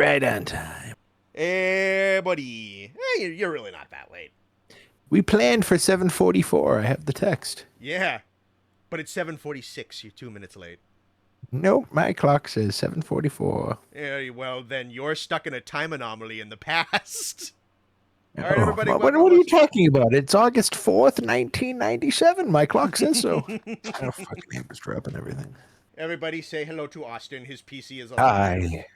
Right on time. Hey, buddy. Hey, you're really not that late. We planned for 7:44. I have the text. Yeah, but it's 7:46. You're 2 minutes late. Nope, my clock says 7:44. Yeah, well, then you're stuck in a time anomaly in the past. All right, Oh, everybody. what are you talking about? It's August 4th, 1997. My clock says so. Oh, fucking hammer's dropping everything. Everybody say hello to Austin. His PC is alive. Hi.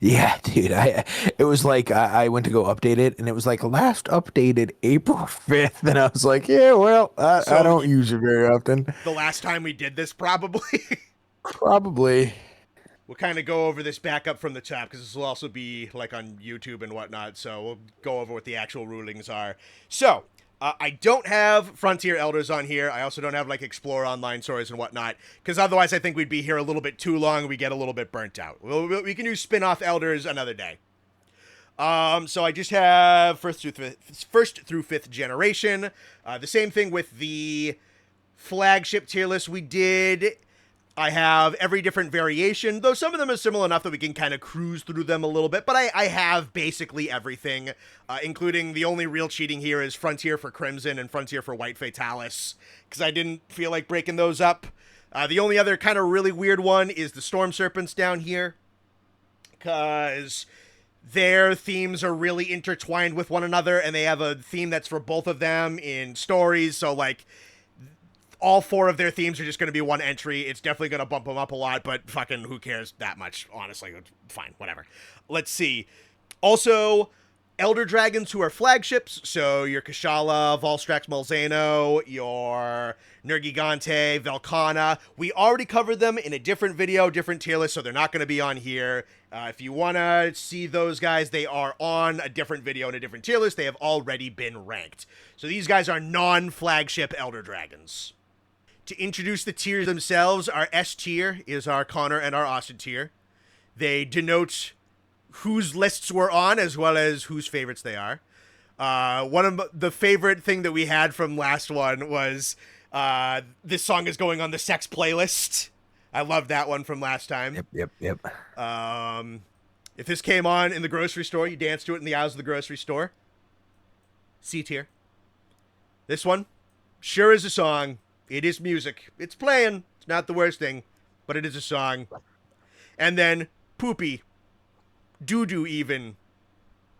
Yeah, dude. It was like I went to go update it, and it was like last updated April 5th, and I was like, yeah, well, I don't use it very often. The last time we did this, probably. Probably. We'll kind of go over this back up from the top because this will also be like on YouTube and whatnot. So we'll go over what the actual rulings are. So I don't have Frontier Elders on here. I also don't have like Explore Online stories and whatnot because otherwise I think we'd be here a little bit too long. We get a little bit burnt out. We can do spin-off Elders another day. So I just have first through fifth generation. The same thing with the flagship tier list we did. I have every different variation, though some of them are similar enough that we can kind of cruise through them a little bit, but I have basically everything, including the only real cheating here is Frontier for Crimson and Frontier for White Fatalis, because I didn't feel like breaking those up. The only other kind of really weird one is the Storm Serpents down here, because their themes are really intertwined with one another, and they have a theme that's for both of them in stories, so like all four of their themes are just going to be one entry. It's definitely going to bump them up a lot, but fucking who cares that much, honestly. Fine, whatever. Let's see. Also, Elder Dragons who are flagships, so your Kushala, Volstrax Malzeno, your Nergigante, Velkhana. We already covered them in a different video, different tier list, so they're not going to be on here. If you want to see those guys, they are on a different video in a different tier list. They have already been ranked. So these guys are non-flagship Elder Dragons. To introduce the tiers themselves, our S tier is our Connor and our Austin tier. They denote whose lists we're on as well as whose favorites they are. One of the favorite thing that we had from last one was this song is going on the sex playlist. I loved that one from last time. Yep. If this came on in the grocery store, you dance to it in the aisles of the grocery store. C tier. This one sure is a song. It is music. It's playing. It's not the worst thing, but it is a song. And then poopy, doo-doo even,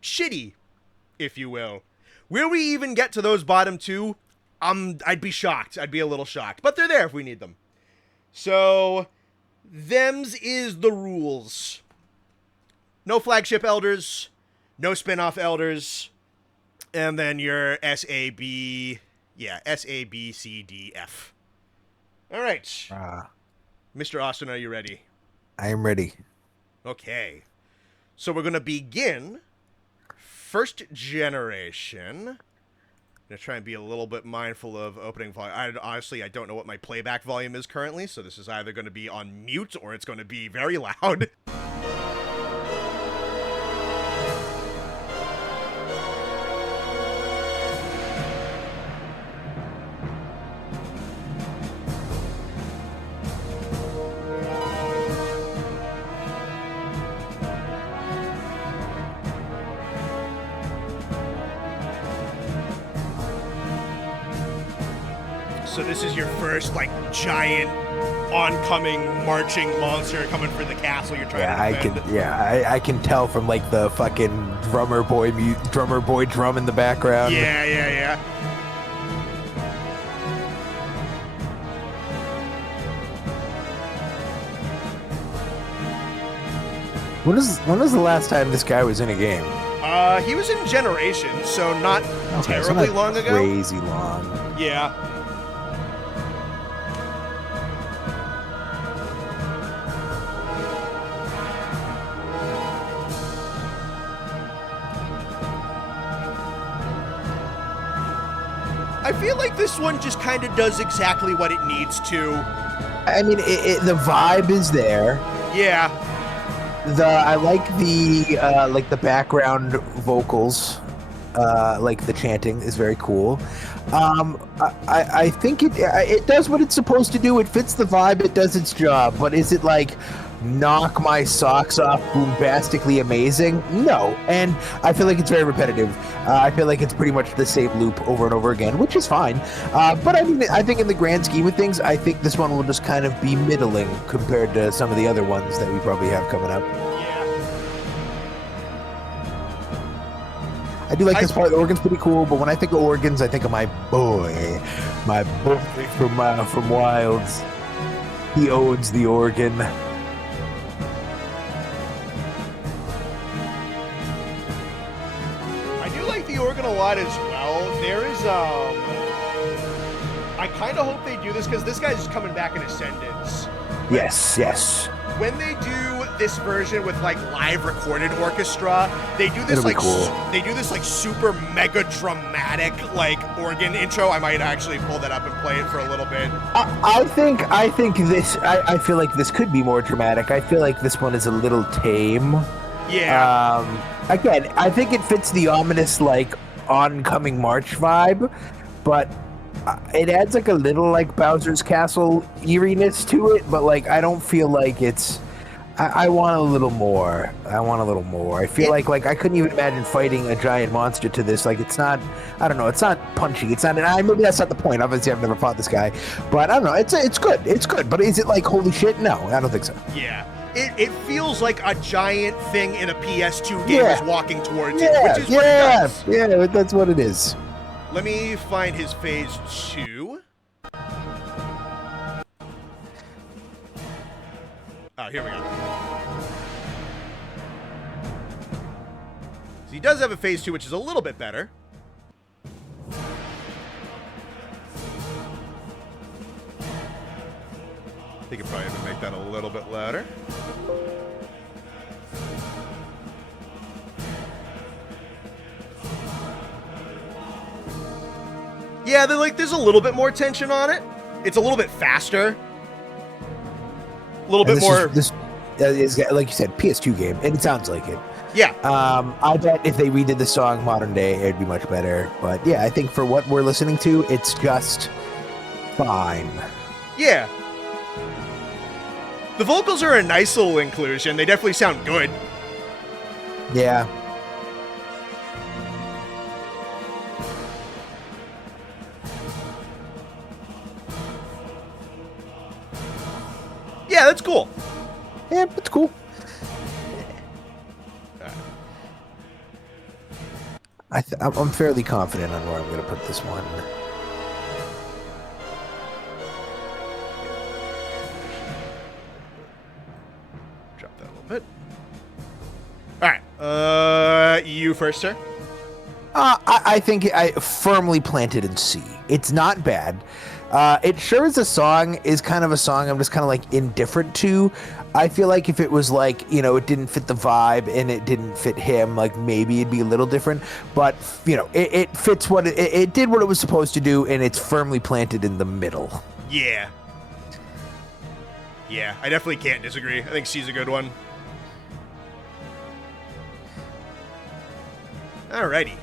shitty, if you will. Will we even get to those bottom two? I'd be shocked. I'd be a little shocked, but they're there if we need them. So, thems is the rules. No flagship elders, no spin-off elders, and then your SAB... Yeah, S, A, B, C, D, F. All right. Mr. Austin, are you ready? I am ready. Okay. So we're going to begin first generation. I'm going to try and be a little bit mindful of opening volume. Honestly, I don't know what my playback volume is currently, so this is either going to be on mute or it's going to be very loud. So this is your first, like, giant, oncoming, marching monster coming for the castle you're trying to defend. I can tell from, like, the fucking drummer boy drum in the background. Yeah. When was the last time this guy was in a game? He was in Generations, so not terribly long ago. Crazy long. Yeah. I feel like this one just kind of does exactly what it needs to. I mean, the vibe is there. Yeah. I like the background vocals, like the chanting is very cool. I think it does what it's supposed to do. It fits the vibe. It does its job. But is it like knock my socks off bombastically amazing? No. And I feel like it's very repetitive. I feel like it's pretty much the same loop over and over again, which is fine. But I mean, I think in the grand scheme of things, I think this one will just kind of be middling compared to some of the other ones that we probably have coming up. I do like this part. The organ's pretty cool, but when I think of organs, I think of my boy from Wilds. He owns the organ. I do like the organ a lot as well. There is I kind of hope they do this because this guy's coming back in Ascendance. Yes. When they do this version with like live recorded orchestra, they do this they do this like super mega dramatic like organ intro. I might actually pull that up and play it for a little bit. I feel like this could be more dramatic. I feel like this one is a little tame. Yeah. Again, I think it fits the ominous like oncoming March vibe, but it adds like a little like Bowser's Castle eeriness to it, but like I don't feel like it's. I want a little more. I feel like I couldn't even imagine fighting a giant monster to this. Like it's not. I don't know. It's not punchy. It's not. Maybe that's not the point. Obviously, I've never fought this guy, but I don't know. It's good. It's good. But is it like holy shit? No, I don't think so. Yeah. It feels like a giant thing in a PS2 game is walking towards it, which is what it does. Yeah, that's what it is. Let me find his phase 2. Oh, here we go. So he does have a phase 2, which is a little bit better. I think it probably even make that a little bit louder. Yeah, there's a little bit more tension on it. It's a little bit faster. A little bit more. This is, like you said, PS2 game, and it sounds like it. Yeah. I bet if they redid the song modern day, it'd be much better. But yeah, I think for what we're listening to, it's just fine. Yeah. The vocals are a nice little inclusion. They definitely sound good. Yeah. Yeah, that's cool. Yeah, that's cool. I'm fairly confident on where I'm going to put this one. Drop that a little bit. All right. You first, sir. I think I firmly planted in C. It's not bad. It sure is a song, is kind of a song I'm just kind of like indifferent to. I feel like if it was like, it didn't fit the vibe and it didn't fit him, like maybe it'd be a little different. But, it fits what it did what it was supposed to do, and it's firmly planted in the middle. Yeah. Yeah, I definitely can't disagree. I think C's a good one. Alrighty.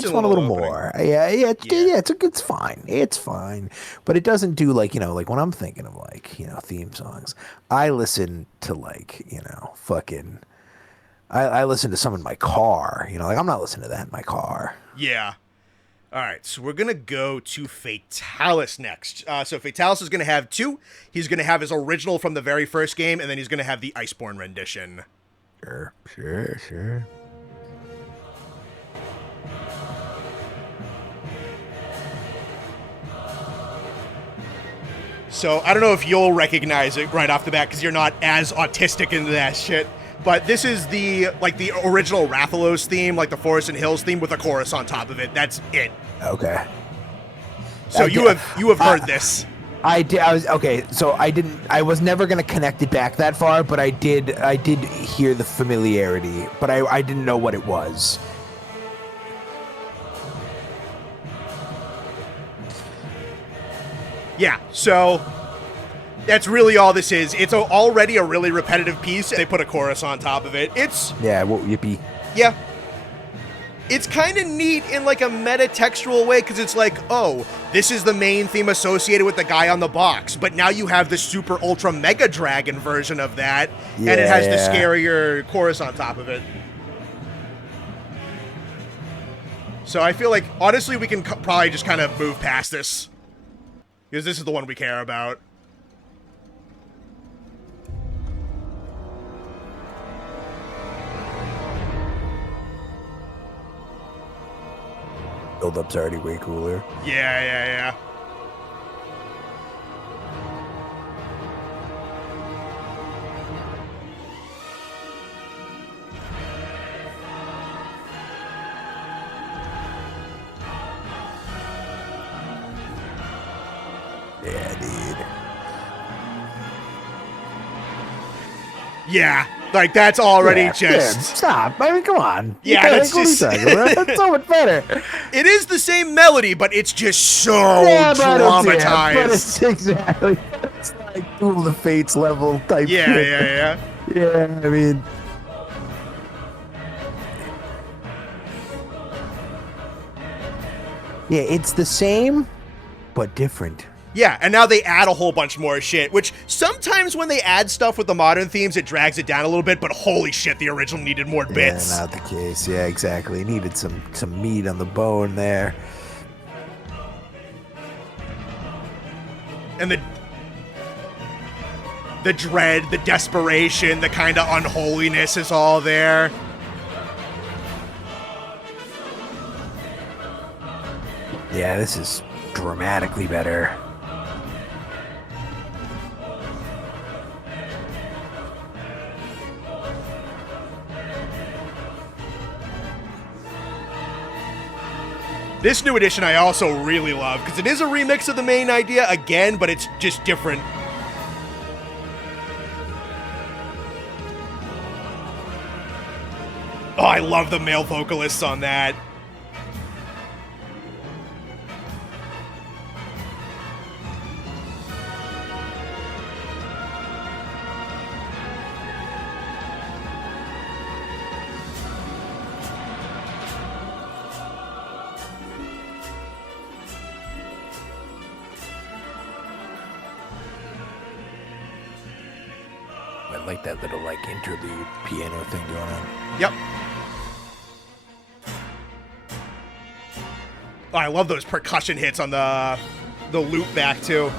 Just want a little more. It's fine. It's fine. But it doesn't do like when I'm thinking of like, theme songs, I listen to like, fucking, I listen to some in my car, like I'm not listening to that in my car. Yeah. All right. So we're going to go to Fatalis next. So Fatalis is going to have 2. He's going to have his original from the very first game, and then he's going to have the Iceborne rendition. Sure. So I don't know if you'll recognize it right off the bat because you're not as autistic into that shit. But this is the original Rathalos theme, like the Forest and Hills theme with a chorus on top of it. That's it. Okay. So you have heard this. I did. I was never gonna connect it back that far, but I did hear the familiarity, but I didn't know what it was. Yeah, so that's really all this is. It's already a really repetitive piece. They put a chorus on top of it. It's... Yeah, yippee. Yeah. It's kind of neat in like a meta-textual way because it's like, oh, this is the main theme associated with the guy on the box, but now you have the super ultra mega dragon version of that, and it has the scarier chorus on top of it. So I feel like, honestly, we can probably just kind of move past this, because this is the one we care about. Build-up's already way cooler. Yeah. Yeah, dude. Yeah, like that's already just... Stop. I mean, come on. Yeah, that's just... That's so much better. It is the same melody, but it's just so dramatized. But it's exactly. It's like Duel of the Fates level type shit. Yeah. Yeah, I mean... Yeah, it's the same, but different. Yeah, and now they add a whole bunch more shit, which sometimes when they add stuff with the modern themes, it drags it down a little bit, but holy shit, the original needed more bits. Yeah, not the case. Yeah, exactly. Needed some meat on the bone there. And the dread, the desperation, the kind of unholiness is all there. Yeah, this is dramatically better. This new edition I also really love, because it is a remix of the main idea again, but it's just different. Oh, I love the male vocalists on that. I like that little interlude piano thing going on. Yep. Oh, I love those percussion hits on the loop back too.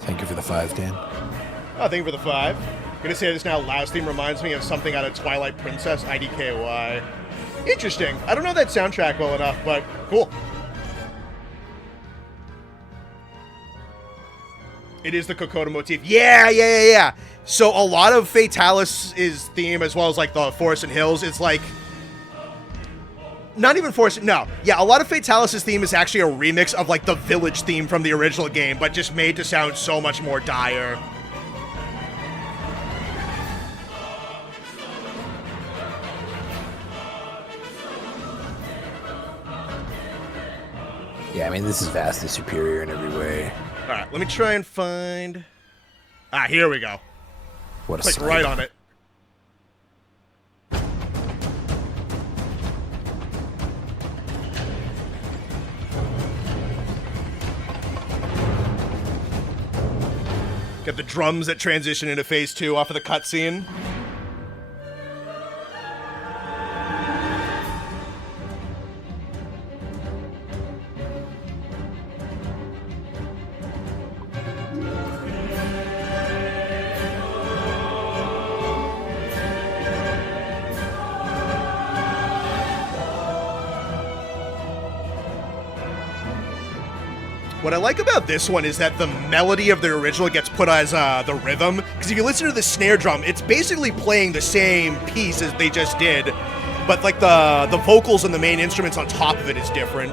Thank you for the 5, Dan. Oh, thank you for the 5. I'm gonna say this now. Last theme reminds me of something out of Twilight Princess, IDKY. Interesting. I don't know that soundtrack well enough, but cool. It is the Kokoda motif. Yeah. So a lot of Fatalis' theme, as well as like the Forest and Hills, it's like... Not even Forest... No. Yeah, a lot of Fatalis' theme is actually a remix of like the village theme from the original game, but just made to sound so much more dire. Yeah, I mean, this is vastly superior in every way. All right, let me try and find... Ah, here we go. What a Click sight. right on it. Get the drums that transition into phase 2 off of the cutscene. What I like about this one is that the melody of the original gets put as the rhythm. Because if you listen to the snare drum, it's basically playing the same piece as they just did. But like the vocals and the main instruments on top of it is different.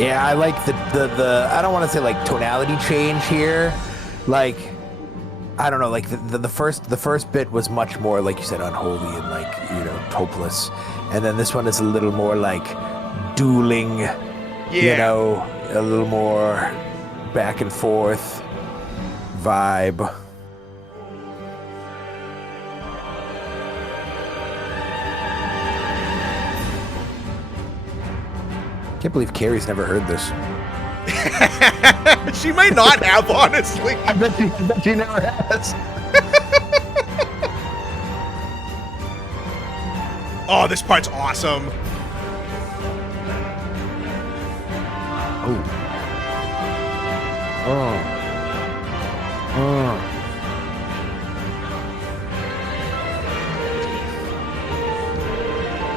Yeah, I like the I don't want to say like tonality change here. Like, I don't know, like the first bit was much more, like you said, unholy and like, hopeless. And then this one is a little more like dueling, a little more back and forth vibe. Can't believe Carrie's never heard this. She might not have, honestly. I bet she never has. Oh, this part's awesome. Oh. Oh. Oh.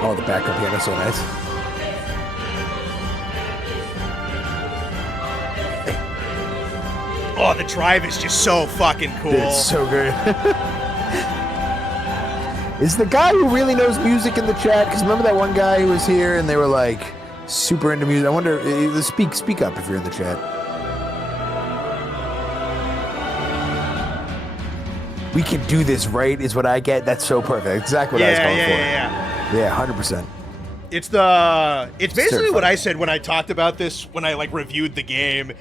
Oh, the backup piano's so nice. Oh, the drive is just so fucking cool. Dude, it's so good. Is the guy who really knows music in the chat? Because remember that one guy who was here and they were like super into music? I wonder, speak up if you're in the chat. We can do this, right? Is what I get. That's so perfect. Exactly what I was going for. Yeah, 100%. It's basically what I said when I talked about this, when I like reviewed the game,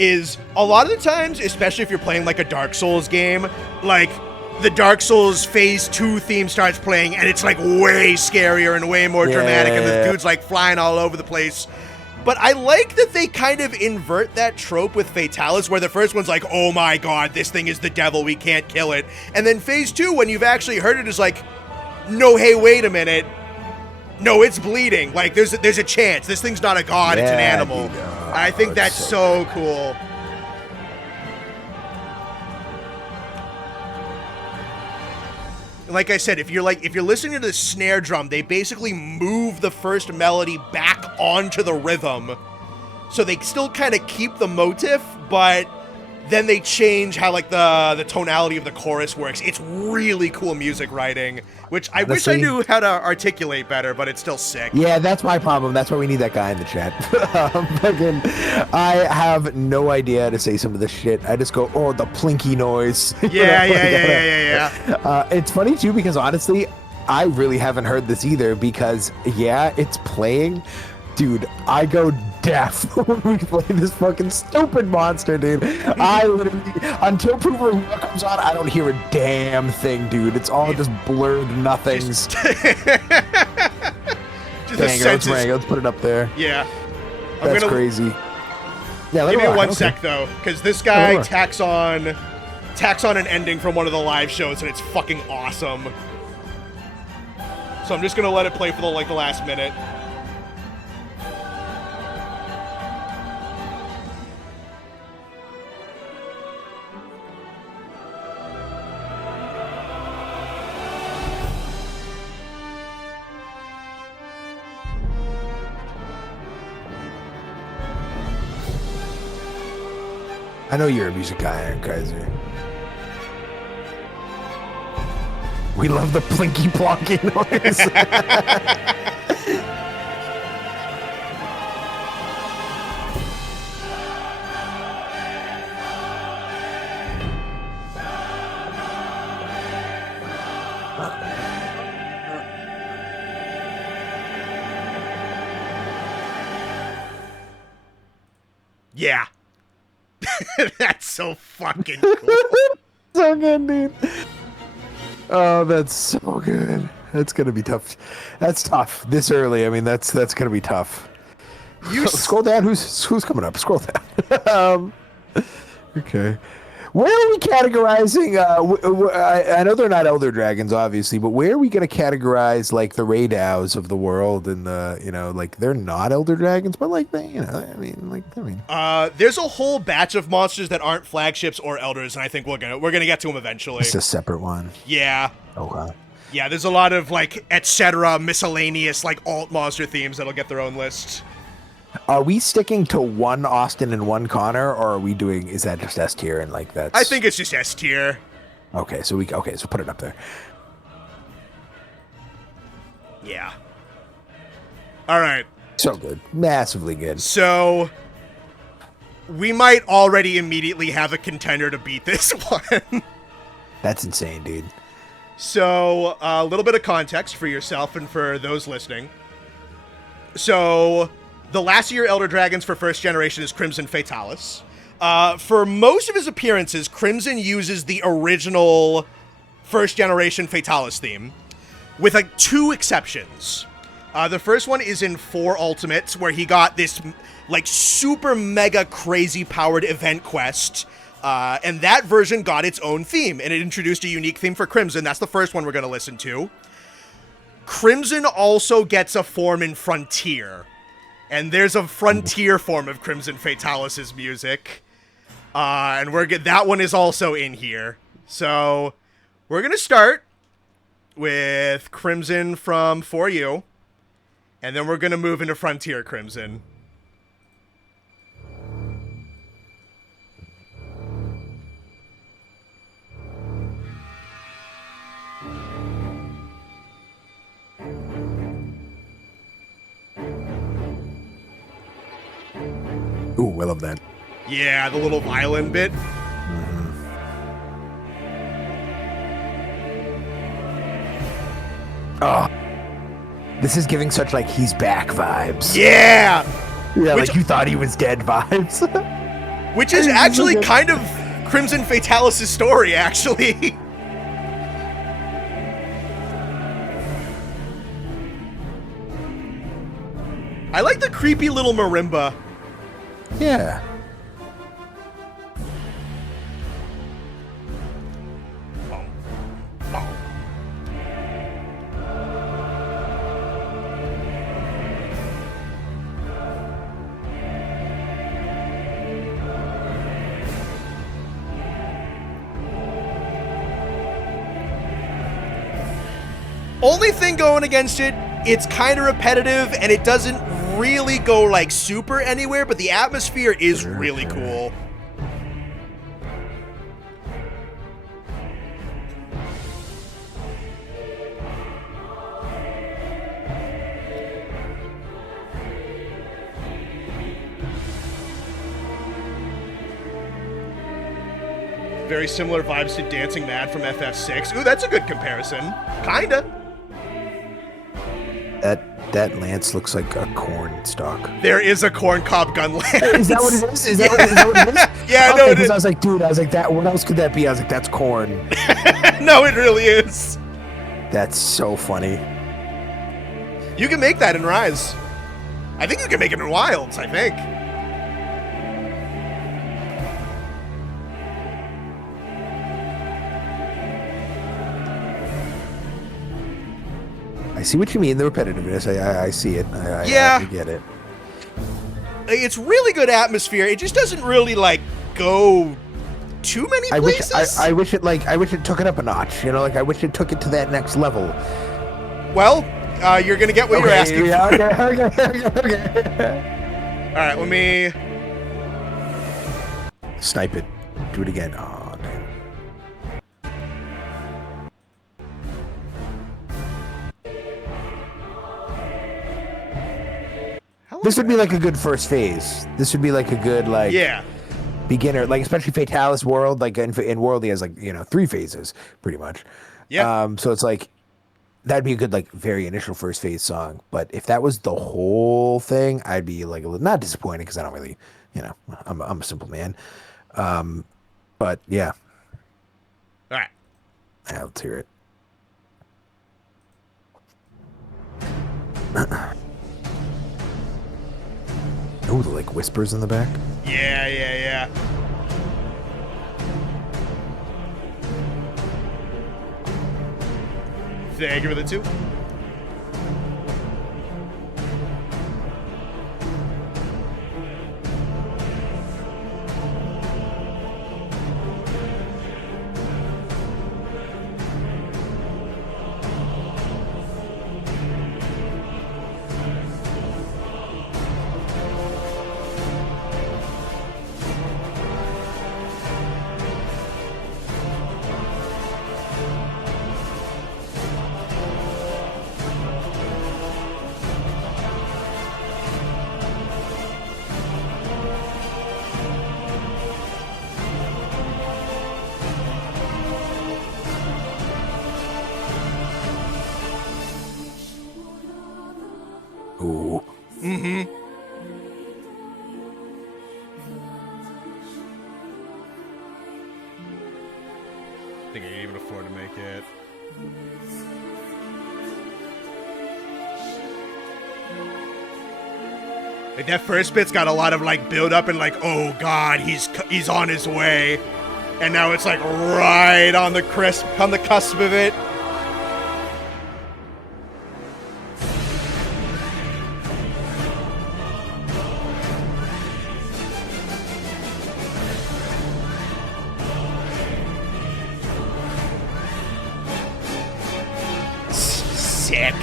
is a lot of the times, especially if you're playing like a Dark Souls game, like the Dark Souls Phase 2 theme starts playing and it's like way scarier and way more dramatic and the dude's like flying all over the place. But I like that they kind of invert that trope with Fatalis, where the first one's like, oh my god, this thing is the devil, we can't kill it. And then Phase 2, when you've actually heard it, is like, no, hey, wait a minute. No, it's bleeding. Like, there's a chance. This thing's not a god, it's an animal. I think that's so cool. Like I said, if you're listening to the snare drum, they basically move the first melody back onto the rhythm. So they still kind of keep the motif, but then they change how like the tonality of the chorus works. It's really cool music writing, which I wish I knew how to articulate better, but it's still sick. Yeah, that's my problem. That's why we need that guy in the chat. I have no idea how to say some of this shit. I just go, oh, the plinky noise. Yeah. It's funny too, because honestly, I really haven't heard this either, because yeah, it's playing. Dude, I go deaf when we play this fucking stupid monster, dude. I literally, until Proof of War comes on, I don't hear a damn thing, dude. It's all just blurred nothings. Let's put it up there. Yeah. That's crazy. Yeah, give me one sec, though, because this guy tacks on an ending from one of the live shows, and it's fucking awesome. So I'm just going to let it play for the last minute. I know you're a music guy, Iron Kaiser. We love the plinky plonky noise. Yeah. That's so fucking cool. So good, dude. Oh, that's so good. That's gonna be tough. That's tough this early. I mean, that's gonna be tough. You scroll down. Who's coming up? Scroll down. Okay. Where are we categorizing? I know they're not Elder Dragons, obviously, but where are we going to categorize like the Raidows of the world and like they're not Elder Dragons, but like there's a whole batch of monsters that aren't flagships or elders, and I think we're gonna get to them eventually. It's a separate one. Yeah. Okay. Yeah, there's a lot of like etc. miscellaneous like alt monster themes that'll get their own list. Are we sticking to one Austin and one Connor, or are we doing? Is that just S tier and like that's? I think it's just S tier. Okay, so so put it up there. Yeah. All right. So good, massively good. So we might already immediately have a contender to beat this one. That's insane, dude. So a little bit of context for yourself and for those listening. So. The last of your Elder Dragons for first generation is Crimson Fatalis. For most of his appearances, Crimson uses the original first generation Fatalis theme, with like 2 exceptions. The first one is in 4 Ultimates, where he got this, like, super mega crazy powered event quest. And that version got its own theme, and it introduced a unique theme for Crimson. That's the first one we're going to listen to. Crimson also gets a form in Frontier. And there's a Frontier form of Crimson Fatalis' music. And that one is also in here. So, we're going to start with Crimson from For You. And then we're going to move into Frontier Crimson. Ooh, I love that. Yeah, the little violin bit. Oh, this is giving such, like, he's back vibes. Yeah! Yeah, like you thought he was dead vibes. Which is actually kind of Crimson Fatalis' story, actually. I like the creepy little marimba. Yeah. Only thing going against it, it's kind of repetitive, and it doesn't really go, like, super anywhere, but the atmosphere is really cool. Very similar vibes to Dancing Mad from FF6. Ooh, that's a good comparison. Kinda. That lance looks like a corn stalk. There is a corn cob gun lance. Is that what it is? Is that what it is? Yeah, okay, no, it is. I was like, dude, that. What else could that be? I was like, that's corn. No, it really is. That's so funny. You can make that in Rise. I think you can make it in Wilds, I think. I see what you mean, the repetitiveness. I see it. Yeah. I get it. It's really good atmosphere. It just doesn't really, like, go too many places. I wish it took it up a notch. You know, like I wish it took it to that next level. Well, you're gonna get what you're asking yeah, for. Okay. All right, let me Snipe it. Do it again. Oh, damn. This would be like a good first phase. This would be like a good, like, beginner, like, especially Fatalis World. Like in World, he has, like, 3 phases pretty much. Yeah. So it's like that'd be a good, like, very initial first phase song. But if that was the whole thing, I'd be like a little, not disappointed because I don't really, I'm a simple man. But yeah. All right. Yeah, let's hear it. Oh, the, like, whispers in the back. Yeah. Thank you for the 2. Ooh. Mm-hmm. I think I can even afford to make it. Like that first bit's got a lot of like build up and like, oh god, he's on his way, and now it's like right on the cusp of it. Sick.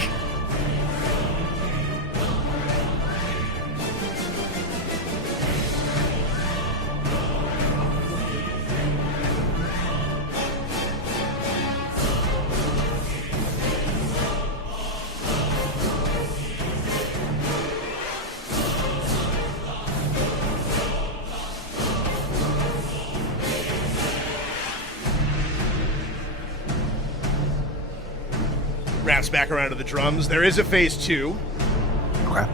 Wraps back around to the drums. There is a phase 2. Okay.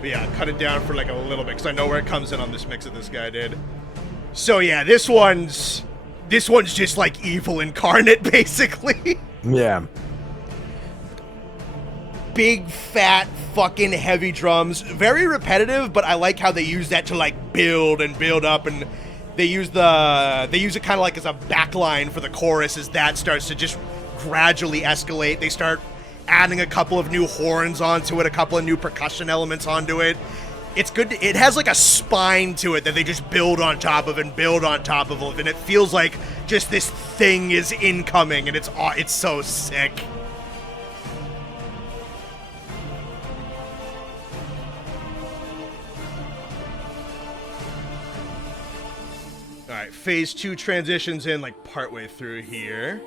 But yeah, cut it down for like a little bit because I know where it comes in on this mix that this guy did. So yeah, this one's just like evil incarnate, basically. Yeah. Big, fat, fucking heavy drums. Very repetitive, but I like how they use that to like build and build up, and they use it kind of like as a backline for the chorus as that starts to just gradually escalate. They start adding a couple of new horns onto it, a couple of new percussion elements onto it. It's good. It has like a spine to it that they just build on top of and build on top of, and it feels like just this thing is incoming, and it's so sick. All right, phase 2 transitions in like partway through here.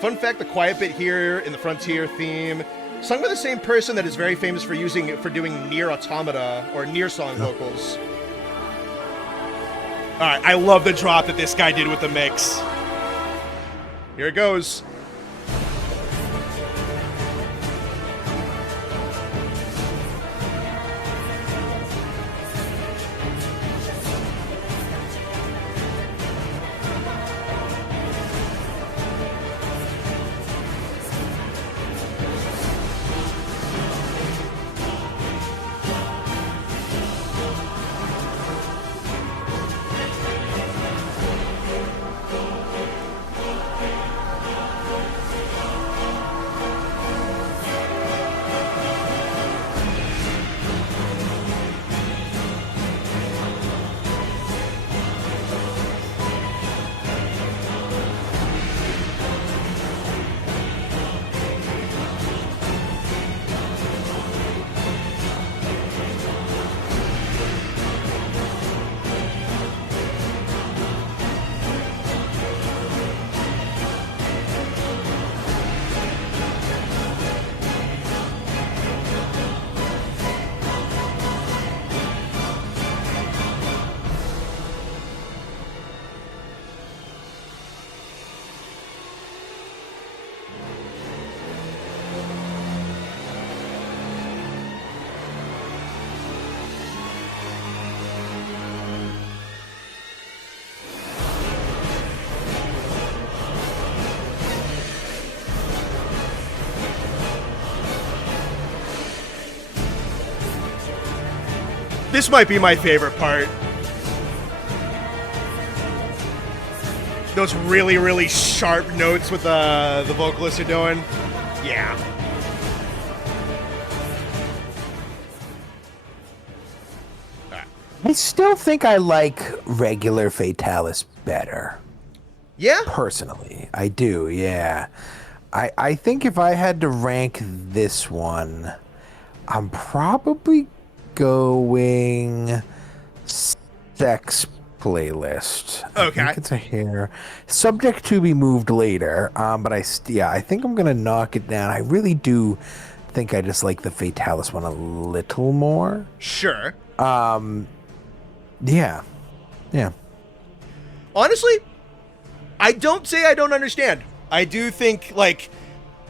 Fun fact, the quiet bit here in the Frontier theme, sung by the same person that is very famous for doing Nier Automata or Nier song vocals. Alright, I love the drop that this guy did with the mix. Here it goes. This might be my favorite part. Those really, really sharp notes with the vocalists are doing. Yeah. I still think I like regular Fatalis better. Yeah? Personally, I do, yeah. I think if I had to rank this one, I'm probably going sex playlist. Okay. I think it's a hair. Subject to be moved later, but I think I'm going to knock it down. I really do think I just like the Fatalis one a little more. Sure. Yeah. Honestly, I don't say I don't understand. I do think, like,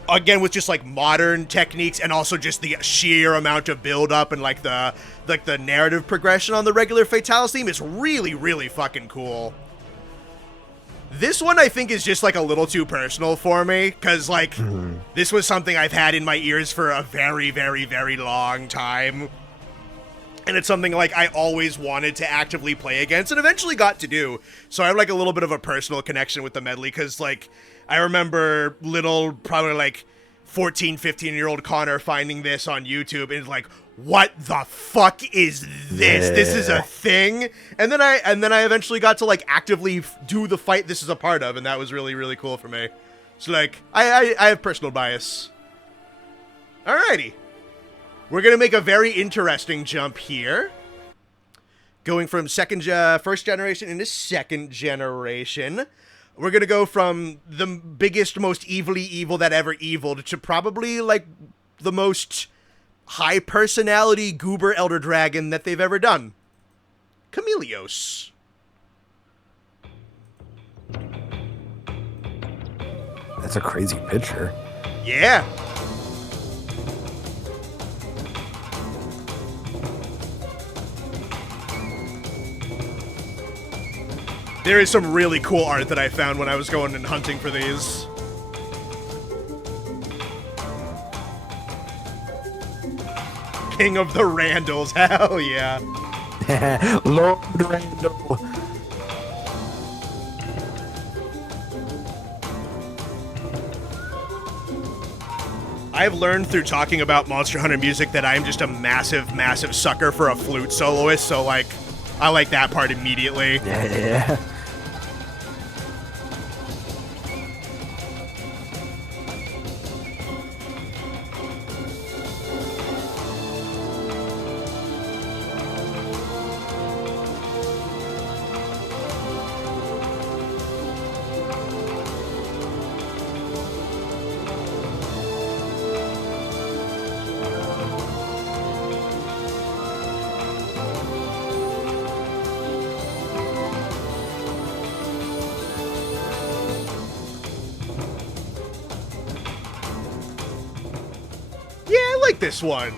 again with just like modern techniques and also just the sheer amount of build up and like the narrative progression on the regular Fatalis theme is really, really fucking cool. This one I think is just like a little too personal for me because like this was something I've had in my ears for a very, very, very long time. And it's something like I always wanted to actively play against and eventually got to do. So I have like a little bit of a personal connection with the medley because like I remember little, probably like 14, 15-year-old Connor finding this on YouTube and like, what the fuck is this? Yeah. This is a thing. And then I eventually got to like actively do the fight this is a part of, and that was really, really cool for me. So like I have personal bias. Alrighty. We're going to make a very interesting jump here. Going from first generation into second generation. We're going to go from the biggest, most evilly evil that ever eviled to probably, like, the most high-personality goober elder dragon that they've ever done. Chameleos. That's a crazy picture. Yeah. There is some really cool art that I found when I was going and hunting for these. King of the Randalls, hell yeah. Lord Randall. I've learned through talking about Monster Hunter music that I'm just a massive, massive sucker for a flute soloist, so like, I like that part immediately. Yeah. This one.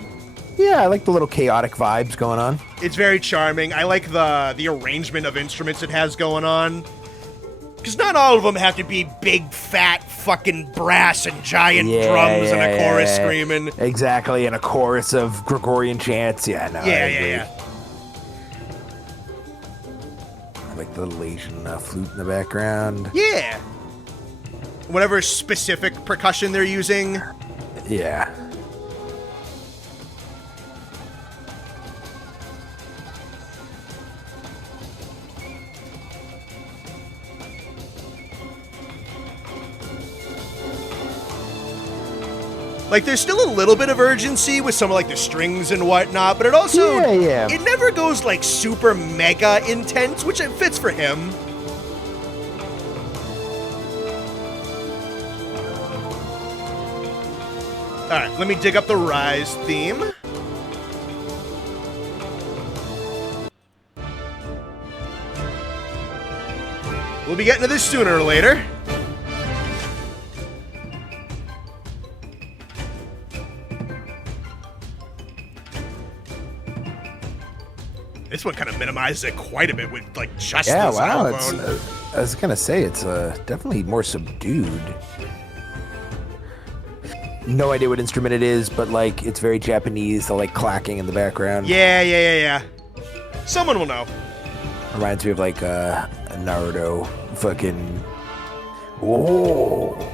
Yeah, I like the little chaotic vibes going on. It's very charming. I like the arrangement of instruments it has going on. Because not all of them have to be big, fat, fucking brass and giant drums and a chorus screaming. Exactly, and a chorus of Gregorian chants. Yeah, no. Yeah. I like the little Asian flute in the background. Yeah. Whatever specific percussion they're using. Yeah. Like, there's still a little bit of urgency with some of, like, the strings and whatnot, but it also, it never goes, like, super mega intense, which it fits for him. Alright, let me dig up the Rise theme. We'll be getting to this sooner or later. This one kind of minimizes it quite a bit with, like, just the xylophone. I was gonna say, it's definitely more subdued. No idea what instrument it is, but, like, it's very Japanese, the, like, clacking in the background. Yeah. Someone will know. Reminds me of, like, a Naruto fucking... Whoa!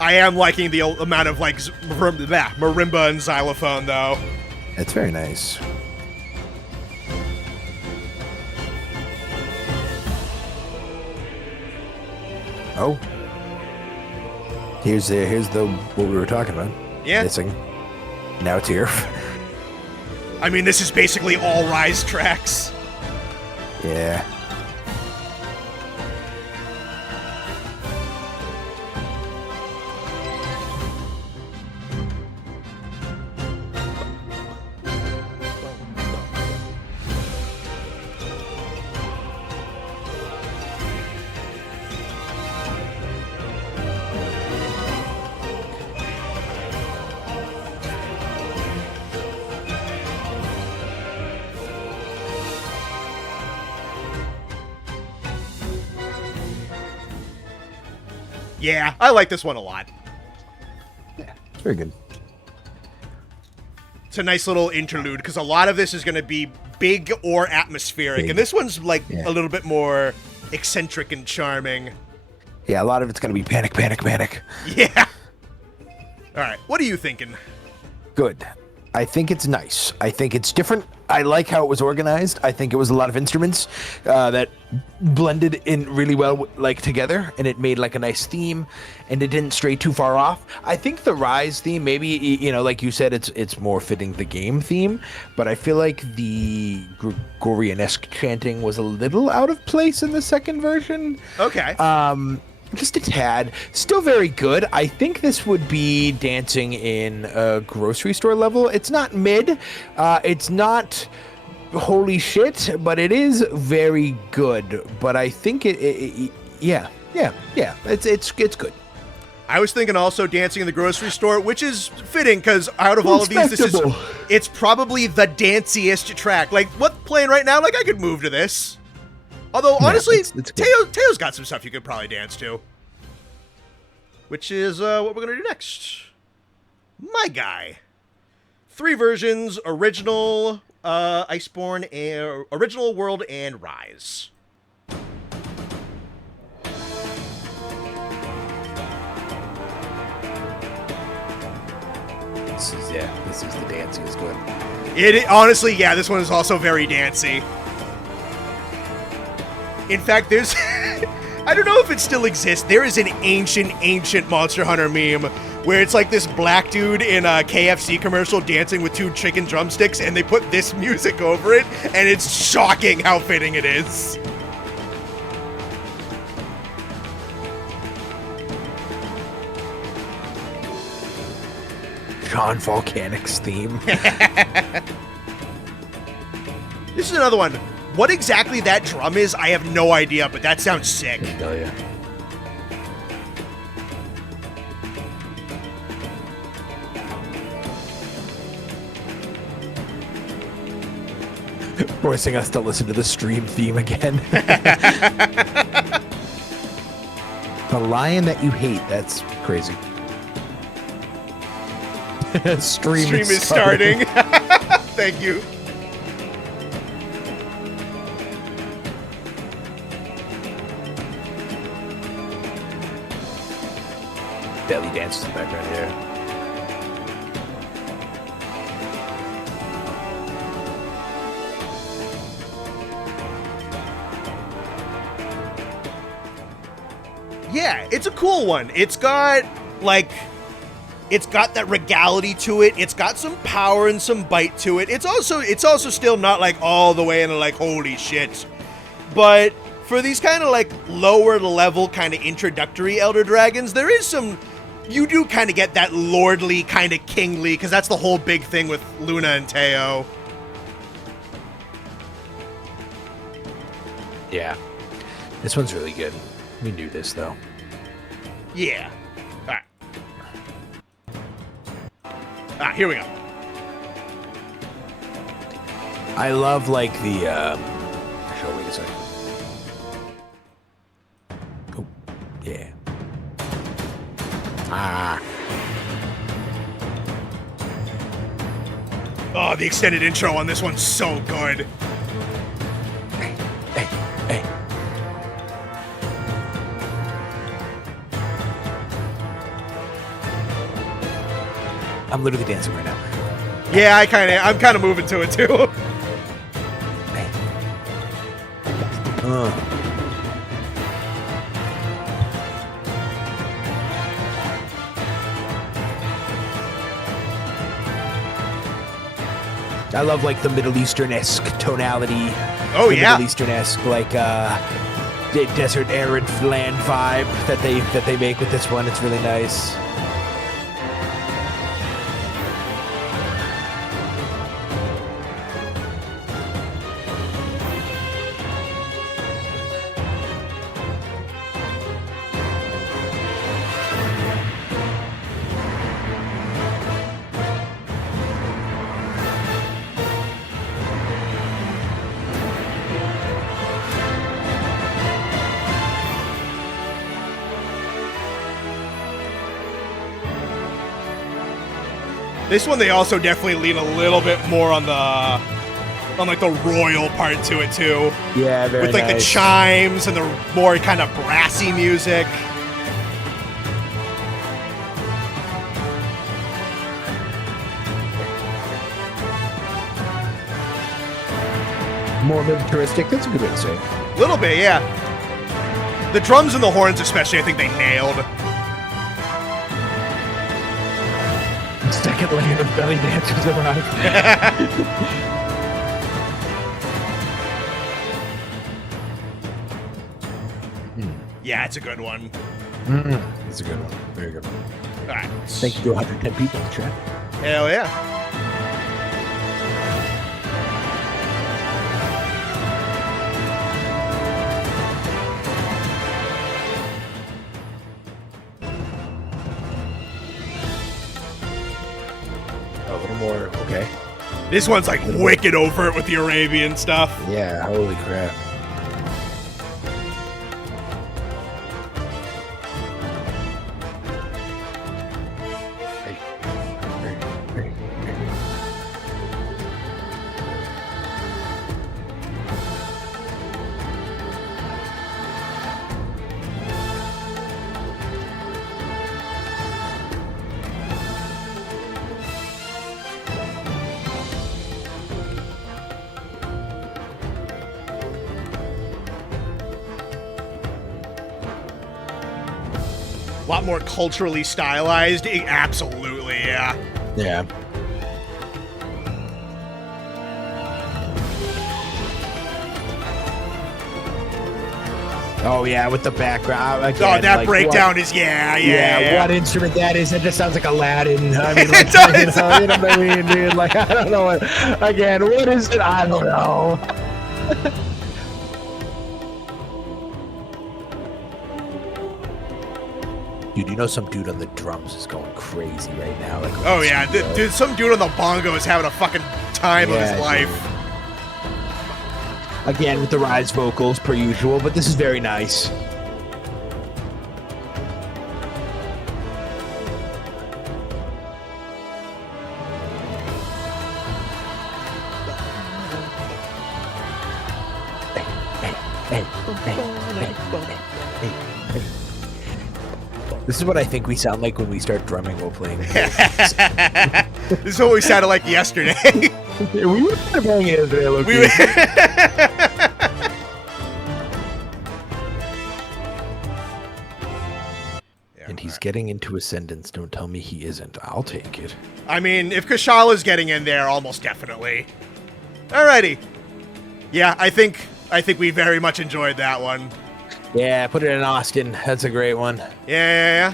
I am liking the amount of, like, marimba and xylophone, though. It's very nice. Oh. Here's the what we were talking about. Yeah. Missing. Now it's here. I mean, this is basically all Rise tracks. Yeah. Yeah, I like this one a lot. Yeah, it's very good. It's a nice little interlude, because a lot of this is going to be big or atmospheric, and this one's, like, a little bit more eccentric and charming. Yeah, a lot of it's going to be panic, panic, panic. Yeah. All right, what are you thinking? Good. I think it's nice. I think it's different. I like how it was organized. I think it was a lot of instruments that blended in really well, like, together, and it made like a nice theme, and it didn't stray too far off. I think the Rise theme, maybe, you know, like you said, it's more fitting the game theme, but I feel like the Gregorian-esque chanting was a little out of place in the second version. Okay. Just a tad. Still very good. I think this would be dancing in a grocery store level. It's not mid. It's not holy shit, but it is very good. But I think yeah. It's good. I was thinking also dancing in the grocery store, which is fitting because out of all of these, it's probably the danciest track. Like, what's playing right now? Like, I could move to this. Although, honestly, it's Teo's got some stuff you could probably dance to. Which is what we're going to do next. My guy. 3 versions, original, Iceborne, and original world, and Rise. This is the dancing is good. Honestly, yeah, this one is also very dancey. In fact, there's... I don't know if it still exists. There is an ancient Monster Hunter meme where it's like this black dude in a KFC commercial dancing with 2 chicken drumsticks, and they put this music over it, and it's shocking how fitting it is. CR-Volcanic's theme. This is another one. What exactly that drum is, I have no idea, but that sounds sick. Hell yeah. Forcing us to listen to the stream theme again. The lion that you hate, that's crazy. Stream is starting. Thank you. Belly dances in the background here. Yeah, it's a cool one. It's got, like, it's got that regality to it. It's got some power and some bite to it. It's also still not, like, all the way into, like, holy shit. But for these kind of, like, lower level kind of introductory Elder Dragons, there is some... You do kind of get that lordly, kind of kingly, because that's the whole big thing with Luna and Teo. Yeah. This one's really good. We knew this, though. Yeah. Alright. Ah, here we go. I love, like, the, Actually, wait a second. Oh, yeah. Ah. Oh, the extended intro on this one's so good. Hey. I'm literally dancing right now. Yeah, I'm kind of moving to it too. Hey. I love, like, the Middle Eastern-esque tonality. Oh, yeah. Middle Eastern-esque, like, desert arid land vibe that they make with this one. It's really nice. This one they also definitely lean a little bit more on like the royal part to it too. Yeah, very with like nice. the chimes and the more kind of brassy music. More militaristic. That's a good way to say it. A little bit, yeah. The drums and the horns especially, I think they nailed. Second layer of belly dancers arrived. Yeah, it's a good one. That's a good one. Very good one. All right. Thank you to 110 people in the chat. Hell yeah. A little more, okay. This one's like wicked overt with the Arabian stuff. Yeah, holy crap. A lot more culturally stylized. Absolutely, yeah. Yeah. Oh yeah, with the background. Again, Oh, that like, breakdown what, is yeah. What instrument that is? It just sounds like Aladdin. I mean, like, It does. you know what I mean, dude? Like, I don't know what. Again, what is it? I don't know. Dude, you know some dude on the drums is going crazy right now. Like, Oh yeah, dude, some dude on the bongo is having a fucking time of his Yeah, life. Again, with the rise vocals per usual, but this is very nice. This is what I think we sound like when we start drumming while playing. This is what we sounded like yesterday. We were kind of playing it yesterday, low-key. And he's getting into Ascendance. Don't tell me he isn't. I'll take it. I mean, if Kushala getting in there, almost definitely. Alrighty. Yeah, I think we very much enjoyed that one. Yeah, put it in Austin. That's a great one. Yeah.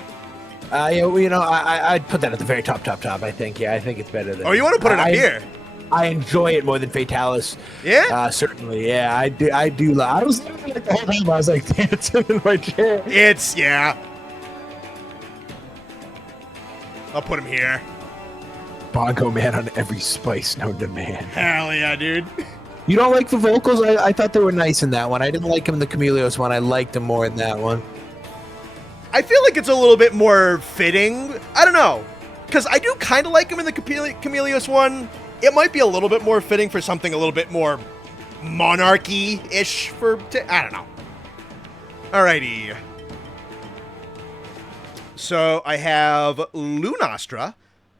I'd put that at the very top. I think. Yeah, I think it's better than. Oh, you want to put it up here? I enjoy it more than Fatalis. Yeah. Certainly. Yeah, I do. I was like the whole time. I was like dancing in my chair. Yeah. I'll put him here. Bongo Man on every spice known to man. Hell yeah, dude. You don't like the vocals? I thought they were nice in that one. I didn't like them in the Chameleos one. I liked them more in that one. I feel like it's a little bit more fitting. I don't know. Because I do kind of like him in the Chameleos one. It might be a little bit more fitting for something a little bit more monarchy-ish I don't know. Alrighty. So I have Lunastra.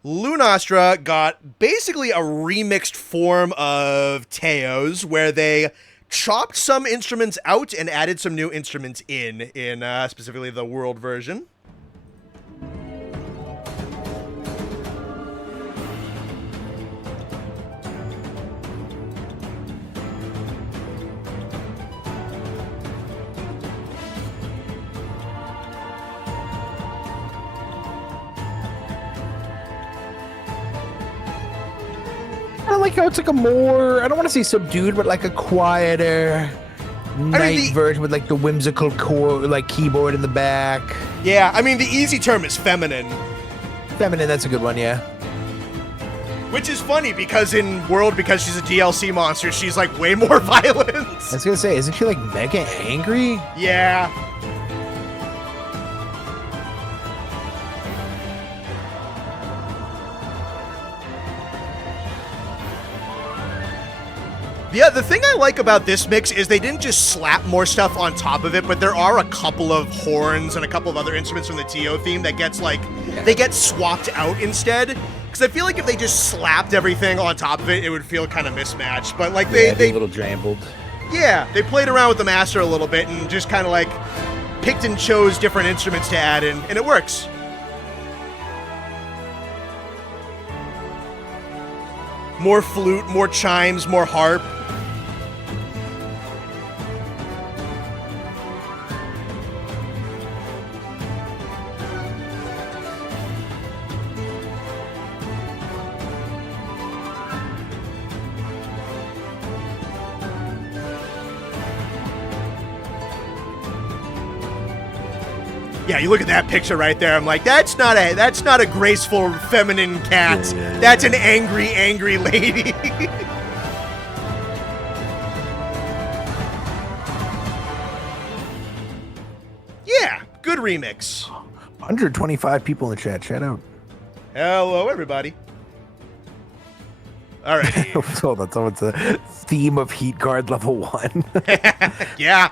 Lunastra got basically a remixed form of Teos, where they chopped some instruments out and added some new instruments in specifically the world version. I like how it's like a more, I don't want to say subdued, but like a quieter night version with like the whimsical keyboard in the back. Yeah, I mean, the easy term is feminine. Feminine, that's a good one, yeah. Which is funny because because she's a DLC monster, she's like way more violent. I was gonna say, isn't she like mega angry? Yeah. Yeah, the thing I like about this mix is they didn't just slap more stuff on top of it, but there are a couple of horns and a couple of other instruments from the Teo theme that gets like, they get swapped out instead. Because I feel like if they just slapped everything on top of it, it would feel kind of mismatched. But like they a little jumbled. Yeah, they played around with the master a little bit and just kind of like picked and chose different instruments to add in, and it works. More flute, more chimes, more harp. Yeah, you look at that picture right there. I'm like, that's not a graceful feminine cat. That's an angry lady. Yeah, good remix. 125 people in the chat. Shout out. Hello, everybody. All right. Hold on. Someone's a theme of Heat Guard level 1. Yeah.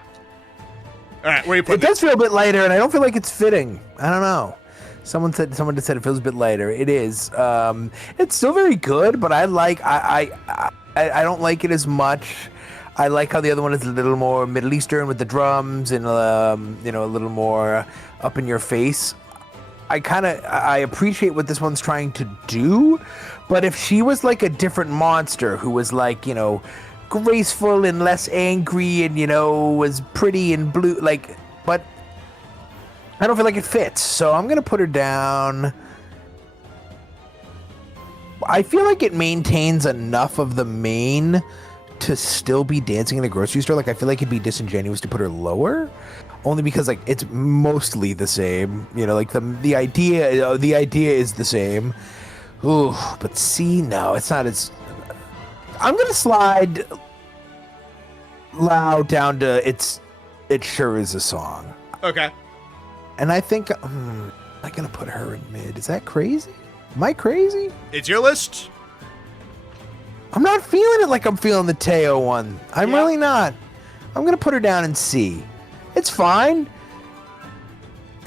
All right, where are you putting it? Does feel a bit lighter, and I don't feel like it's fitting. I don't know. Someone just said it feels a bit lighter. It is. It's still very good, but I don't like it as much. I like how the other one is a little more Middle Eastern with the drums and a little more up in your face. I appreciate what this one's trying to do, but if she was like a different monster who was like, graceful and less angry and was pretty and blue, but I don't feel like it fits, so I'm gonna put her down. I feel like it maintains enough of the main to still be dancing in a grocery store. I feel like it'd be disingenuous to put her lower, only because it's mostly the same. The idea is the same. Ooh, but C, no, it's not as. I'm gonna slide Lao down to it sure is a song. Okay. And I think I'm gonna put her in mid. Is that crazy? Am I crazy? It's your list. I'm not feeling it like I'm feeling the Teo one. I'm really not. I'm gonna put her down in C. It's fine.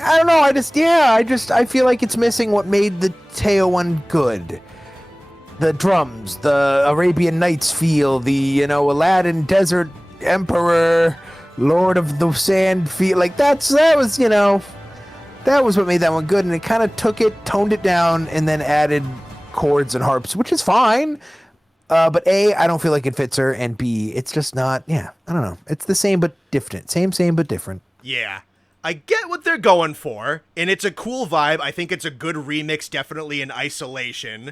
I don't know. I feel like it's missing what made the Teo one good. The drums, the Arabian Nights feel, the Aladdin Desert Emperor, Lord of the Sand feel. That was what made that one good, and it kind of took it, toned it down, and then added chords and harps, which is fine. But A, I don't feel like it fits her, and B, it's just not. Yeah, I don't know. It's the same but different. Same but different. Yeah. I get what they're going for, and it's a cool vibe. I think it's a good remix, definitely in isolation.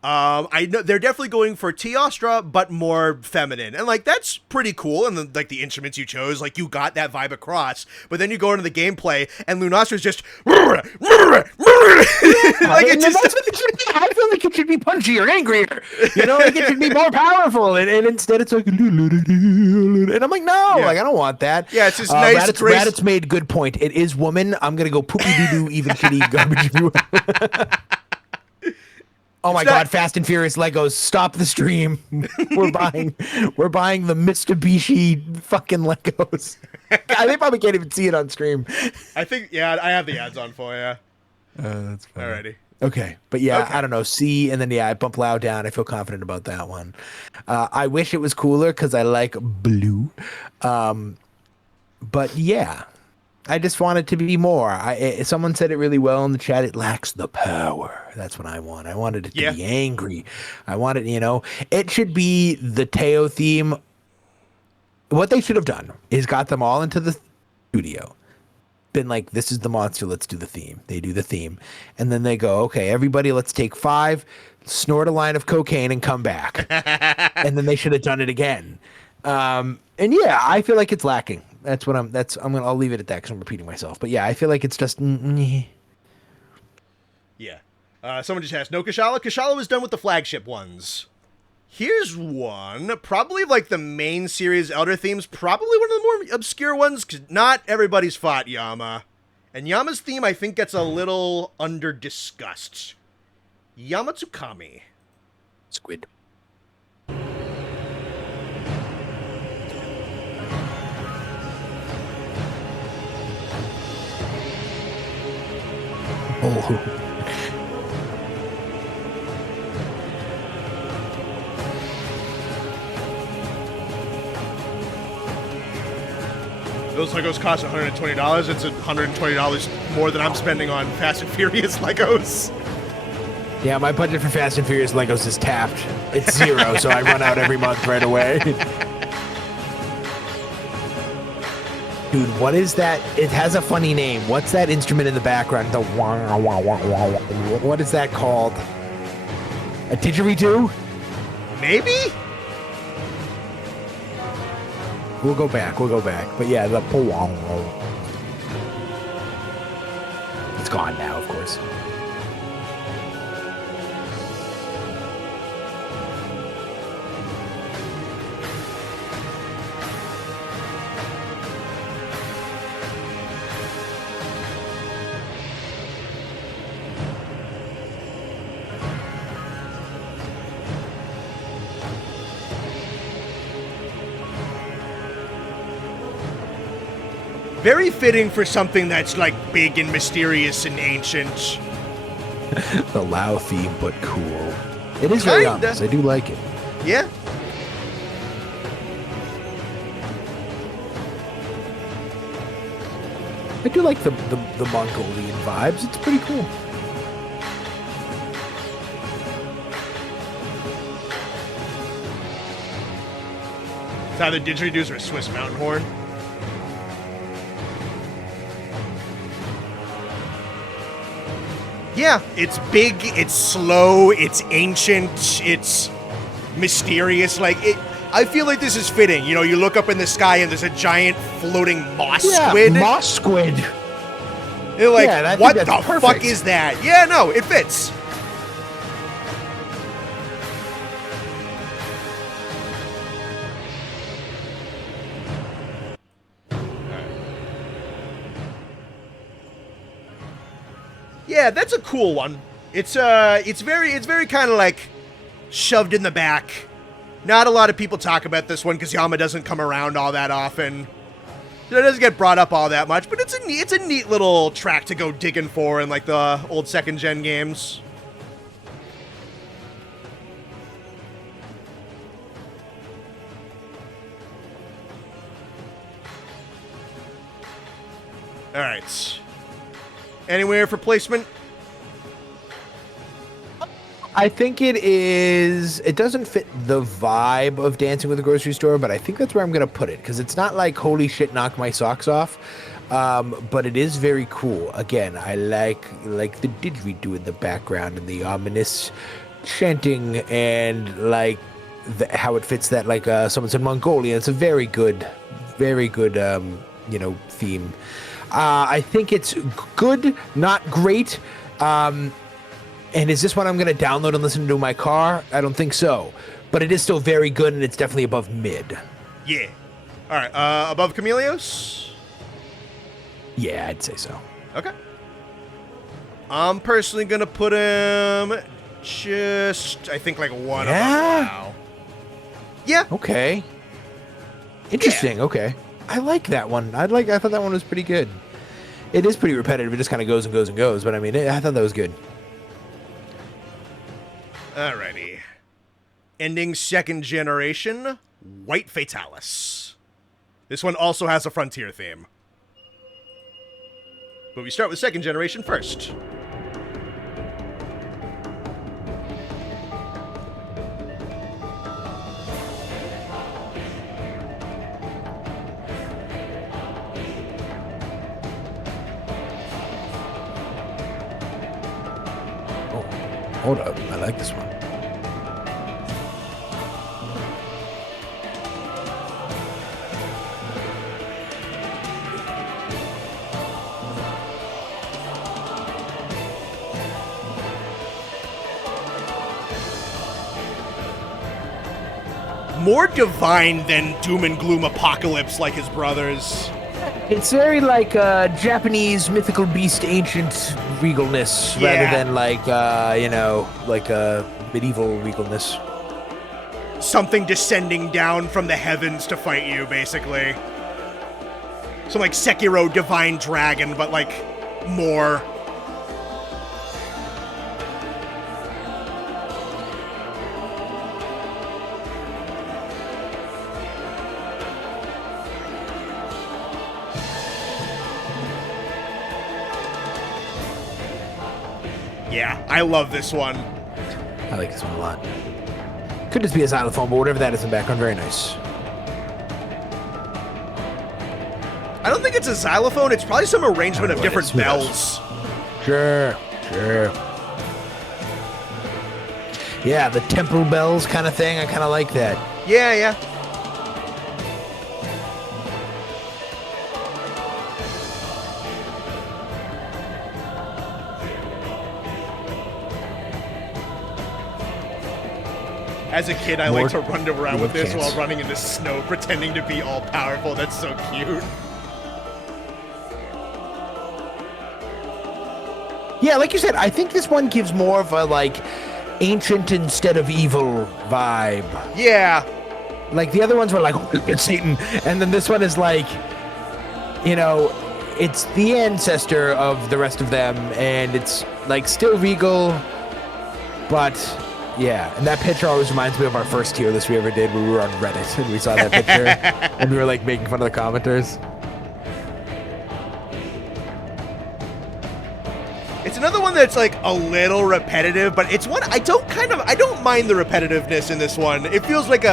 I know they're definitely going for Teostra, but more feminine, and that's pretty cool. And the instruments you chose, you got that vibe across. But then you go into the gameplay, and Lunastra's just I feel like it should be punchier, angrier. It should be more powerful, and instead it's and I'm like, no, I don't want that. Yeah, it's just nice. Raditz made good point. It is woman. I'm gonna go poopy doo doo, even shitty garbage. Oh my God! Fast and Furious Legos, stop the stream. We're buying the Mitsubishi fucking Legos. They probably can't even see it on stream. I think I have the ads on for you. That's funny. Alrighty. Okay, but I don't know. C, and then I bump Lao down. I feel confident about that one. I wish it was cooler because I like blue. But yeah. I just want it to be more. Someone said it really well in the chat. It lacks the power. That's what I want. I wanted it to be angry. I wanted, it should be the Teo theme. What they should have done is got them all into the studio. Been like, this is the monster. Let's do the theme. They do the theme. And then they go, okay, everybody, let's take 5, snort a line of cocaine and come back. And then they should have done it again. And I feel like it's lacking. I'll leave it at that because I'm repeating myself. But yeah, I feel like it's just. Yeah. Someone just asked, no Kushala? Kushala was done with the flagship ones. Here's one. Probably the main series Elder themes. Probably one of the more obscure ones because not everybody's fought Yama. And Yama's theme, I think, gets a little under-discussed. Yama Tsukami. Squid. balloon. Those Legos cost $120. It's $120 more than I'm spending on Fast and Furious Legos. Yeah, my budget for Fast and Furious Legos is tapped. It's 0, so I run out every month right away. Dude, what is that? It has a funny name. What's that instrument in the background? The wah, wah, wah, wah, wah. What is that called? A didgeridoo? Maybe? We'll go back. But yeah, the it's gone now, of course. Very fitting for something that's like big and mysterious and ancient. The Lao theme, but cool. It is very ominous. I do like it. Yeah. I do like the Mongolian vibes. It's pretty cool. It's either didgeridoos or a Swiss mountain horn. Yeah, it's big, it's slow, it's ancient, it's mysterious. Like, I feel like this is fitting. You know, you look up in the sky and there's a giant floating moss squid. Moss squid. You're like, what the fuck is that? Yeah, no, it fits. Yeah, that's a cool one. It's very kind of like shoved in the back. Not a lot of people talk about this one because Yama doesn't come around all that often. It doesn't get brought up all that much, but it's a neat little track to go digging for in like the old second gen games. All right. Anywhere for placement? I think it is. It doesn't fit the vibe of Dancing with the Grocery Store, but I think that's where I'm going to put it because it's not like holy shit, knock my socks off. But it is very cool. Again, I like the didgeridoo in the background and the ominous chanting and like how it fits that like someone said Mongolia. It's a very good theme. I think it's good, not great. And is this one I'm going to download and listen to in my car? I don't think so. But it is still very good, and it's definitely above mid. Yeah. All right. Above Chameleos? Yeah, I'd say so. Okay. I'm personally going to put him just, I think, like one above now. Yeah. Okay. Interesting. Yeah. Okay. I like that one. I thought that one was pretty good. It is pretty repetitive. It just kind of goes and goes and goes. But I mean, I thought that was good. Alrighty. Ending second generation, White Fatalis. This one also has a Frontier theme. But we start with second generation first. Oh, hold up. I like this one. More divine than doom and gloom apocalypse like his brothers. It's very like Japanese mythical beast ancient regalness rather than like, like medieval regalness. Something descending down from the heavens to fight you, basically. So like Sekiro Divine Dragon, but like more. Yeah, I love this one. I like this one a lot. Could just be a xylophone, but whatever that is in the background, very nice. I don't think it's a xylophone. It's probably some arrangement of different bells. Sure. Yeah, the temple bells kind of thing. I kind of like that. Yeah. As a kid, I like to run around with this while running in the snow, pretending to be all powerful. That's so cute. Yeah, like you said, I think this one gives more of a, like, ancient instead of evil vibe. Yeah. Like, the other ones were like, oh, it's Satan. And then this one is like, you know, it's the ancestor of the rest of them. And it's, like, still regal. But, yeah. And that picture always reminds me of our first tier list we ever did where we were on Reddit. And we saw that picture. And we were, like, making fun of the commenters. It's another one that's like a little repetitive, but it's one I don't mind the repetitiveness in this one. It feels like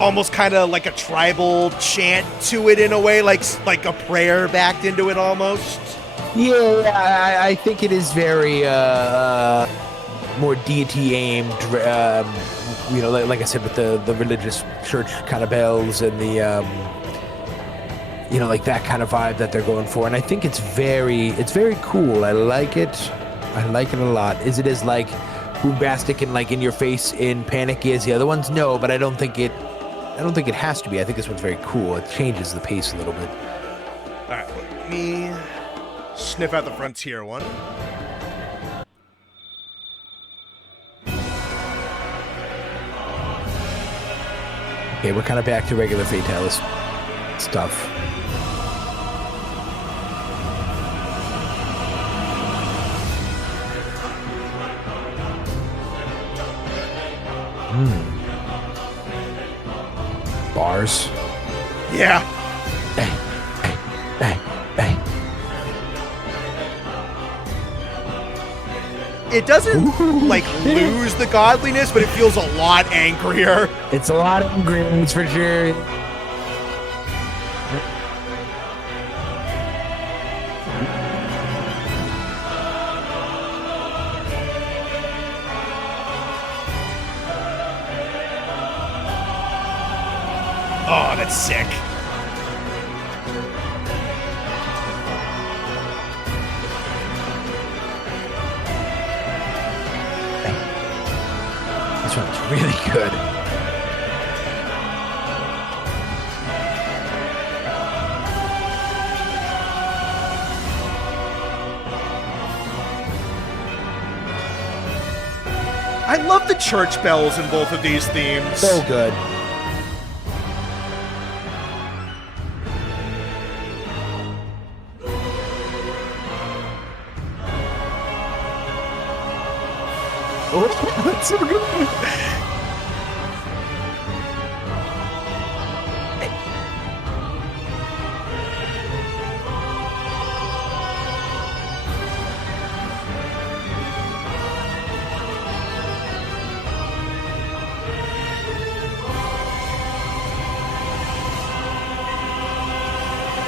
almost kind of like a tribal chant to it in a way, like a prayer backed into it almost. Yeah, I think it is very more deity aimed. You know, like I said, with the religious church kind of bells and the you know, like that kind of vibe that they're going for. And I think it's very cool. I like it. I like it a lot. Is it as like bombastic and like in your face and panicky as the other ones? No, but I don't think it has to be. I think this one's very cool. It changes the pace a little bit. All right, let me sniff out the Frontier one. Okay, we're kind of back to regular Fatalis stuff. Bars. Yeah. Bang. It doesn't like lose the godliness, but it feels a lot angrier. It's a lot of ingredients for sure. Oh, that's sick. This one's really good. I love the church bells in both of these themes. So good. Oh, that's so good.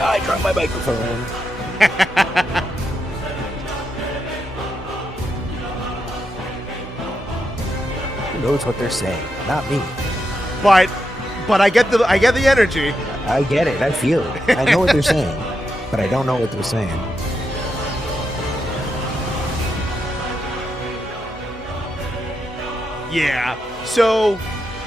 I dropped my microphone. Who knows what they're saying? Not me. But I get the energy. I get it. I feel it. I know what they're saying, but I don't know what they're saying. Yeah. So,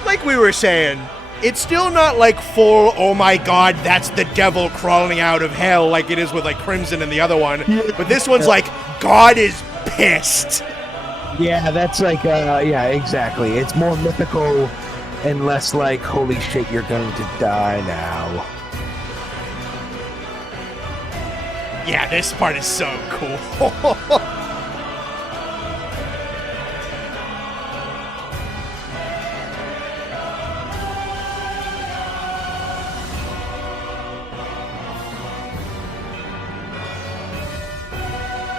like we were saying, it's still not like full, oh my god, that's the devil crawling out of hell like it is with like Crimson and the other one. Yeah. But this one's like, God is pissed. Yeah, that's like, yeah, exactly. It's more mythical and less like, holy shit, you're going to die now. Yeah, this part is so cool.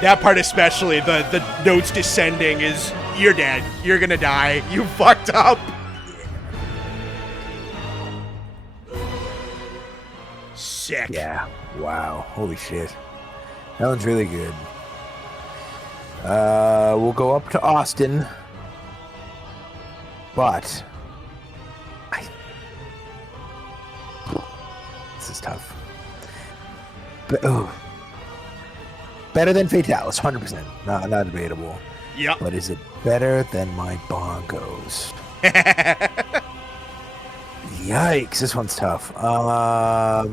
That part especially, the notes descending is, you're dead. You're gonna die. You fucked up. Sick. Yeah. Wow. Holy shit. That one's really good. We'll go up to Austin. But this is tough. Better than Fatalis, 100%. Not debatable. Yep. But is it better than my bongos? Yikes, this one's tough. No,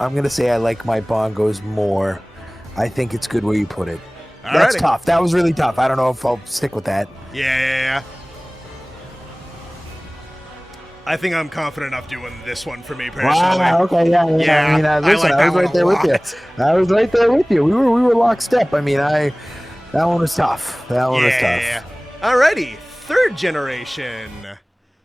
I'm gonna say I like my bongos more. I think it's good where you put it. That's tough. That was really tough. I don't know if I'll stick with that. Yeah. I think I'm confident enough doing this one for me personally. Wow, okay, yeah. I mean, listen, I was right there with you. I was right there with you. We were lockstep. I mean, that one was tough. That one was tough. Yeah. Alrighty, third generation.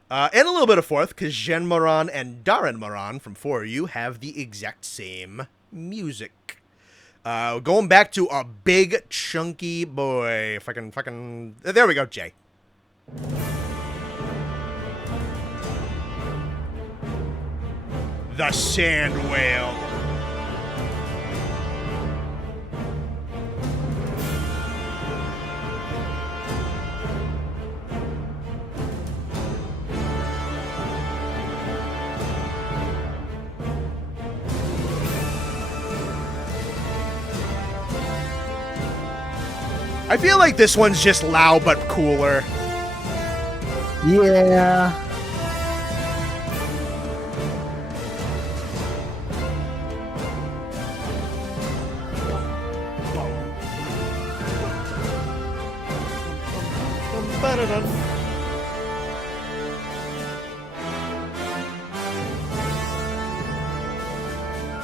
And a little bit of fourth, because Jhen Mohran and Darren Mohran from 4U have the exact same music. Going back to a big, chunky boy. If I can fucking... There we go, Jay. The Sand Whale. I feel like this one's just loud but cooler. Yeah.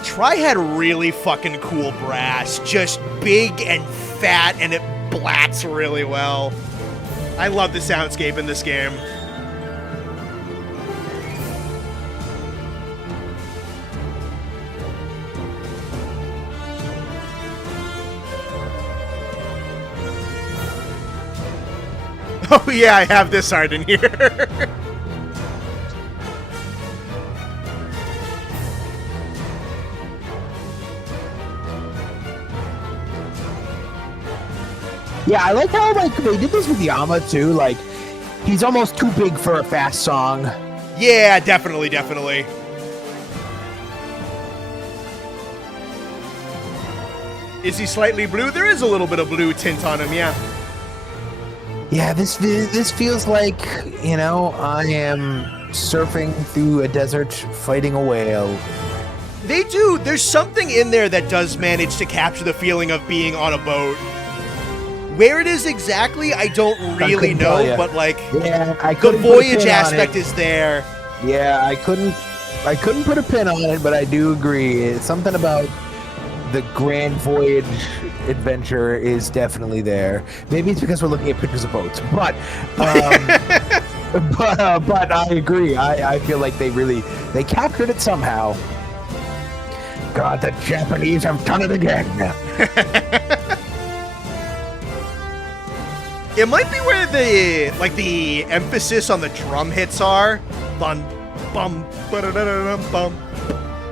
Tri had really fucking cool brass, just big and fat, and it blats really well. I love the soundscape in this game. Oh yeah, I have this art in here. Yeah, I like how they did this with Yama too. Like, he's almost too big for a fast song. Yeah, definitely. Is he slightly blue? There is a little bit of blue tint on him, yeah. Yeah, this feels like, I am surfing through a desert fighting a whale. They do. There's something in there that does manage to capture the feeling of being on a boat. Where it is exactly, I don't really know, but the voyage aspect is there. Yeah, I couldn't put a pin on it, but I do agree. It's something about the grand voyage adventure is definitely there. Maybe it's because we're looking at pictures of boats, but but I agree. I feel like they captured it somehow. God, the Japanese have done it again. It might be where the emphasis on the drum hits are. Bum, bum, ba-da-da-da-dum, bum.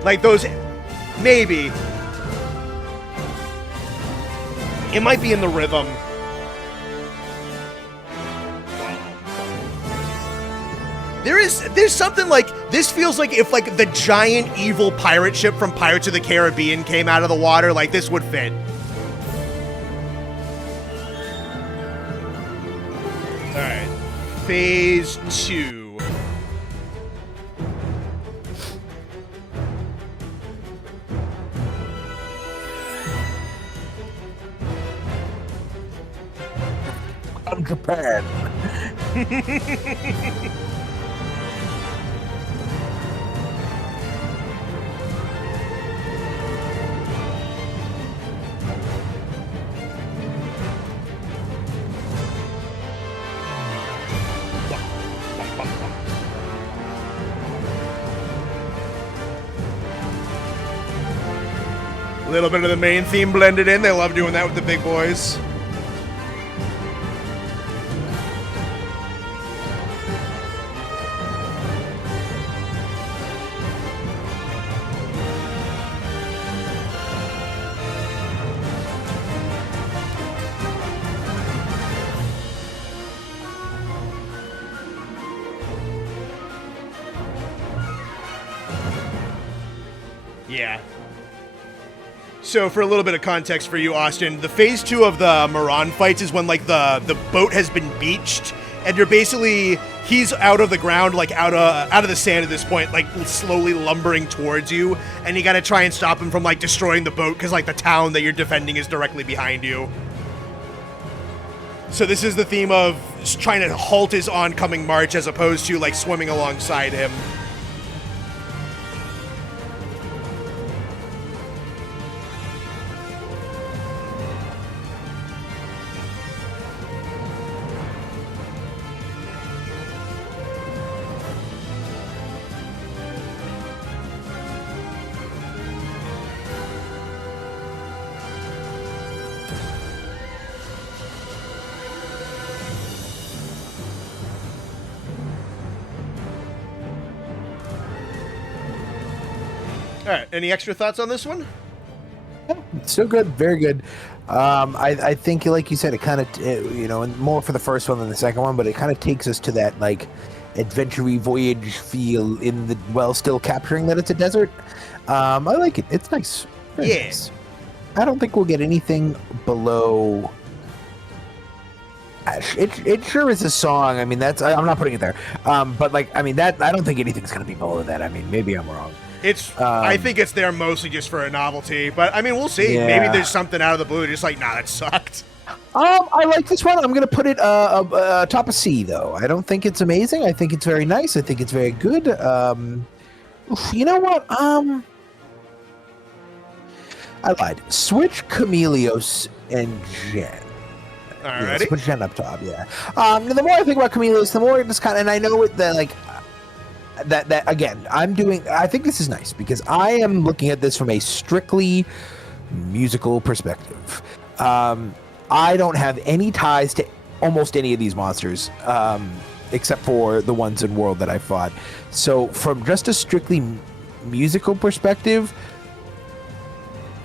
Like those, maybe. It might be in the rhythm. There's something like, this feels like if like the giant evil pirate ship from Pirates of the Caribbean came out of the water, like this would fit. Alright, phase 2. I'm Japan. little bit of the main theme blended in. They love doing that with the big boys. Yeah. So for a little bit of context for you, Austin, the phase 2 of the Mohran fights is when like the boat has been beached and you're basically, he's out of the ground, like out of the sand at this point, like slowly lumbering towards you, and you gotta try and stop him from like destroying the boat because like the town that you're defending is directly behind you. So this is the theme of trying to halt his oncoming march as opposed to like swimming alongside him. All right, any extra thoughts on this one? Still good, very good. I think, like you said, it kind of, you know, and more for the first one than the second one, but it kind of takes us to that, like, adventure-y voyage feel in the, while still capturing that it's a desert. I like it. It's nice. Very nice. I don't think we'll get anything below... It sure is a song. I mean, that's... I'm not putting it there. But, like, I mean, that... I don't think anything's going to be below that. I mean, maybe I'm wrong. It's. I think it's there mostly just for a novelty, but I mean, we'll see. Yeah. Maybe there's something out of the blue, just like, nah, that sucked. I like this one. I'm gonna put it top of C though. I don't think it's amazing. I think it's very nice. I think it's very good. You know what? I lied. Switch Chameleos and Jhen. Alrighty. Yeah, switch Jhen up top. Yeah. The more I think about Chameleos, the more it just kind of, and I know it that like. That again, I think this is nice because I am looking at this from a strictly musical perspective. I don't have any ties to almost any of these monsters, except for the ones in World that I fought. So from just a strictly musical perspective,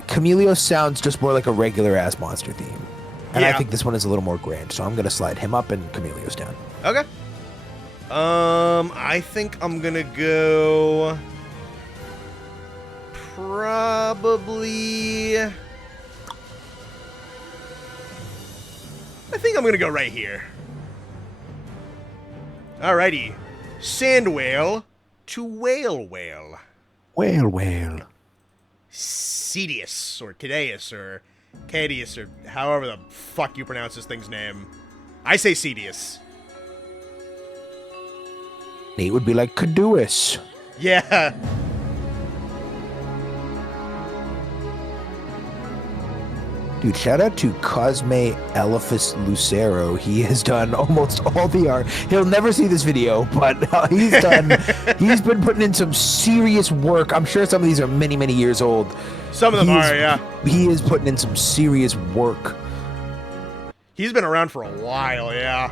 Chameleos sounds just more like a regular ass monster theme. And I think this one is a little more grand, so I'm gonna slide him up and Chameleos down. Okay. I think I'm gonna go probably. I think I'm gonna go right here. Alrighty, Sand Whale to Whale Whale. Whale. Ceadeus or Ceadeus or Ceadeus or however the fuck you pronounce this thing's name. I say Ceadeus. It would be like Caduceus. Yeah. Dude, shout out to Cosme Elephas Lucero. He has done almost all the art. He'll never see this video, but he's been putting in some serious work. I'm sure some of these are many, many years old. Some of them are, yeah. He is putting in some serious work. He's been around for a while, yeah.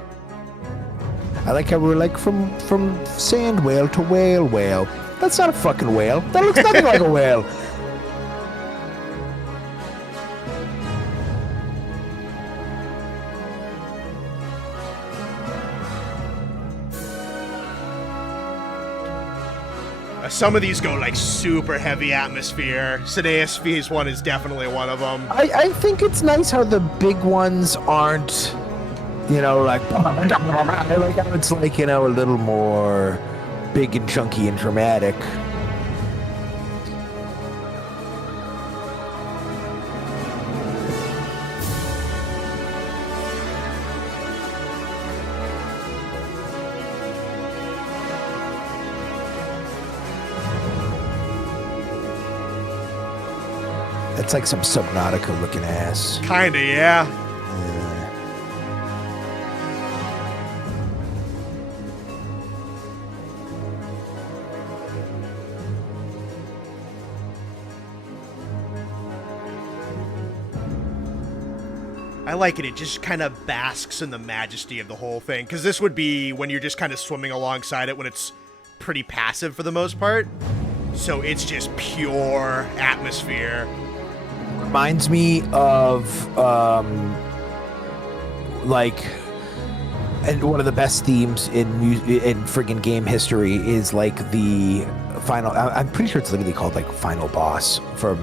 I like how we're like from sand whale to whale. That's not a fucking whale. That looks nothing like a whale. Some of these go like super heavy atmosphere. Ceadeus phase 1 is definitely one of them. I think it's nice how the big ones aren't, you know, like how it's like, you know, a little more big and chunky and dramatic. It's like some Subnautica looking ass. Kinda, yeah. I like it. It just kind of basks in the majesty of the whole thing. Because this would be when you're just kind of swimming alongside it when it's pretty passive for the most part. So it's just pure atmosphere. Reminds me of, and one of the best themes in friggin' game history is like the final. I'm pretty sure it's literally called like Final Boss from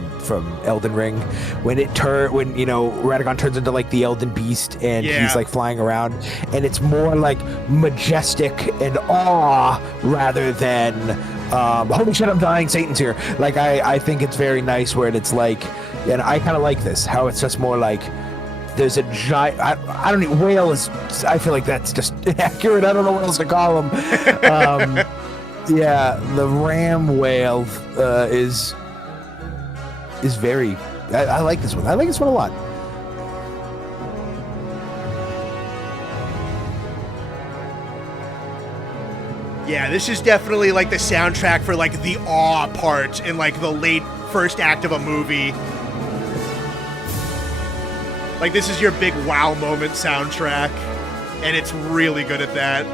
Elden Ring, when Radagon turns into like the Elden Beast and he's like flying around, and it's more like majestic and awe rather than holy shit, I'm dying, Satan's here. Like I think it's very nice where it's like, and I kind of like this, how it's just more like. There's a giant. I don't know. Whale is. I feel like that's just accurate. I don't know what else to call them. Yeah, the ram whale is very. I like this one. I like this one a lot. Yeah, this is definitely like the soundtrack for like the awe part in like the late first act of a movie. Like, this is your big wow moment soundtrack, and it's really good at that.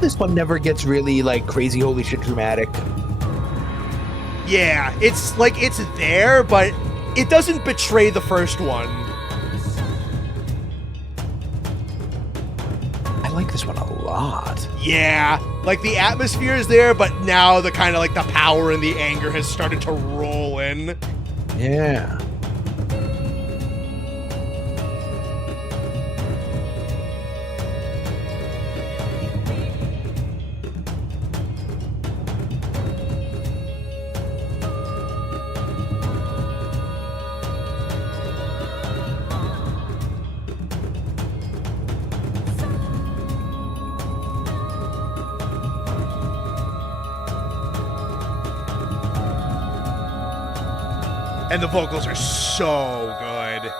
This one never gets really like crazy holy shit dramatic. Yeah, it's like it's there, but it doesn't betray the first one. I like this one a lot. Yeah, like the atmosphere is there, but now the kind of like the power and the anger has started to roll in. Yeah. And the vocals are so good.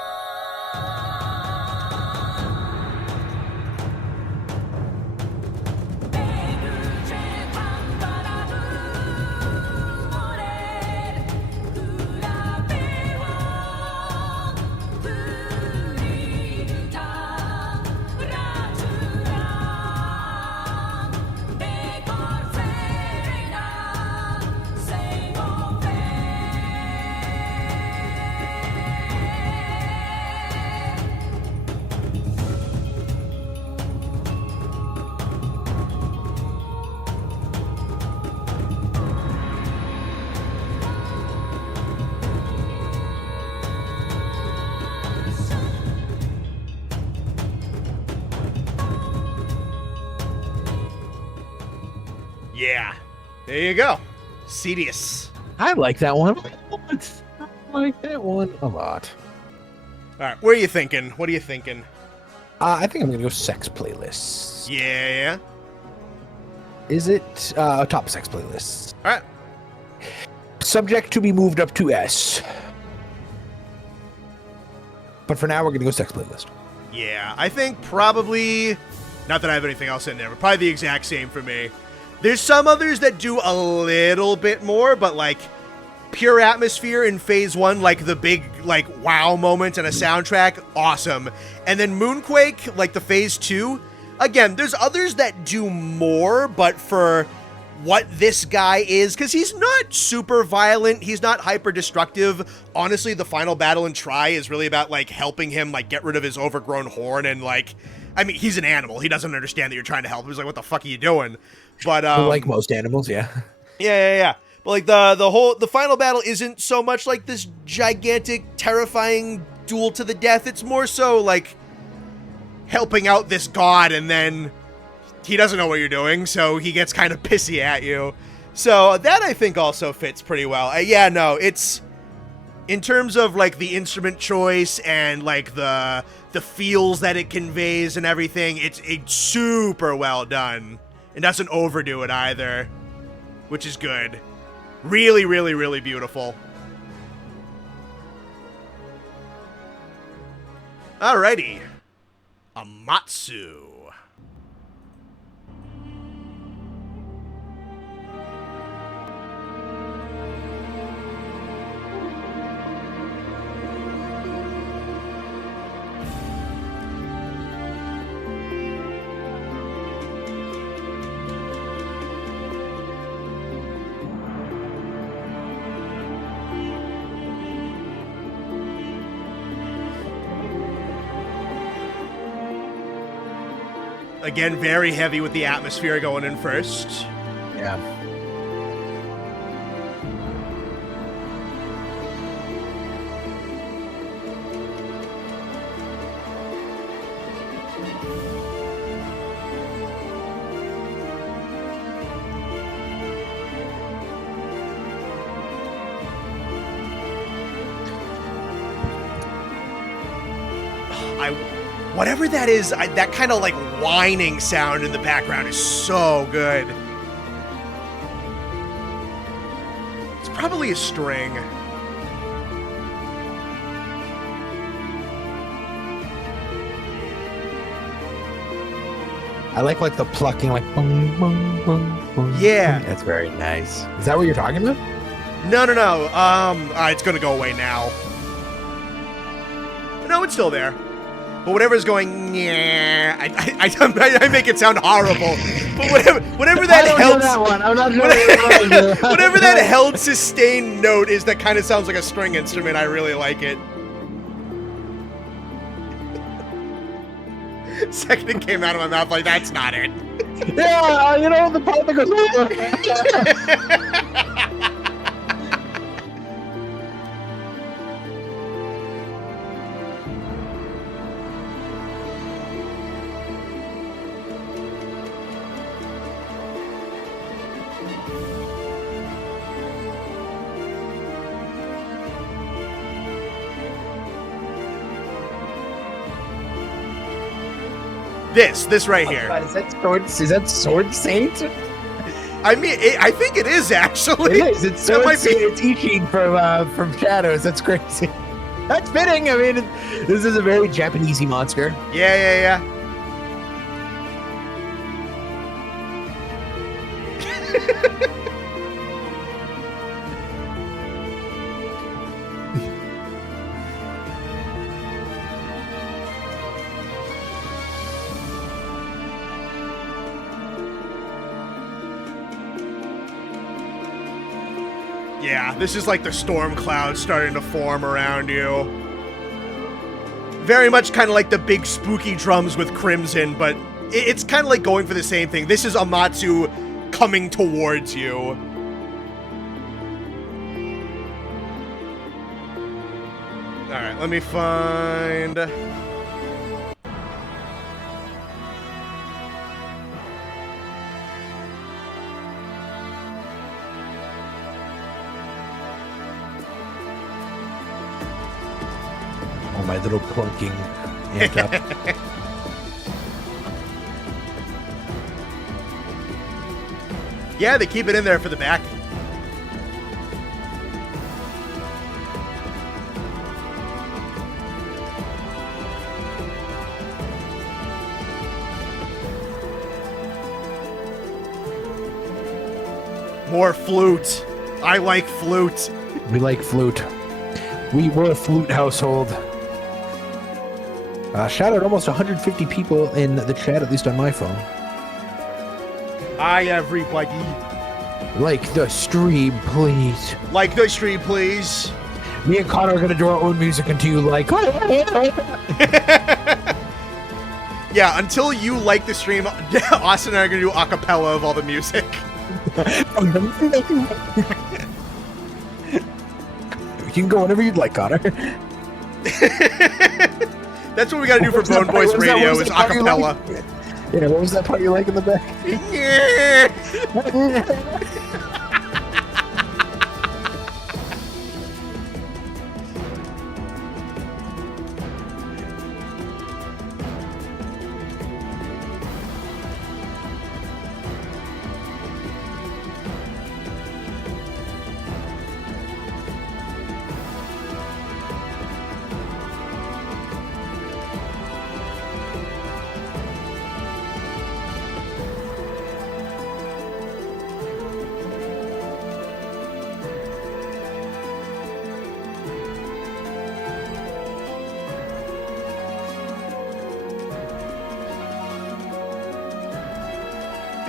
Yeah. There you go. Ceadeus. I like that one. I like that one a lot. All right, where are you thinking? What are you thinking? I think I'm gonna go sex playlists. Yeah. Is it top sex playlists? All right. Subject to be moved up to S. But for now, we're gonna go sex playlist. Yeah, I think probably, not that I have anything else in there, but probably the exact same for me. There's some others that do a little bit more, but like pure atmosphere in phase 1, like the big, like, wow moment and a soundtrack, awesome. And then Moonquake, like the phase 2, again, there's others that do more, but for what this guy is, because he's not super violent, he's not hyper destructive. Honestly, the final battle in Tri is really about, like, helping him, like, get rid of his overgrown horn, and, like, I mean, he's an animal, he doesn't understand that you're trying to help him. He's like, what the fuck are you doing? But like most animals, yeah. Yeah. But, like, the final battle isn't so much like this gigantic, terrifying duel to the death. It's more so, like, helping out this god, and then he doesn't know what you're doing, so he gets kind of pissy at you. So that, I think, also fits pretty well. Yeah, no, it's... in terms of, like, the instrument choice and, like, the feels that it conveys and everything, it's super well done. It doesn't overdo it either, which is good. Really, really, really beautiful. Alrighty. Amatsu. Again, very heavy with the atmosphere going in first. Yeah. Whatever that is, that kind of like whining sound in the background is so good. It's probably a string. I like the plucking, like boom, boom, boom, boom. Yeah. That's very nice. Is that what you're talking about? No. It's gonna go away now. No, it's still there. But whatever's going, yeah, I make it sound horrible. But whatever that held, that one. I'm not sure. whatever that held sustained note is, that kind of sounds like a string instrument. I really like it. Second it came out of my mouth, like, that's not it. Yeah, you know, the part that goes. This right here. Is that Sword Saint? I mean, I think it is, actually. It is. It's Sword Saint. It's Ishin from Shadows. That's crazy. That's fitting. I mean, this is a very Japanesey monster. Yeah. Yeah, this is like the storm clouds starting to form around you. Very much kind of like the big spooky drums with Crimson, but it's kind of like going for the same thing. This is Amatsu coming towards you. Alright, let me find... my little plunking handcuff. Yeah, they keep it in there for the back. More flute. I like flute. We like flute. We're a flute household. Shout out almost 150 people in the chat, at least on my phone. Hi, everybody. Like the stream, please. Like the stream, please. Me and Connor are gonna do our own music until you like. Yeah, until you like the stream, Austin and I are gonna do a cappella of all the music. You can go whenever you'd like, Connor. That's what we gotta do for Bone Boys Radio is a cappella. Yeah, what was that part you like in the back?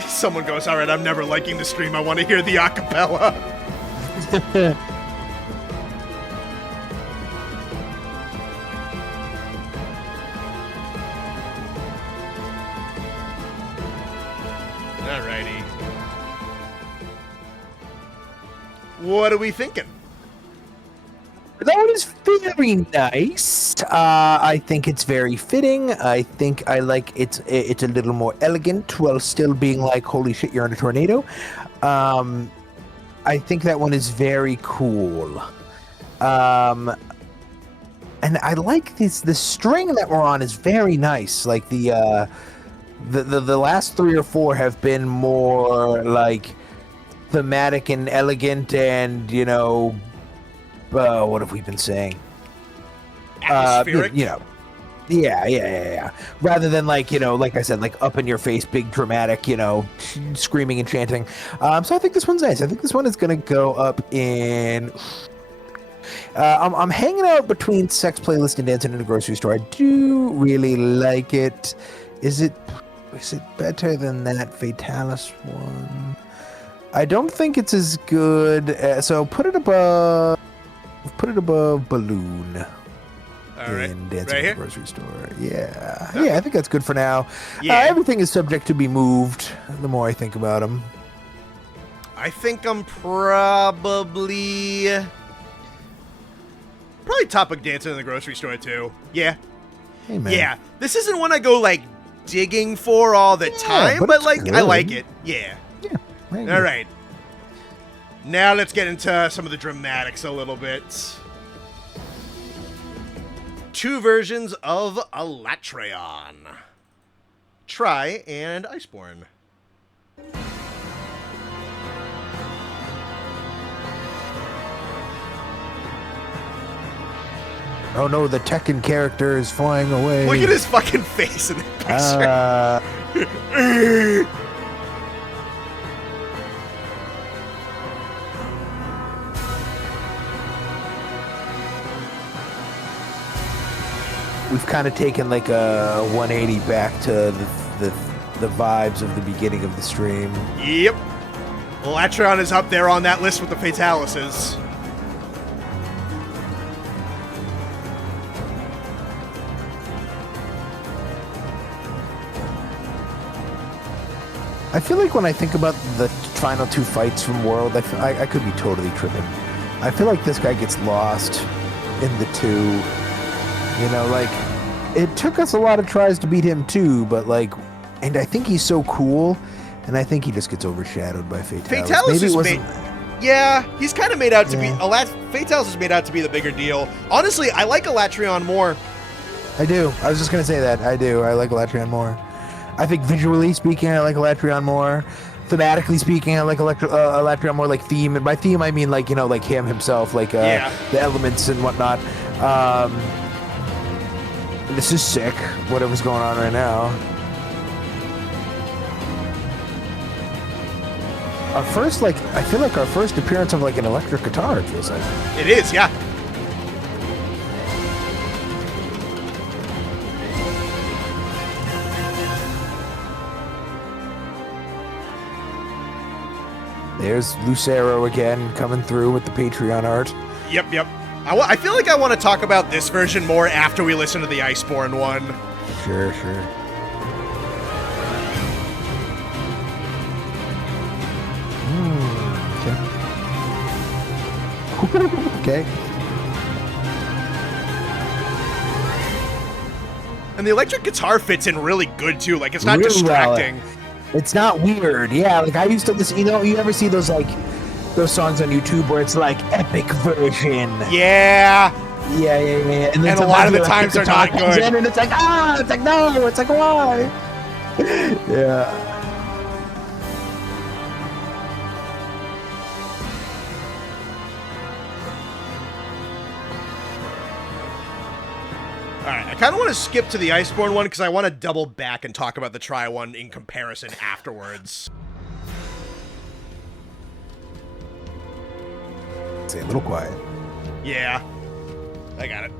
Someone goes, all right, I'm never liking the stream. I want to hear the acapella. Alrighty. What are we thinking? That one is very nice. I think it's very fitting. I think I like it's a little more elegant while still being like, holy shit, you're in a tornado. I think that one is very cool. And I like this. The string that we're on is very nice. Like the last 3 or 4 have been more like thematic and elegant, and you know. What have we been saying? Atmospheric? Yeah. Rather than like, like I said, like up in your face, big dramatic, screaming and chanting. So I think this one's nice. I think this one is going to go up in... I'm hanging out between Sex Playlist and Dancing in a Grocery Store. I do really like it. Is it better than that Fatalis one? I don't think it's as good. So put it above Balloon. All right. In Dancing Right in here? the Grocery Store. Yeah. Yeah, I think that's good for now. Yeah. Everything is subject to be moved the more I think about them. I think I'm probably top of Dancing in the Grocery Store too. Yeah. Hey, man. Yeah. This isn't one I go like digging for all the time, but it's like good. I like it. Yeah. Yeah. All right. Now let's get into some of the dramatics a little bit. 2 versions of Alatreon. Tri and Iceborne. Oh no, the Tekken character is flying away. Look at his fucking face in the picture. We've kind of taken like a 180 back to the vibes of the beginning of the stream. Yep. Alatreon is up there on that list with the Fatalises. I feel like when I think about the final 2 fights from World, I could be totally tripping. I feel like this guy gets lost in the 2. Like, it took us a lot of tries to beat him too, but like, and I think he's so cool, and I think he just gets overshadowed by Fatalis. Fatalis is yeah, he's kind of made out to be... Fatalis is made out to be the bigger deal. Honestly, I like Alatreon more. I do. I was just going to say that. I do. I like Alatreon more. I think visually speaking, I like Alatreon more. Thematically speaking, I like Alatreon more. Like theme, and by theme I mean like like him himself, like the elements and whatnot. This is sick. Whatever's going on right now. our first, like, I feel like our first appearance of like an electric guitar, it feels like. It is, yeah. There's Lucero again coming through with the Patreon art. Yep, yep. I feel like I want to talk about this version more after we listen to the Iceborne one. Sure, sure. Okay. Okay. And the electric guitar fits in really good too. Like, it's not really distracting. Well. It's not weird. Yeah, like I used to listen. You know, you ever see those like those songs on YouTube where it's like epic version? Yeah. Yeah. And, then a lot of the times they're not good. And it's like, it's like, no, it's like, why? Yeah. Alright, I kind of want to skip to the Iceborne one because I want to double back and talk about the Tri one in comparison afterwards. Say a little quiet. Yeah. I got it.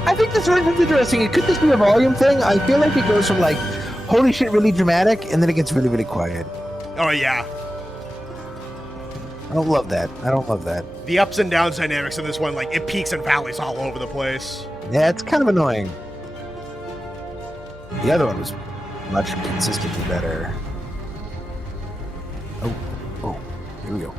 I think this one is interesting. Could this be a volume thing? I feel like it goes from like, holy shit, really dramatic, and then it gets really, really quiet. Oh, yeah. I don't love that. I don't love that. The ups and downs dynamics in this one, like, it peaks and valleys all over the place. Yeah, it's kind of annoying. The other one was much consistently better. Oh, here we go.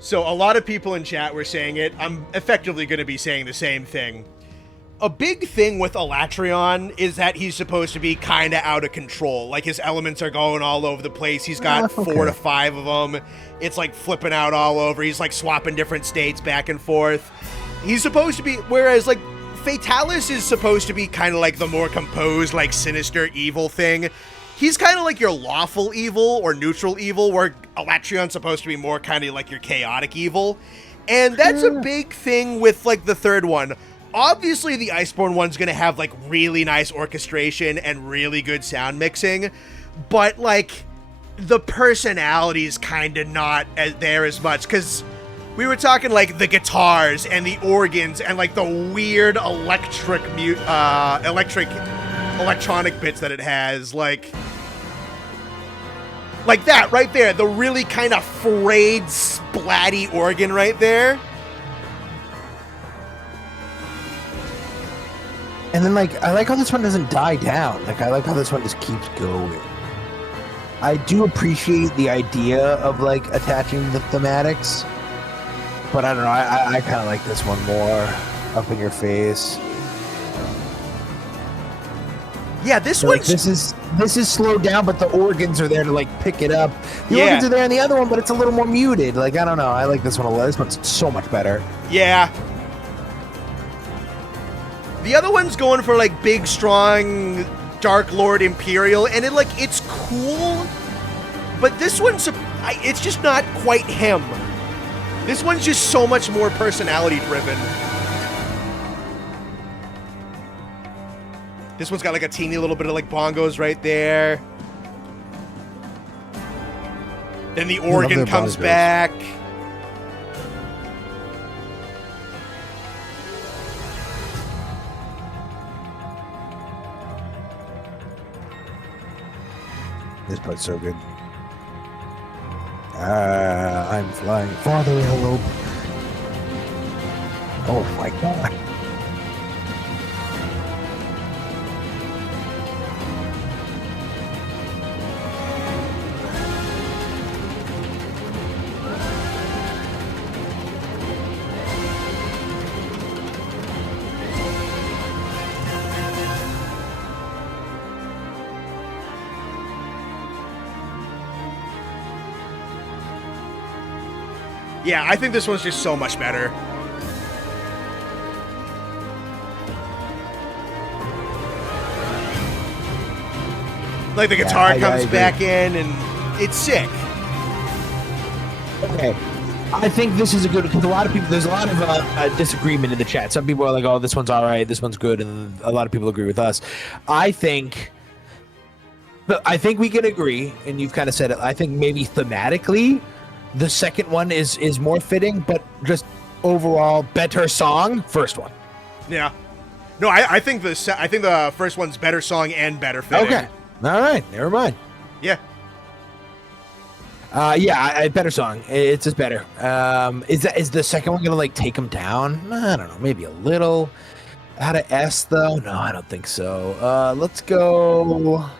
So a lot of people in chat were saying it. I'm effectively going to be saying the same thing. A big thing with Alatreon is that he's supposed to be kind of out of control. Like, his elements are going all over the place. He's got 4 to 5 of them. It's, like, flipping out all over. He's, like, swapping different states back and forth. He's supposed to be... Whereas, like, Fatalis is supposed to be kind of like the more composed, like, sinister evil thing. He's kind of like your lawful evil or neutral evil, where Alatreon's supposed to be more kind of like your chaotic evil. And that's a big thing with, like, the third one. Obviously, the Iceborne one's going to have, like, really nice orchestration and really good sound mixing. But, like, the personality's kind of not there as much. Because we were talking, like, the guitars and the organs and, like, the weird electronic bits that it has. Like that right there. The really kind of frayed, splatty organ right there. And then, like, I like how this one doesn't die down. Like, I like how this one just keeps going. I do appreciate the idea of, like, attaching the thematics. But I don't know, I kind of like this one more. Up in your face. Yeah, this like, one's... This is slowed down, but the organs are there to, like, pick it up. The organs are there in the other one, but it's a little more muted. Like, I don't know. I like this one a lot. This one's so much better. Yeah. The other one's going for, like, big, strong, Dark Lord Imperial, and it's cool, but this one's, it's just not quite him. This one's just so much more personality-driven. This one's got, like, a teeny little bit of, like, bongos right there. Then the organ comes back. This part's so good. I'm flying farther, hello. Oh my god. Yeah, I think this one's just so much better. Like, the guitar comes back in, and it's sick. Okay. I think this is a good, because there's a lot of disagreement in the chat. Some people are like, oh, this one's all right, this one's good, and a lot of people agree with us. I think we can agree, and you've kind of said it, I think maybe thematically, the second one is more fitting, but just overall better song, first one. Yeah. No, I think the first one's better song and better fitting. Okay. All right. Never mind. Yeah. Better song. It's just better. Is the second one gonna like take him down? I don't know. Maybe a little. Out of S though? No, I don't think so. Let's go.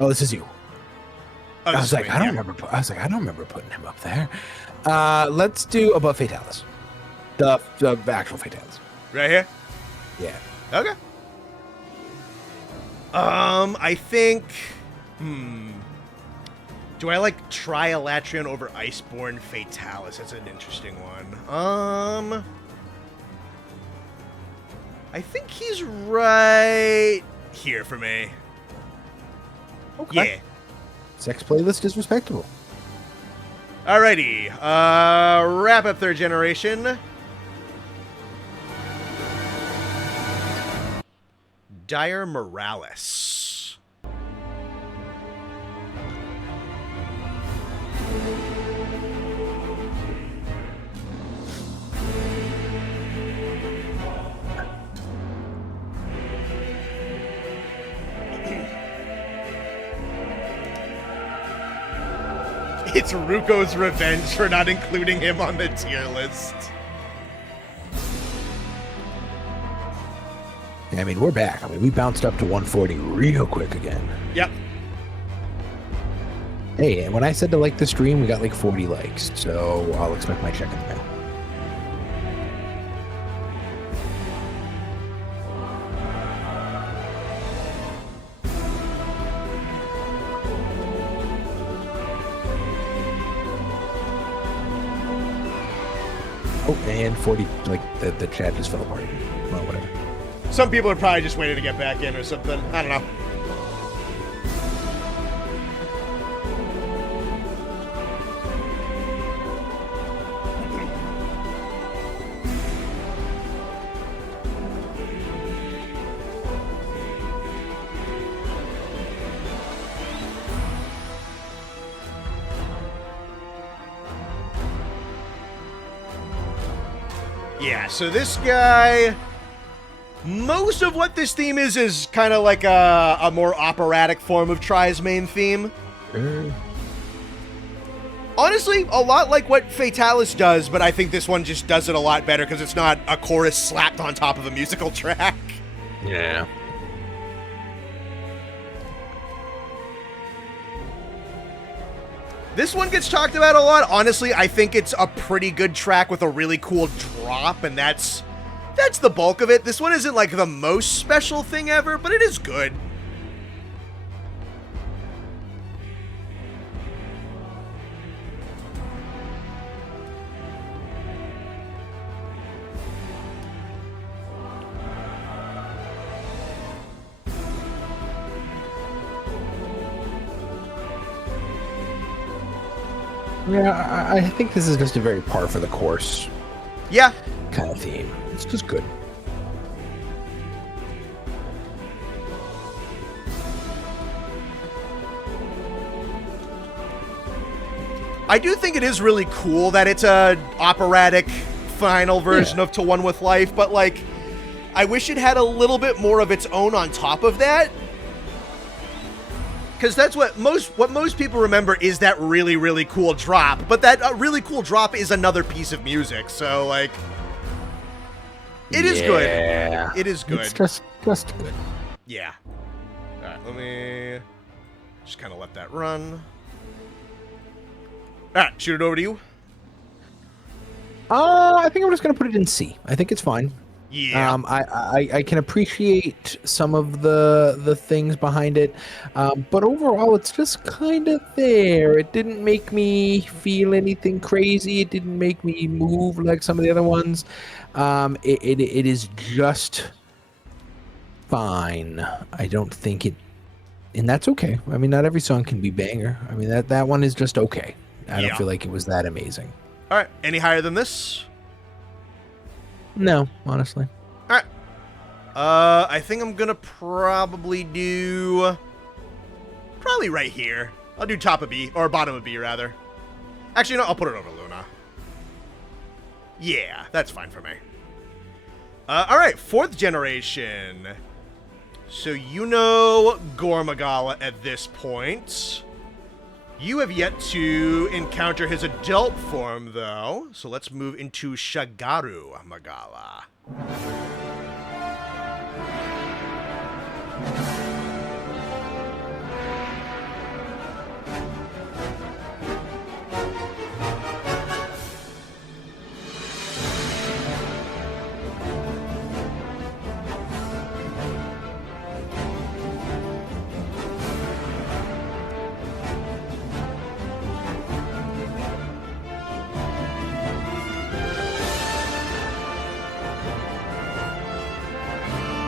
Oh, this is you. I was like, I don't remember putting him up there. Let's do above Fatalis. The actual Fatalis. Right here? Yeah. Okay. I think... Do I, like, try Alatreon over Iceborne Fatalis? That's an interesting one. I think he's right here for me. Okay. Yeah. Sex playlist is respectable. Alrighty. Wrap up third generation. Dire Miralis. It's Ruko's revenge for not including him on the tier list. Yeah, I mean, we're back. I mean, we bounced up to 140 real quick again. Yep. Hey, and when I said to like the stream, we got like 40 likes, so I'll expect my check in the mail. Oh, and 40, like, the chat just fell apart. Well, whatever. Some people are probably just waiting to get back in or something. I don't know. Yeah, so this guy... Most of what this theme is kind of like a more operatic form of Tri's main theme. Honestly, a lot like what Fatalis does, but I think this one just does it a lot better because it's not a chorus slapped on top of a musical track. Yeah. This one gets talked about a lot. Honestly, I think it's a pretty good track with a really cool drop, and that's the bulk of it. This one isn't like the most special thing ever, but it is good. Yeah, I think this is just a very par for the course Yeah. kind of theme. It's just good. I do think it is really cool that it's a operatic final version of To One With Life, but like, I wish it had a little bit more of its own on top of that. Because that's what most people remember is that really, really cool drop. But that really cool drop is another piece of music. So, like, it is good. It is good. It's just good. Yeah. All right, let me just kind of let that run. All right, shoot it over to you. I think I'm just going to put it in C. I think it's fine. Yeah. I can appreciate some of the things behind it, but overall it's just kind of there. It didn't make me feel anything crazy. It didn't make me move like some of the other ones. It is just fine. I don't think it, and that's okay. I mean, not every song can be banger. I mean, that one is just okay. I don't feel like it was that amazing. All right, any higher than this? No, honestly. All right. I think I'm gonna probably do right here. I'll do top of B, or bottom of B rather. Actually, no, I'll put it over Luna. Yeah, that's fine for me. All right, 4th generation. So you know Zorah Magala at this point. You have yet to encounter his adult form, though. So let's move into Shagaru Magala.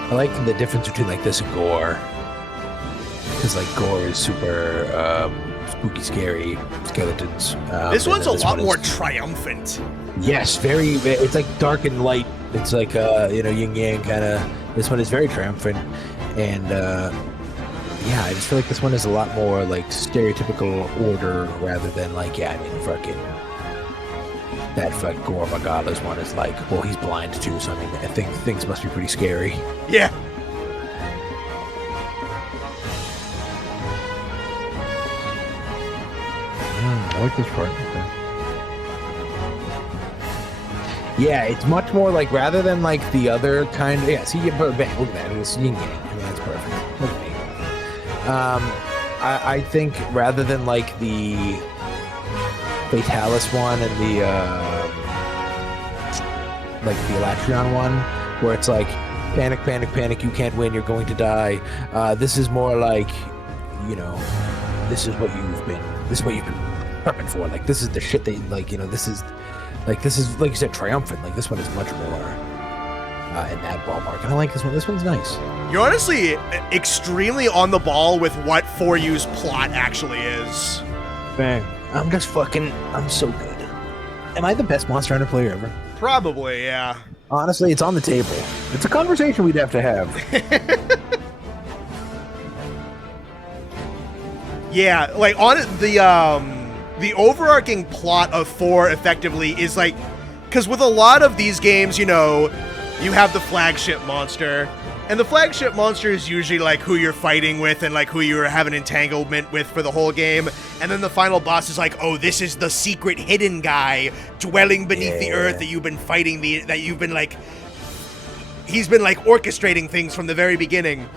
I like the difference between like this and Gore, because like Gore is super spooky, scary skeletons. This one's a lot more triumphant. Yes, very. It's like dark and light. It's like yin yang kind of. This one is very triumphant, and yeah, I just feel like this one is a lot more like stereotypical order rather than like fucking. That Zorah Magala's one is like, well, he's blind too, so I mean, I think things must be pretty scary. Yeah. I like this part. Okay. Yeah, it's much more like, rather than like the other kind of, yeah, see, look at that, it's yin yang. I mean, that's perfect. Look at me. I think rather than like the Fatalis one and the like the Alatreon one, where it's like panic, panic, panic, you can't win, you're going to die. This is more like, this is what you've been prepping for. Like, this is the shit that, like, this is like you said, triumphant. Like, this one is much more in that ballpark, and I like this one. This one's nice. You're honestly extremely on the ball with what 4U's plot actually is. Bang. I'm so good. Am I the best Monster Hunter player ever? Probably, yeah. Honestly, it's on the table. It's a conversation we'd have to have. Yeah, like on the overarching plot of 4 effectively is like, because with a lot of these games, you have the flagship monster, And the flagship monster is usually like who you're fighting with and like who you're having entanglement with for the whole game. And then the final boss is like, oh, this is the secret hidden guy dwelling beneath the earth that you've been fighting, he's been like orchestrating things from the very beginning.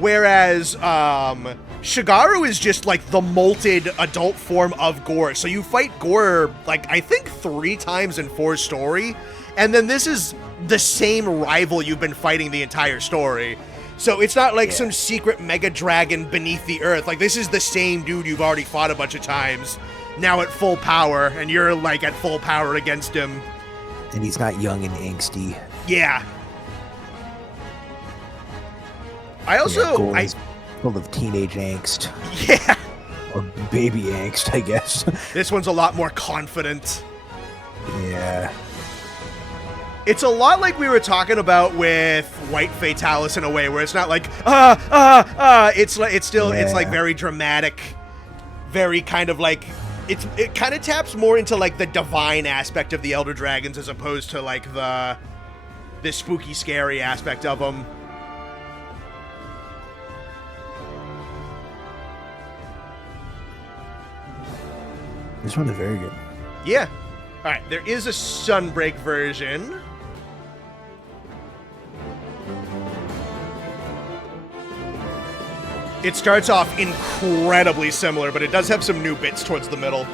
Whereas Shagaru is just like the molted adult form of Gore. So you fight Gore like I think 3 times in 4 story. And then this is the same rival you've been fighting the entire story. So it's not like some secret mega dragon beneath the earth. Like, this is the same dude you've already fought a bunch of times, now at full power, and you're, like, at full power against him. And he's not young and angsty. Yeah. I also... He's full of teenage angst. Yeah. Or baby angst, I guess. This one's a lot more confident. Yeah. It's a lot like we were talking about with White Fatalis in a way, where it's not like it's like very dramatic, very kind of like it kind of taps more into like the divine aspect of the Elder Dragons as opposed to like the spooky, scary aspect of them. This one is very good. Yeah. All right. There is a Sunbreak version. It starts off incredibly similar, but it does have some new bits towards the middle.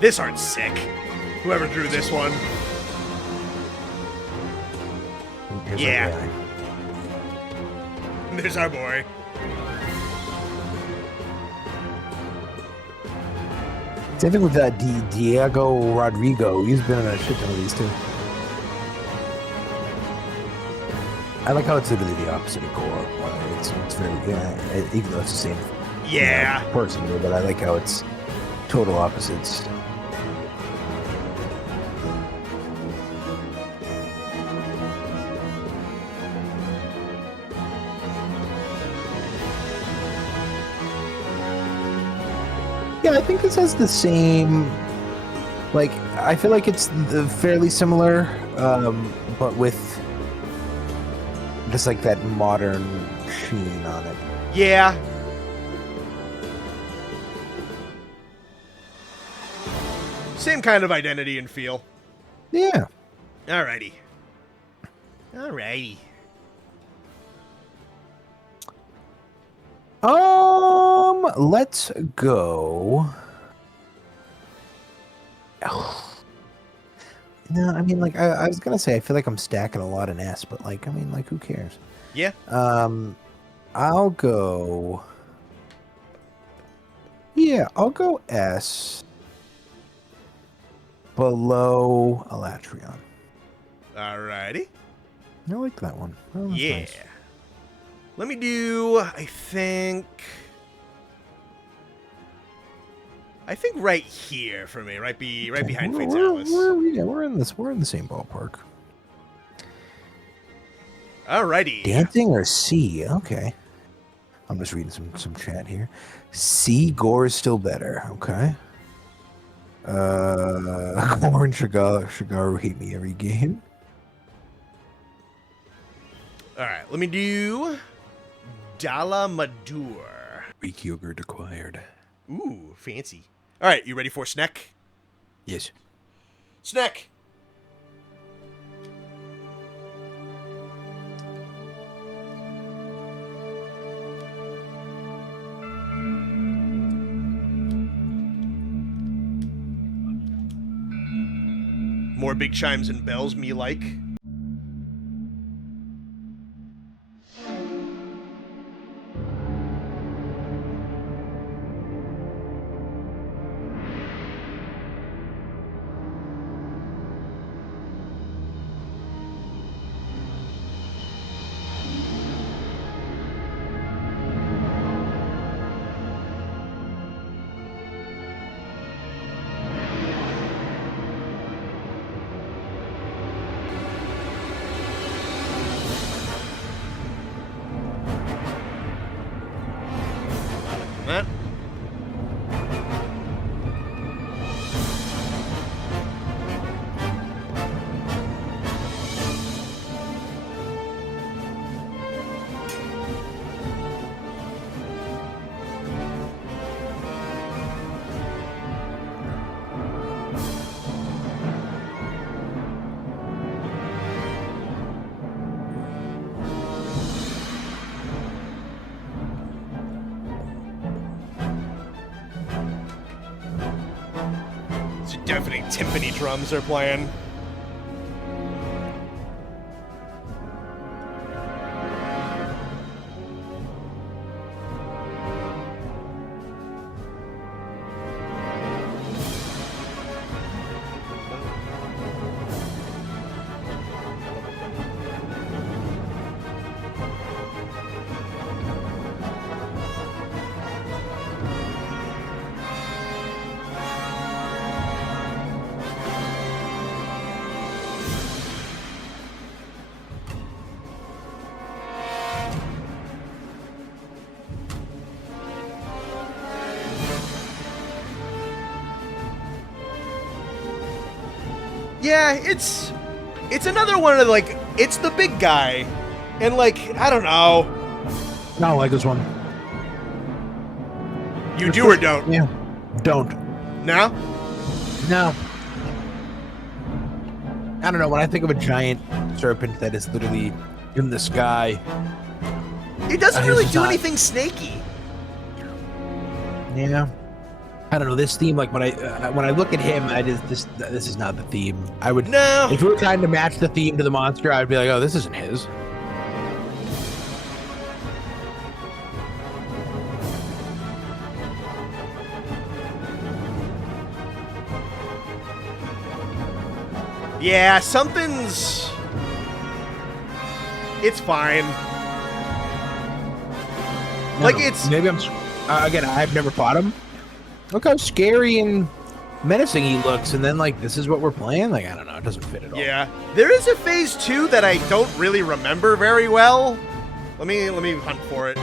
This art's sick. Whoever drew this one. Here's yeah. There's our boy. Same thing with Diego Rodrigo. He's been in a shit ton of these too. I like how it's literally the opposite of Gore. It's very, even though it's the same person, but I like how it's total opposites. Yeah, I think this has the same, like, I feel like it's fairly similar, but with just like that modern sheen on it. Yeah. Same kind of identity and feel. Yeah. Alrighty. Alrighty. Let's go. No, I mean, like, I was gonna say, I feel like I'm stacking a lot in S, but, like, I mean, like, who cares? Yeah. I'll go... Yeah, I'll go S below Alatreon. Alrighty. I like that one. Oh, that's yeah. nice. Let me do, I think right here for me, right behind Fatalis. We're in the same ballpark. Alrighty. Dancing or C? Okay. I'm just reading some chat here. C, Gore is still better. Okay. Gore and Shagaru hate me every game. Alright, let me do Dalamadur. Greek yogurt acquired. Ooh, fancy. Alright, you ready for Snack? Yes. Snack! More big chimes and bells, me like. deafening timpani drums are playing. Yeah, it's another one of the, like, it's the big guy. And, like, I don't know. I don't like this one. You do or don't? Yeah. Don't. No? No. I don't know. When I think of a giant serpent that is literally in the sky, It doesn't really do anything snaky. Yeah. I don't know, this theme, like when I look at him, this is not the theme. I would, no. If we were trying to match the theme to the monster, I'd be like, oh, this isn't his. Yeah, something's... It's fine. No, like, it's... Maybe I'm... again, I've never fought him. Look how scary and menacing he looks, and then, like, this is what we're playing? Like, I don't know, it doesn't fit at all. Yeah. There is a phase 2 that I don't really remember very well. Let me hunt for it.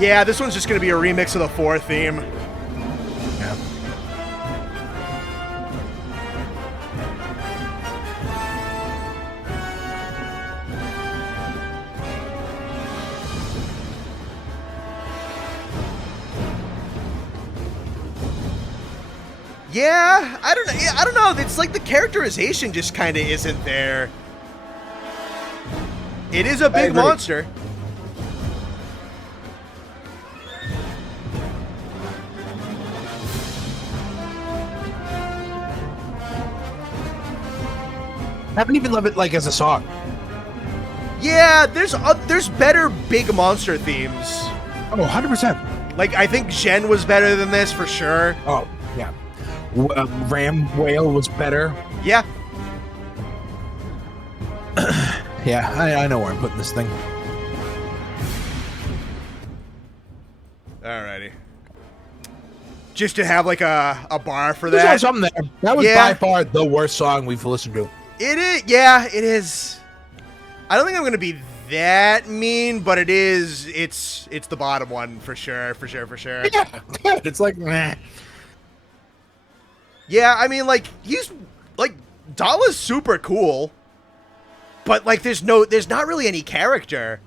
Yeah, this one's just going to be a remix of the 4 theme. Yeah. Yeah, I don't know. It's like the characterization just kind of isn't there. It is a big monster. I haven't even loved it, like, as a song. Yeah, there's better big monster themes. Oh, 100%. Like, I think Jhen was better than this for sure. Oh, yeah. Ram Whale was better. Yeah. Yeah, I know where I'm putting this thing. Alrighty. Just to have, like, a bar for There's that. something there. That was by far the worst song we've listened to. It is, yeah, it is. I don't think I'm gonna be that mean, but it is. It's the bottom one for sure. Yeah, it's like, meh. Yeah, I mean, like, he's like, Dala's super cool, but like, there's not really any character.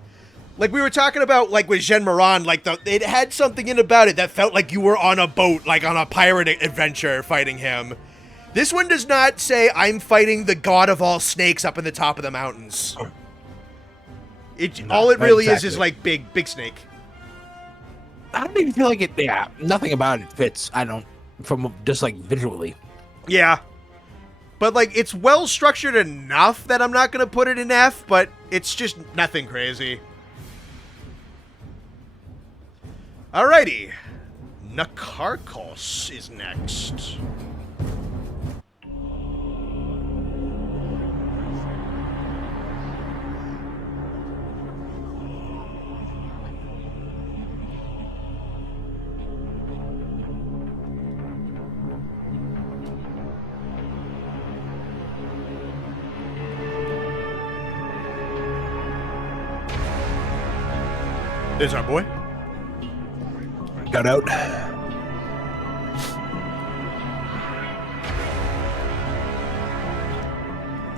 Like we were talking about, like with Jhen Mohran, like it had something in about it that felt like you were on a boat, like on a pirate adventure, fighting him. This one does not say, I'm fighting the god of all snakes up in the top of the mountains. All it really is like big snake. I don't even feel like it, yeah, nothing about it fits, from just like visually. Yeah. But like, it's well structured enough that I'm not going to put it in F, but it's just nothing crazy. Alrighty. Nakarkos is next. There's our boy. Got out.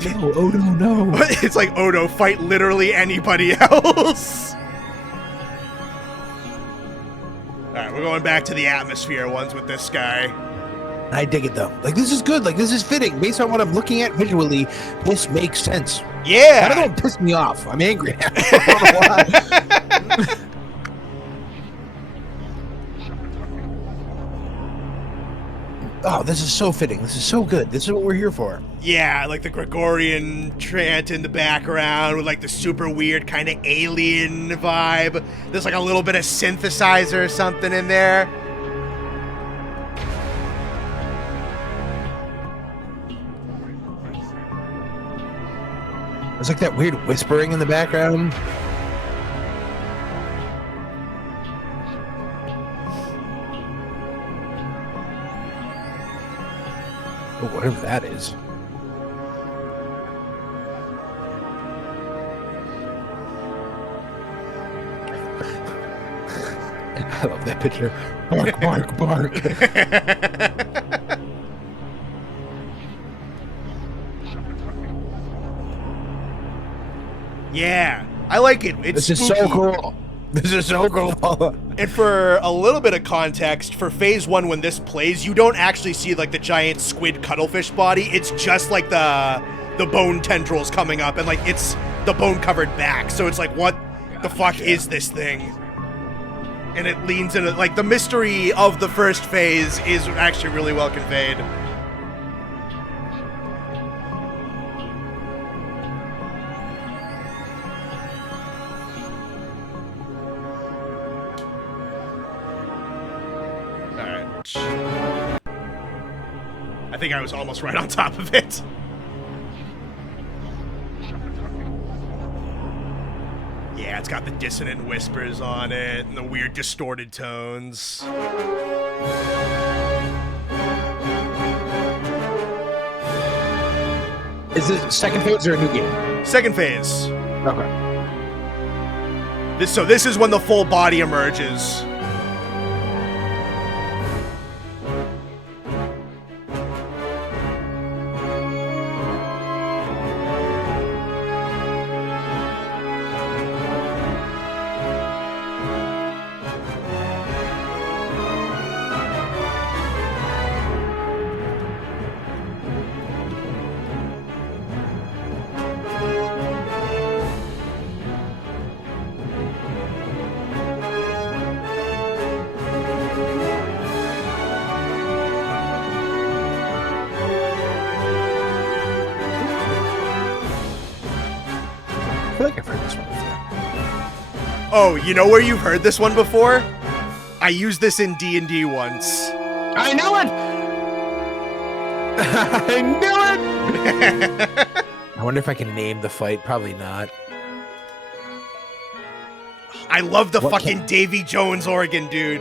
No, Odo, no. It's like, Odo, fight literally anybody else. Alright, we're going back to the atmosphere ones with this guy. I dig it though. Like, this is good. Like, this is fitting. Based on what I'm looking at visually, this makes sense. Yeah! I don't piss me off. I'm angry now. I don't know why. Oh, this is so fitting. This is so good. This is what we're here for. Yeah, like the Gregorian chant in the background with like the super weird kind of alien vibe. There's like a little bit of synthesizer or something in there. There's like that weird whispering in the background. Oh, whatever that is. I love that picture. Bark, bark, bark. Yeah, I like it. It's This is so cool. This is so cool. And for a little bit of context, for phase 1, when this plays, you don't actually see like the giant squid cuttlefish body. It's just like the bone tendrils coming up, and like it's the bone covered back. So it's like, what the fuck is this thing? And it leans into like the mystery of the first phase is actually really well conveyed. I think I was almost right on top of it. Yeah, it's got the dissonant whispers on it and the weird distorted tones. Is this second phase or a new game? Second phase. Okay. So this is when the full body emerges. I feel like I've heard this one before. Oh, you know where you've heard this one before? I used this in D&D once. I knew it! I knew it! I wonder if I can name the fight. Probably not. I love the What fucking Davy Jones organ, dude.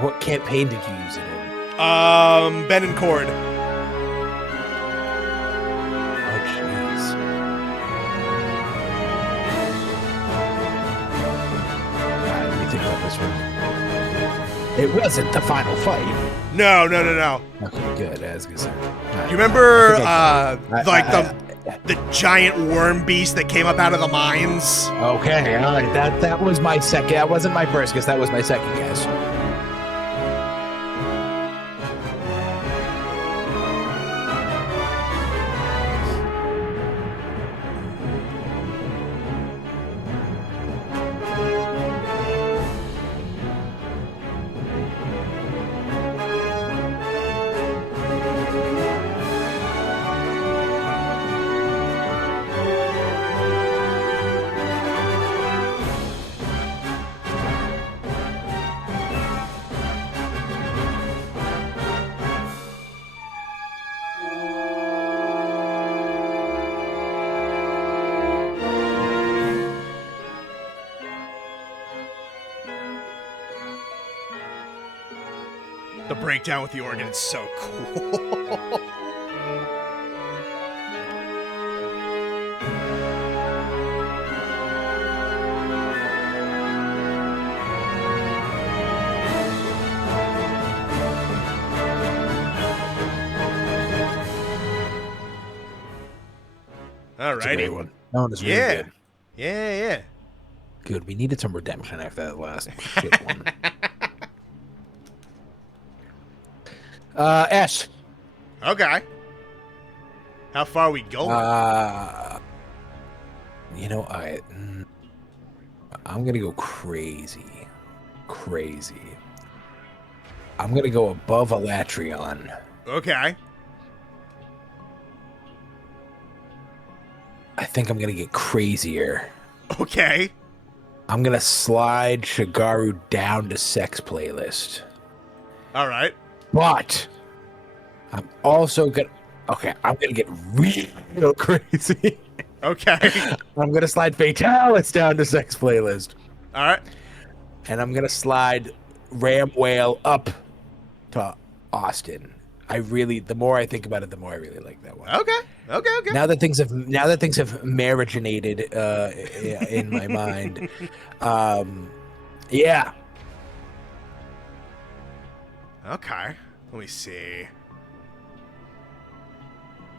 What campaign did you use it in? Ben and Cord. Oh, jeez. Let me think about this one. It wasn't the final fight. No. Okay, good. I was gonna say. You remember, I the giant worm beast that came up out of the mines? Okay, all right. That was my second. That wasn't my first guess. That was my second guess. The breakdown with the organ is so cool. That's a great Alrighty. one. That one is really Yeah. good. Yeah. Good. We needed some redemption after that last shit one. S. Okay. How far are we going? You know, I'm gonna go crazy. I'm gonna go above Alatreon. Okay. I think I'm gonna get crazier. Okay. I'm gonna slide Shagaru down to sex playlist. All right. But I'm also gonna. Okay, I'm gonna get real crazy. Okay. I'm gonna slide Fatalis down to sex playlist. All right. And I'm gonna slide Ram Whale up to Austin. The more I think about it, the more I really like that one. Okay. Now that things have marinated in my mind, yeah. Okay. Let me see.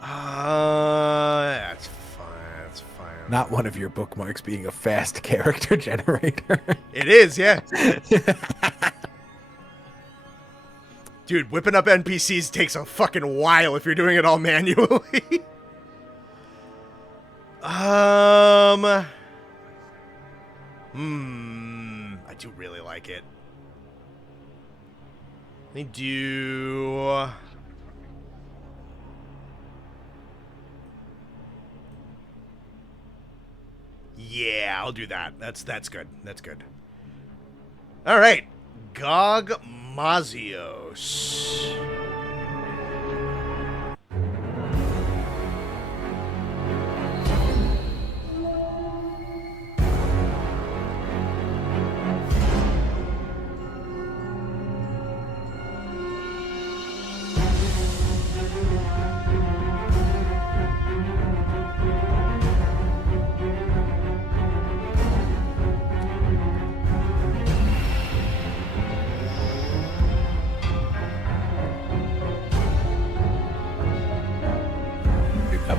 That's fine. That's fine. Not one of your bookmarks being a fast character generator. It is, yeah. Dude, whipping up NPCs takes a fucking while if you're doing it all manually. I do really like it. Let me do... Yeah, I'll do that. That's good. That's good. All right. Gogmazios.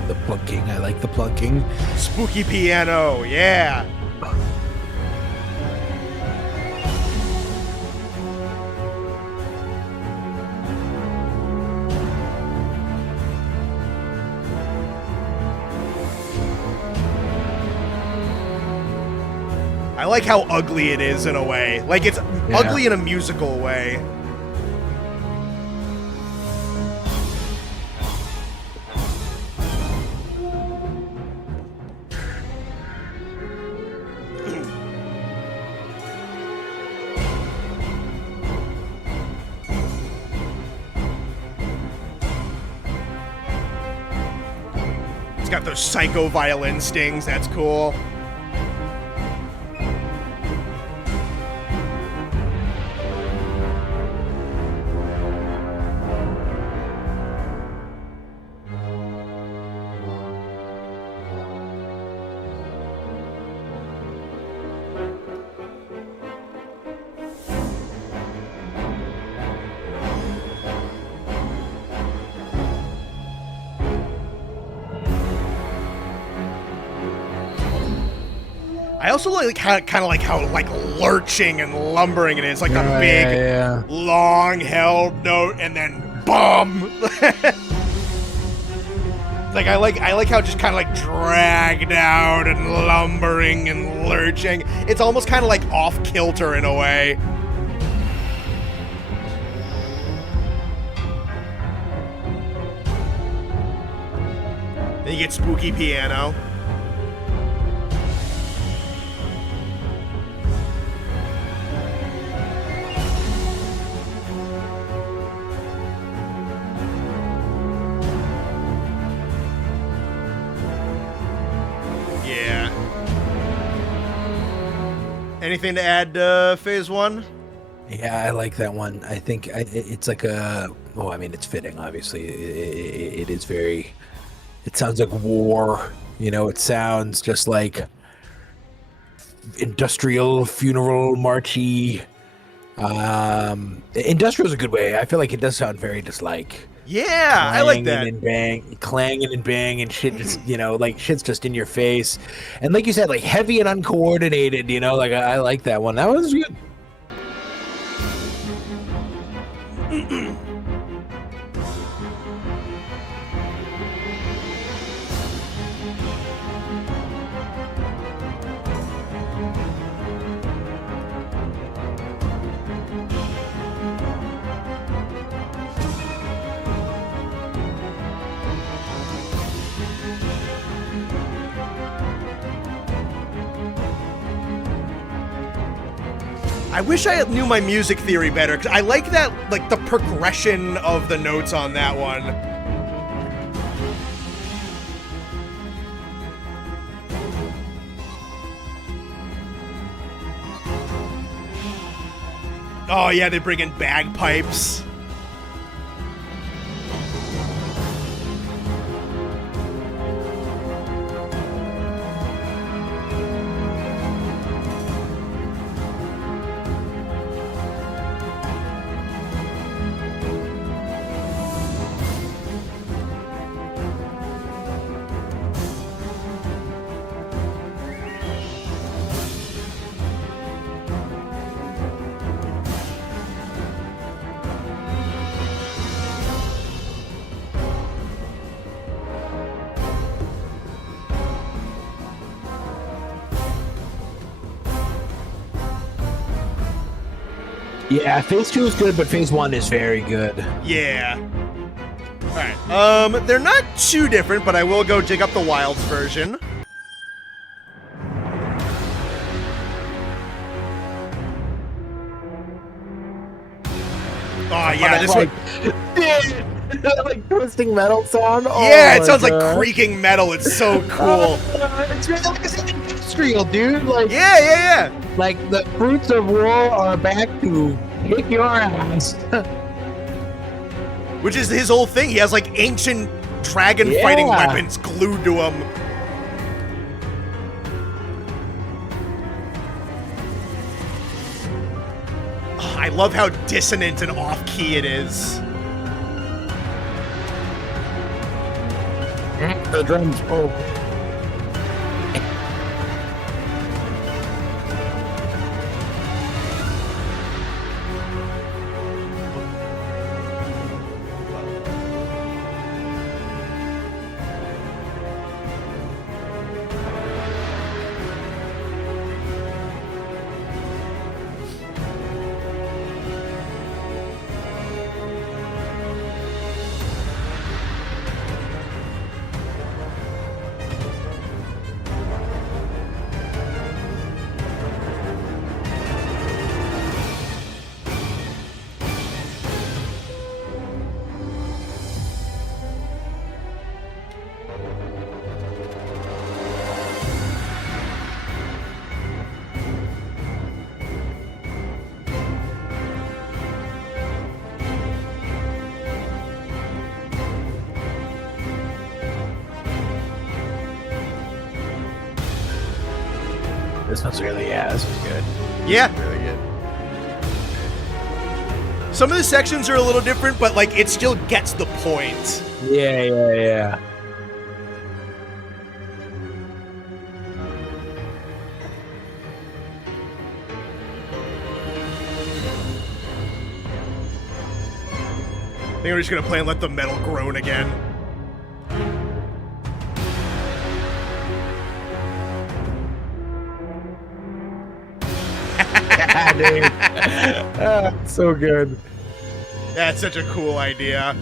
The plunking. I like the plunking. Spooky piano, yeah. I like how ugly it is in a way. Like, it's ugly in a musical way. It's got those psycho violin stings. That's cool. I also like kind of like how like lurching and lumbering it is, like the big, long-held note, and then bum. Like I like how just kind of like dragged out and lumbering and lurching. It's almost kind of like off kilter in a way. Then you get spooky piano. Anything to add to Phase 1? Yeah, I like that one. I think it's like a... Oh, I mean, it's fitting, obviously. It is very... It sounds like war. You know, it sounds just like industrial, funeral, marchy, Industrial is a good way. I feel like it does sound very just like Yeah, I like that. clanging and bang, and shit. Just like shit's just in your face, and like you said, like heavy and uncoordinated. Like I like that one. That was good. I wish I knew my music theory better, because I like that, like, the progression of the notes on that one. Oh yeah, they bring in bagpipes. Yeah, phase 2 is good, but phase 1 is very good. Yeah. Alright, they're not too different, but I will go dig up the Wilds version. Oh, yeah, this one... like twisting metal sound. Yeah, it sounds like creaking metal. It's so cool. It's really like it's industrial, dude. Like yeah. Like the fruits of war are back to kick your ass. Which is his whole thing. He has like ancient dragon fighting weapons glued to him. Oh, I love how dissonant and off-key it is. The drums. Oh. This one's really, this one's good. Yeah. Really good. Some of the sections are a little different, but like it still gets the point. Yeah. I think we're just gonna play and let the metal groan again. Dude. So good. That's such a cool idea.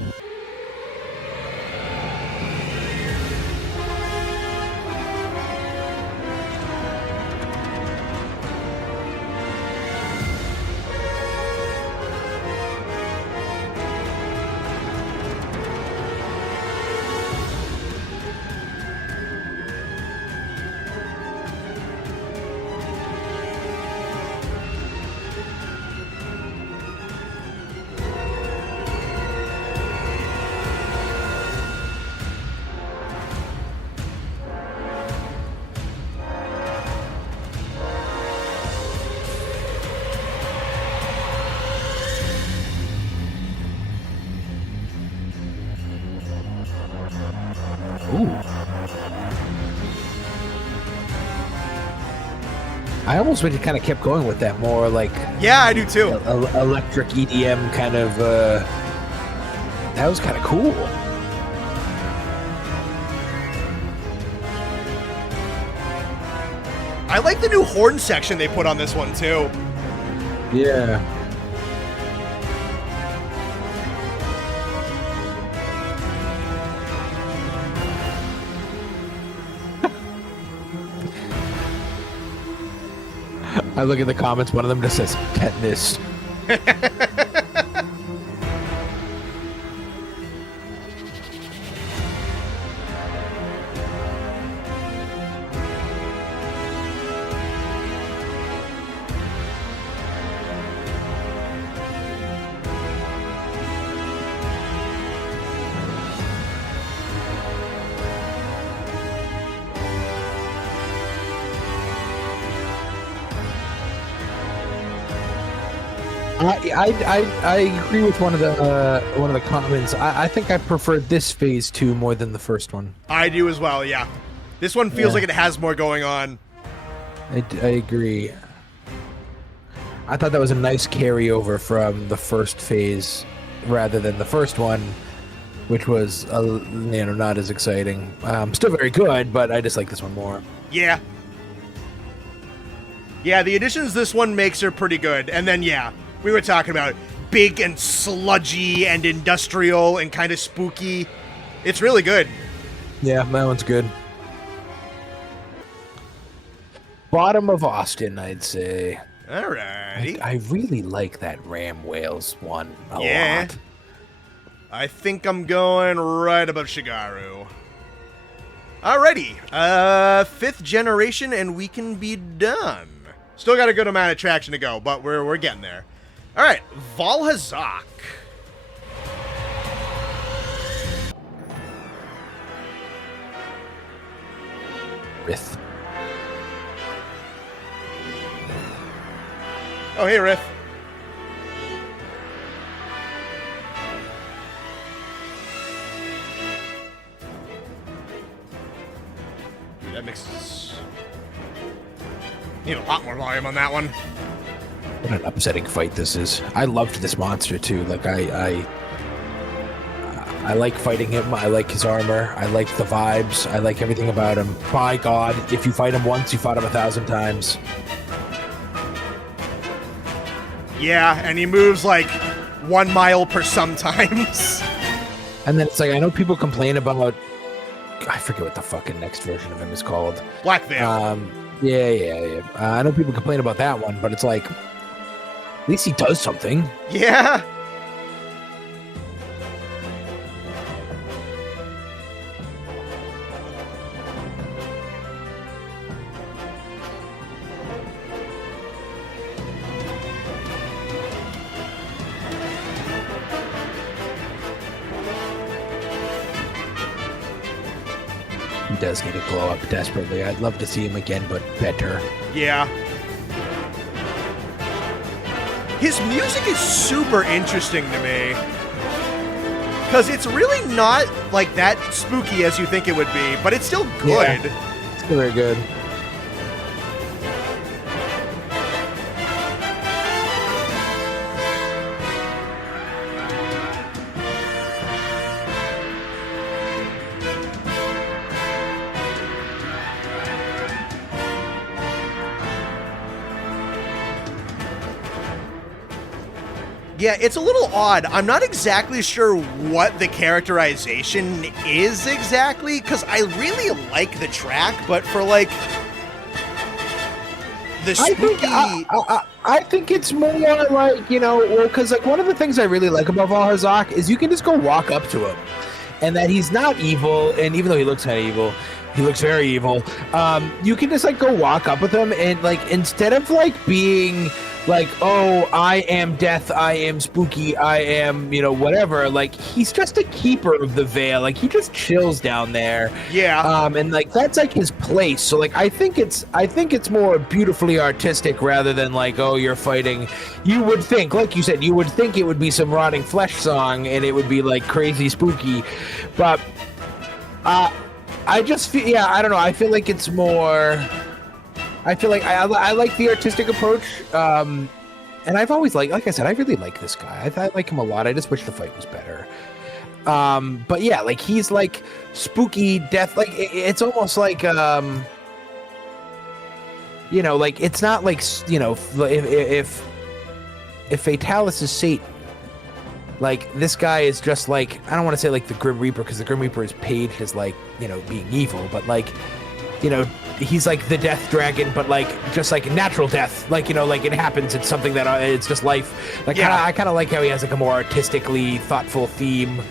I almost wish it kind of kept going with that more like Yeah, I do too. electric EDM kind of. That was kind of cool. I like the new horn section they put on this one too. Yeah. I look at the comments, one of them just says tetanus. I agree with one of the comments. I think I preferred this phase 2 more than the first one. I do as well, yeah. This one feels like it has more going on. I agree. I thought that was a nice carryover from the first phase rather than the first one, which was not as exciting. Still very good, but I just like this one more. Yeah. Yeah, the additions this one makes are pretty good. And then, yeah, we were talking about big and sludgy and industrial and kind of spooky. It's really good. Yeah, that one's good. Bottom of Austin, I'd say. Alrighty. I really like that Ram Whales one a lot. I think I'm going right above Shagaru. Alrighty. 5th generation and we can be done. Still got a good amount of traction to go, but we're getting there. Alright, Vaal Hazak. Rith. Oh, hey, Riff. Dude, that mixes... Need a lot more volume on that one. What an upsetting fight this is. I loved this monster too. Like I like fighting him. I like his armor. I like the vibes. I like everything about him. By God, if you fight him once, you fought him 1,000 times. Yeah, and he moves like 1 mile per sometimes. And then it's like, I know people complain about, I forget what the fucking next version of him is called. Black Veil. Yeah. I know people complain about that one, but it's like, at least he does something. Yeah. He does need to glow up desperately. I'd love to see him again, but better. Yeah. His music is super interesting to me. Because it's really not like that spooky as you think it would be, but it's still good. Yeah, it's still very good. Yeah, it's a little odd. I'm not exactly sure what the characterization is exactly, because I really like the track, but for, like, the spooky... I think it's more like, you know, well, because, like, one of the things I really like about Vaal Hazak is you can just go walk up to him, and that he's not evil, and even though he looks kind of evil, he looks very evil, you can just, like, go walk up with him, and, like, instead of, like, being... like, oh, I am death, I am spooky, I am, you know, whatever. Like, he's just a keeper of the veil. Like, he just chills down there. Yeah. And like that's like his place. So like, I think it's more beautifully artistic rather than like, oh, you're fighting. You would think, like you said, you would think it would be some rotting flesh song and it would be like crazy spooky, but I just feel, yeah, I don't know. I feel like it's more. I feel like I like the artistic approach. And I've always like I said, I really like this guy. I like him a lot. I just wish the fight was better. But yeah, like he's like spooky death. Like it's almost like you know, like it's not like, you know, if Fatalis is Satan, like this guy is just like, I don't want to say like the Grim Reaper, because the Grim Reaper is paged as like, you know, being evil, but like, you know, he's like the death dragon, but like just like natural death, like, you know, like it happens, it's something that it's just life. Like I kind of like how he has like a more artistically thoughtful theme.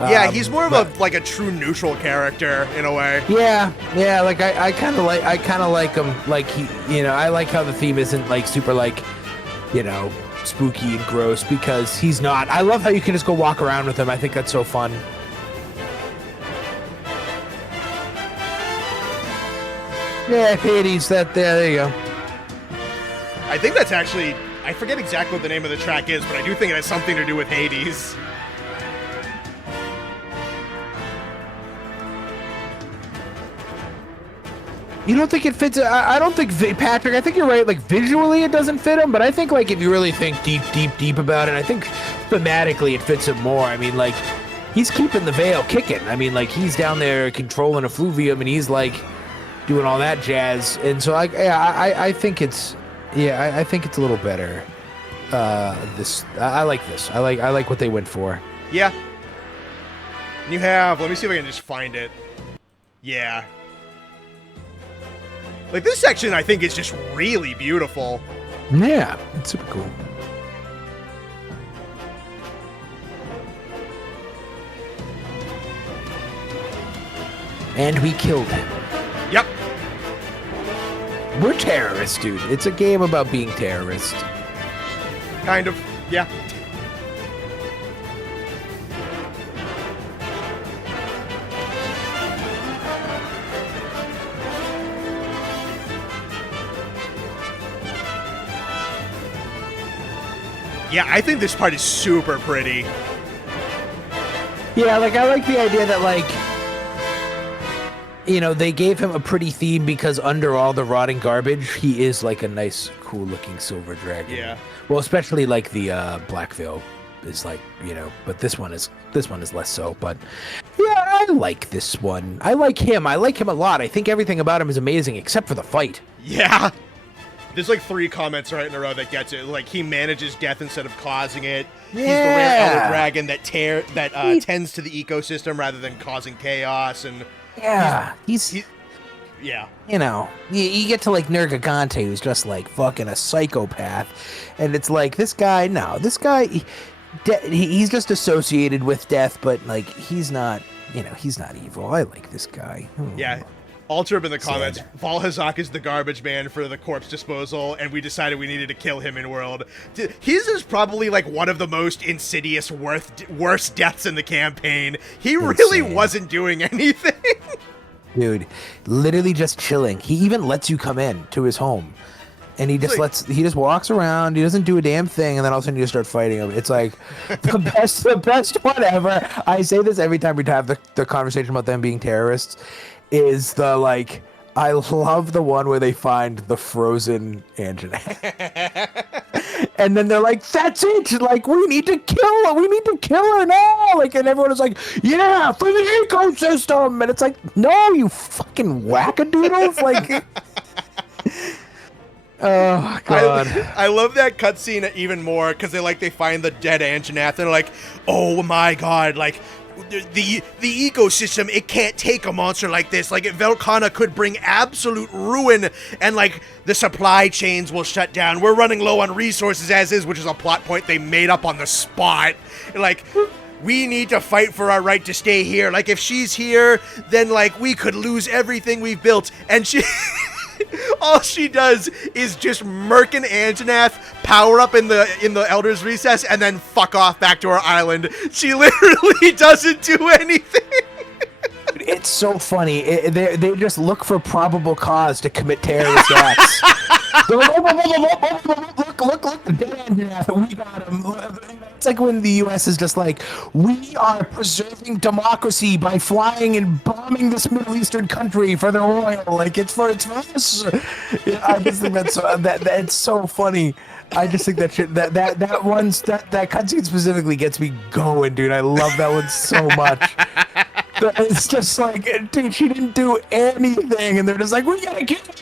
Yeah, he's more of a true neutral character in a way. Yeah, like I kind of like him. Like he, you know, I like how the theme isn't like super like, you know, spooky and gross, because he's not. I love how you can just go walk around with him. I think that's so fun. Yeah, Hades. There you go. I think that's actually, I forget exactly what the name of the track is, but I do think it has something to do with Hades. You don't think it fits? I don't think, Patrick, I think you're right. Like, visually it doesn't fit him, but I think, like, if you really think deep about it, I think thematically it fits him more. I mean, like, he's keeping the veil kicking. I mean, like, he's down there controlling effluvium, and he's, like, doing all that jazz. And so, I think it's, I think it's a little better. I like this. I like what they went for. Yeah. You have, let me see if I can just find it. Yeah. Like, this section, I think, is just really beautiful. Yeah, it's super cool. And we killed him. Yep. We're terrorists, dude. It's a game about being terrorists. Kind of, yeah. Yeah, I think this part is super pretty. Yeah, like, I like the idea that, like, you know, they gave him a pretty theme because under all the rotting garbage, he is, like, a nice, cool-looking silver dragon. Yeah. Well, especially, like, the Black Veil is, like, you know, but this one is less so. But, yeah, I like this one. I like him. I like him a lot. I think everything about him is amazing, except for the fight. Yeah. There's like 3 comments right in a row that gets it. Like, he manages death instead of causing it. Yeah. He's the rare elder dragon that tends to the ecosystem rather than causing chaos. And yeah, he's yeah. You know, you get to like Nergigante, who's just like fucking a psychopath, and it's like this guy. No, this guy, he's just associated with death, but like he's not. You know, he's not evil. I like this guy. Yeah. Alterb in the comments, Vaal Hazak is the garbage man for the corpse disposal, and we decided we needed to kill him in world. His is probably like one of the most insidious, worst deaths in the campaign. He really wasn't doing anything. Dude, literally just chilling. He even lets you come in to his home. And he just he just walks around, he doesn't do a damn thing, and then all of a sudden you just start fighting him. It's like the best one ever. I say this every time we have the conversation about them being terrorists. Is the like, I love the one where they find the frozen Anjanath. And then they're like, that's it, like we need to kill her now, like, and everyone is like, yeah, for the ecosystem, and it's like, no, you fucking wackadoodles. Like, oh god, I love that cutscene even more because they find the dead Anjanath and they're like, oh my god, like the ecosystem, it can't take a monster like this. Like, Velkhana could bring absolute ruin, and like the supply chains will shut down. We're running low on resources as is, which is a plot point they made up on the spot. Like, we need to fight for our right to stay here. Like, if she's here, then like we could lose everything we've built. And she all she does is just murkin Anjanath, power up in the Elder's Recess, and then fuck off back to her island. She literally doesn't do anything. It's so funny. They just look for probable cause to commit terrorist acts. They're like, look, the dead Anjanath, we got him. It's like when the U.S. is just like, we are preserving democracy by flying and bombing this Middle Eastern country for their oil. Like, it's for us. Yeah, I just think that's so funny. I just think that shit, that cutscene specifically gets me going, dude. I love that one so much. It's just like, dude, she didn't do anything, and they're just like, we gotta kill her.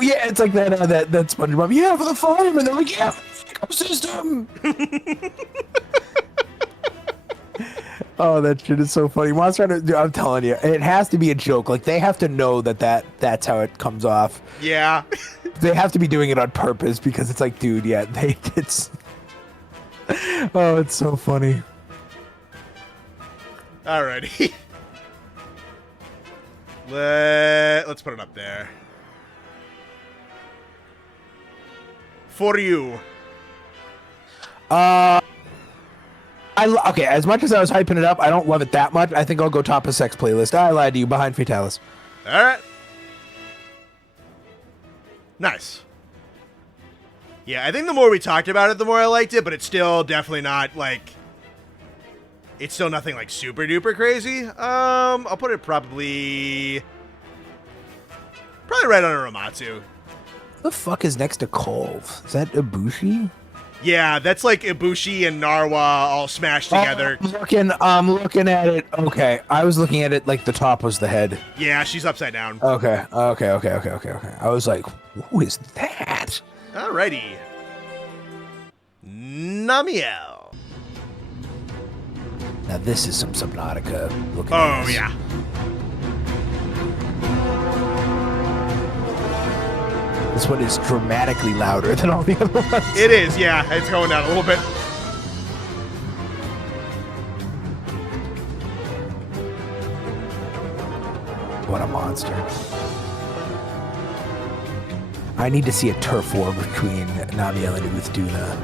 Yeah, it's like that SpongeBob. Yeah, for the farm, and they're like, yeah, for the ecosystem. Oh, that shit is so funny. I'm telling you, it has to be a joke. Like, they have to know that's how it comes off. Yeah. They have to be doing it on purpose because it's like, dude, yeah, it's. Oh, it's so funny. Alrighty. Let's put it up there. For you. Okay, as much as I was hyping it up, I don't love it that much. I think I'll go top of sex playlist. I lied to you. Behind Fatalis. Alright. Nice. Yeah, I think the more we talked about it, the more I liked it, but it's still definitely not, like... It's still nothing, like, super duper crazy. I'll put it probably right under Amatsu. What the fuck is next to Kulve? Is that Ibushi? Yeah, that's like Ibushi and Narwa all smashed together. I'm looking at it. Okay, I was looking at it like the top was the head. Yeah, she's upside down. Okay. I was like, who is that? Alrighty. Namielle. Now this is some Subnautica looking. Oh, yeah. This one is dramatically louder than all the other ones. It is, yeah. It's going down a little bit. What a monster. I need to see a turf war between Namielle and Uthduna.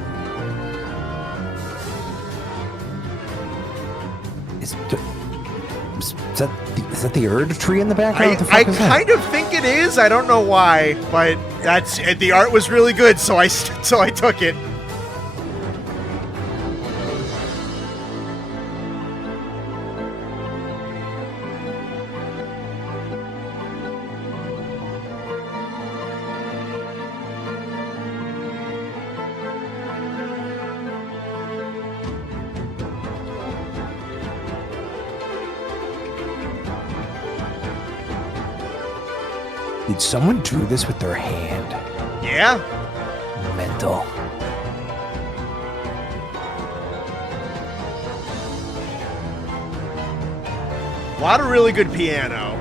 Is that the Erd tree in the background? I kind of think it is. I don't know why, but the art was really good, so I took it. Dude, someone drew this with their hand. Yeah. Mental. A lot of really good piano.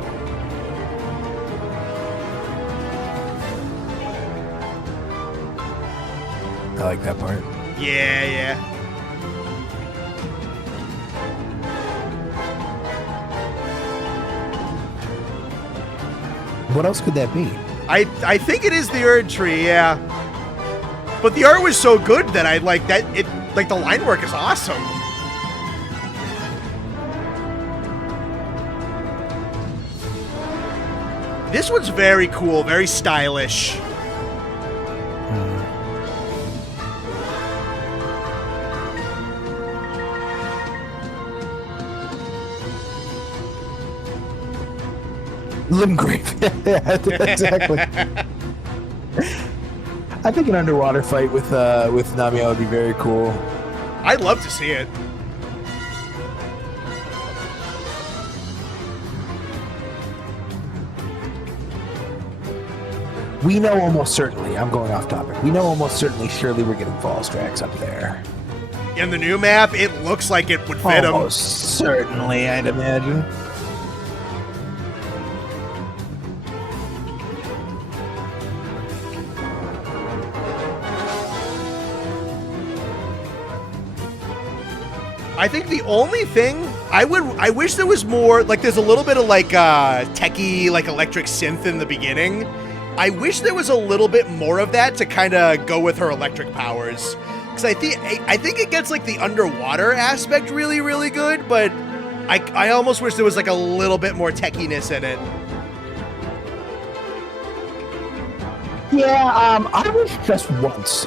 I like that part. Yeah, yeah. What else could that be? I think it is the Erd tree, yeah. But the art was so good that I like that it like the line work is awesome. This one's very cool, very stylish. Limgrave. Exactly. I think an underwater fight with Namielle would be very cool. I'd love to see it. We know almost certainly, I'm going off topic, we know almost certainly surely we're getting False Tracks up there. In the new map, it looks like it would fit him. Almost certainly, I'd imagine. I think the only thing I wish there was more, like there's a little bit of like techie, like electric synth in the beginning. I wish there was a little bit more of that to kind of go with her electric powers. Because I think it gets like the underwater aspect really, really good, but I almost wish there was like a little bit more techiness in it. Yeah, I wish just once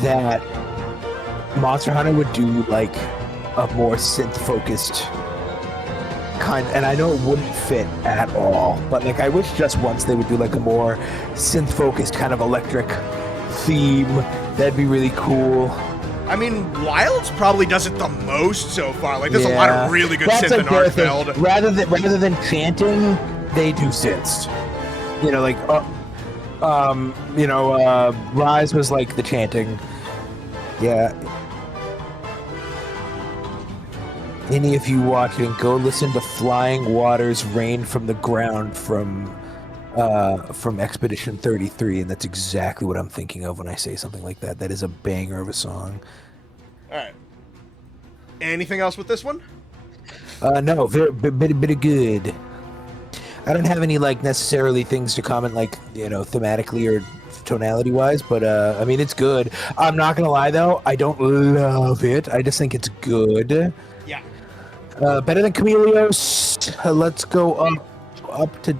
that Monster Hunter would do like a more synth-focused kind, and I know it wouldn't fit at all, but like I wish just once they would do like a more synth-focused kind of electric theme. That'd be really cool. I mean, Wilds probably does it the most so far. Like, there's a lot of really good synth in Artfeld. Rather than chanting, they do synths. You know, like, Rise was like the chanting. Yeah. Any of you watching, go listen to Flying Waters Rain from the Ground from Expedition 33, and that's exactly what I'm thinking of when I say something like that. That is a banger of a song. All right. Anything else with this one? No, bit of good. I don't have any like necessarily things to comment like, thematically or tonality wise, but I mean it's good. I'm not gonna lie though, I don't love it. I just think it's good. Yeah. Better than Chameleos. Let's go up to.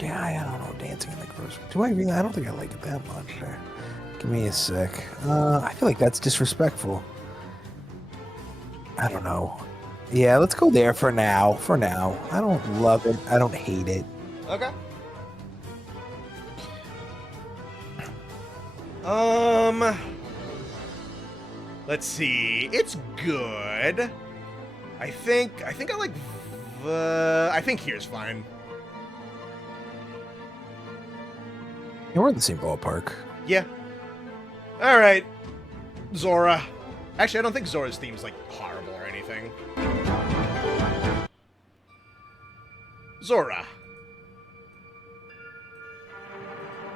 Yeah, I don't know. Dancing in the Grocery. Do I really? I don't think I like it that much. Give me a sec. I feel like that's disrespectful. I don't know. Yeah, let's go there for now. I don't love it. I don't hate it. Okay. Let's see. It's good. I think I like. I think here's fine. Yeah, we're in the same ballpark. Yeah. All right. Zorah. Actually, I don't think Zorah's theme's like horrible or anything. Zorah.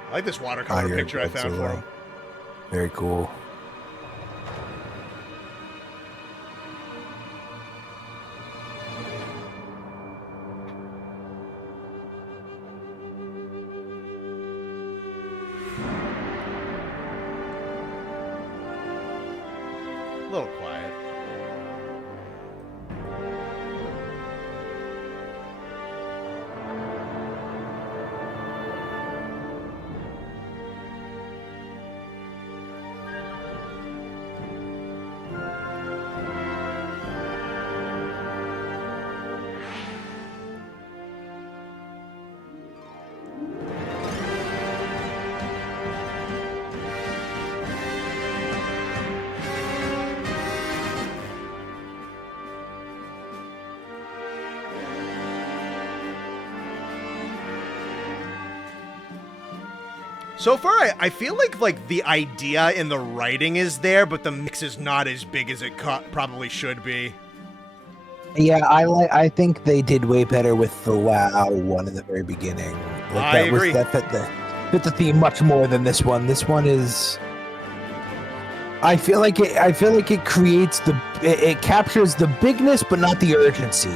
I like this watercolor picture I found for him. Very cool. A little quiet. So far, I feel like the idea in the writing is there, but the mix is not as big as it probably should be. Yeah, I think they did way better with the Lao one in the very beginning. Like, I agree. That fit the theme much more than this one. This one is. I feel like it creates it captures the bigness, but not the urgency.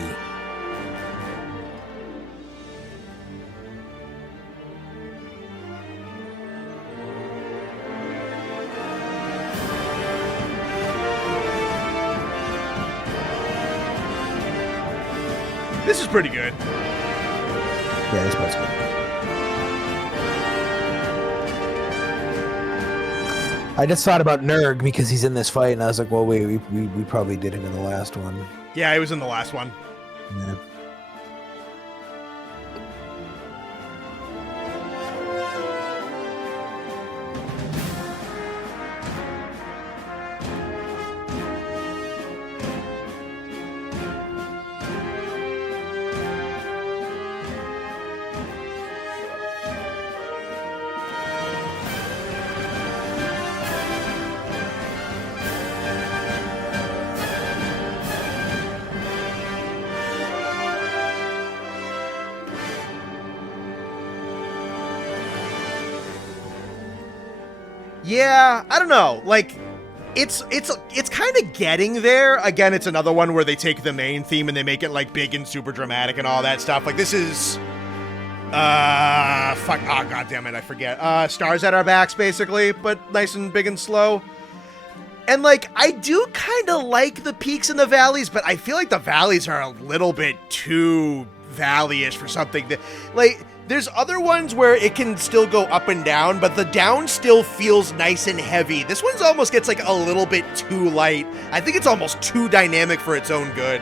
This is pretty good. Yeah, this part's good. I just thought about Nerg because he's in this fight, and I was like, well, wait, we probably did him in the last one. Yeah, he was in the last one. Yeah. Yeah, I don't know. Like, it's kind of getting there. Again, it's another one where they take the main theme and they make it like big and super dramatic and all that stuff. Like, this is fuck, oh god damn it, I forget. Stars at Our Backs, basically, but nice and big and slow. And like, I do kind of like the peaks and the valleys, but I feel like the valleys are a little bit too valley-ish for something that, like, There's other ones where it can still go up and down, but the down still feels nice and heavy. This one's almost gets like a little bit too light. I think it's almost too dynamic for its own good.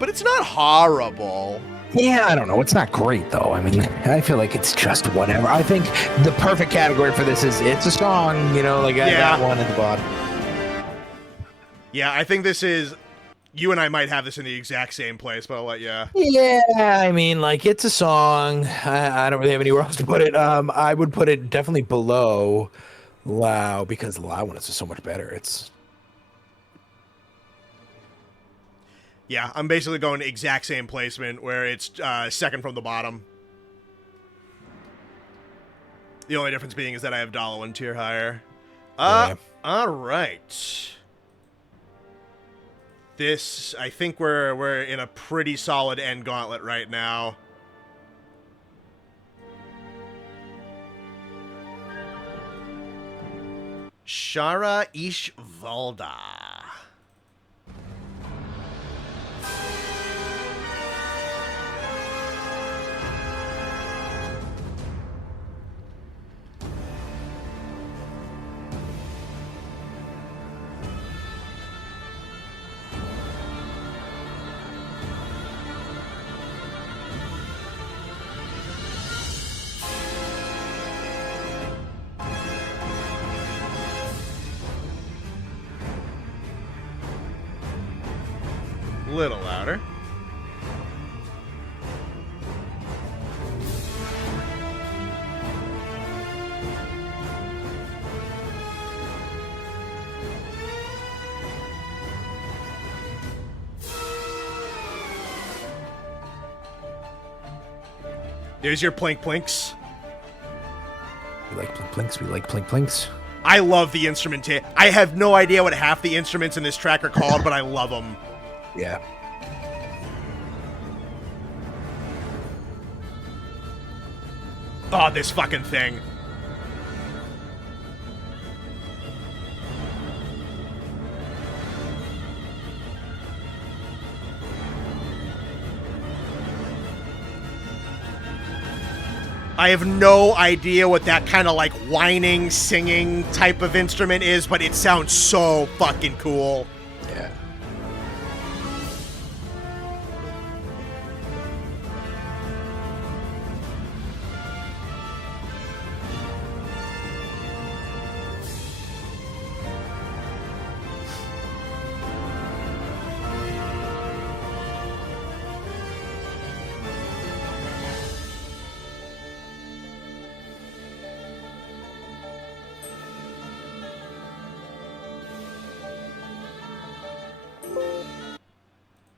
But it's not horrible. Yeah, I don't know. It's not great, though. I mean, I feel like it's just whatever. I think the perfect category for this is it's a song, you know, like I got one at the bottom. Yeah, I think this is... You and I might have this in the exact same place, but I'll let you... Yeah, I mean, like, it's a song. I don't really have anywhere else to put it. I would put it definitely below Lao, because the Lao one is just so much better. It's... Yeah, I'm basically going exact same placement, where it's second from the bottom. The only difference being is that I have Dollar one tier higher. All right. This, I think we're in a pretty solid end gauntlet right now. Shara Ishvalda. Little louder. There's your plink plinks. We like plink plinks. We like plink plinks. I love the instrumentation. I have no idea what half the instruments in this track are called, but I love them. Yeah. Oh, this fucking thing. I have no idea what that kind of like whining, singing type of instrument is, but it sounds so fucking cool. Yeah.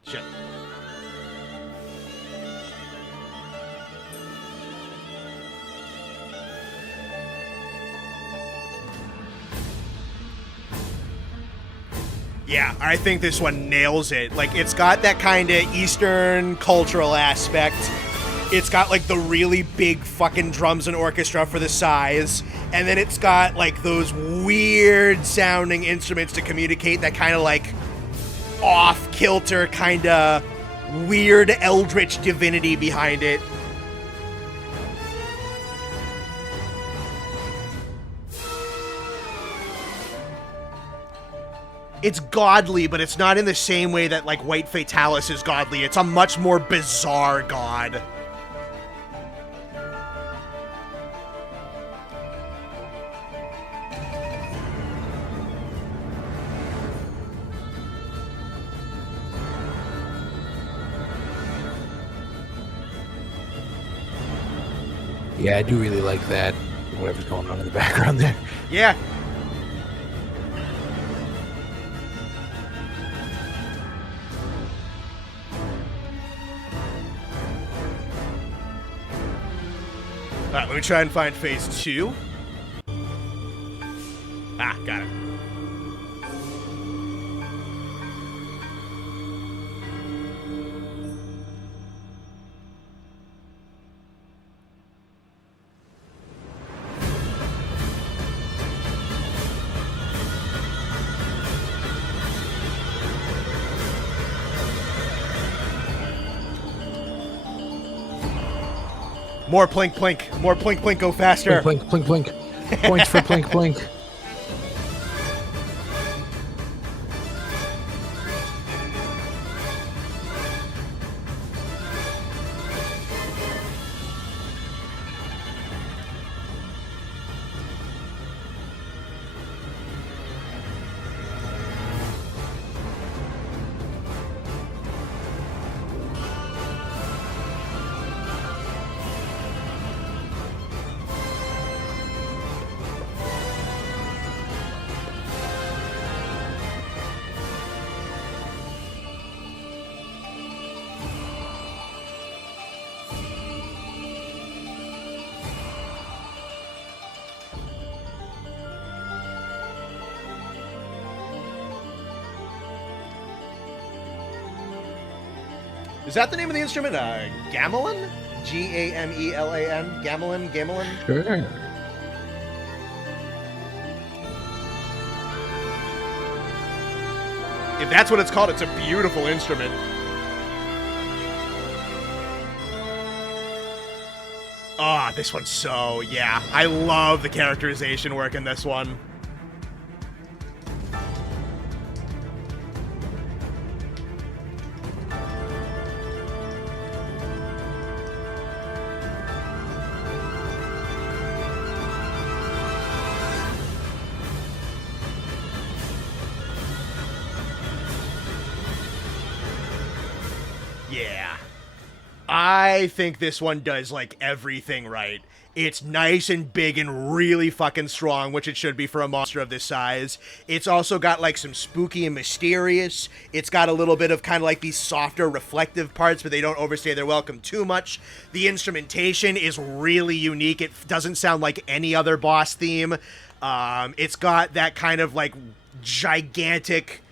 Shit. Yeah, I think this one nails it. Like, it's got that kind of Eastern cultural aspect. It's got, like, the really big fucking drums and orchestra for the size. And then it's got, like, those weird-sounding instruments to communicate that kind of, like, off-kilter, kind of weird eldritch divinity behind it. It's godly, but it's not in the same way that, like, White Fatalis is godly. It's a much more bizarre god. Yeah, I do really like that. Whatever's going on in the background there. Yeah. Alright, let me try and find phase 2. Ah, got it. More plink plink. More plink plink. Go faster. Plink, plink, plink, plink. Points for plink, plink. Is that the name of the instrument? Gamelan? Gamelan? Gamelan? Sure. If that's what it's called, it's a beautiful instrument. Ah, this one's so, yeah. I love the characterization work in this one. Yeah. I think this one does, like, everything right. It's nice and big and really fucking strong, which it should be for a monster of this size. It's also got, like, some spooky and mysterious. It's got a little bit of kind of, like, these softer, reflective parts, but they don't overstay their welcome too much. The instrumentation is really unique. It doesn't sound like any other boss theme. It's got that kind of, like, gigantic,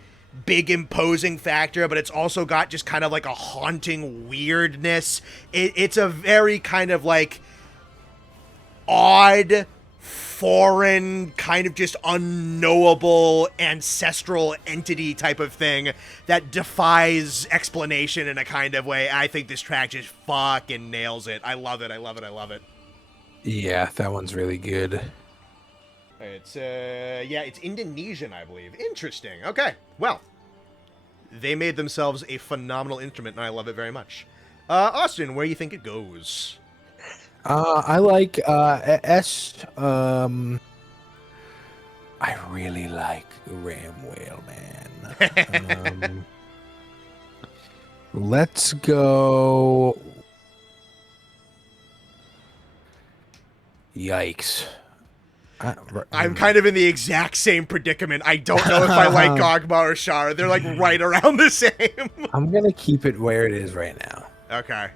big imposing factor, but it's also got just kind of like a haunting weirdness. It's a very kind of like odd, foreign, kind of just unknowable ancestral entity type of thing that defies explanation in a kind of way. I think this track just fucking nails it. I love it. I love it. I love it. Yeah, that one's really good. It's, yeah, it's Indonesian, I believe. Interesting. Okay. Well, they made themselves a phenomenal instrument, and I love it very much. Austin, where do you think it goes? I like, S, I really like Ram Whale Man. Let's go... Yikes. I'm kind of in the exact same predicament. I don't know if I like Gogma or Shara. They're like right around the same. I'm gonna keep it where it is right now. Okay.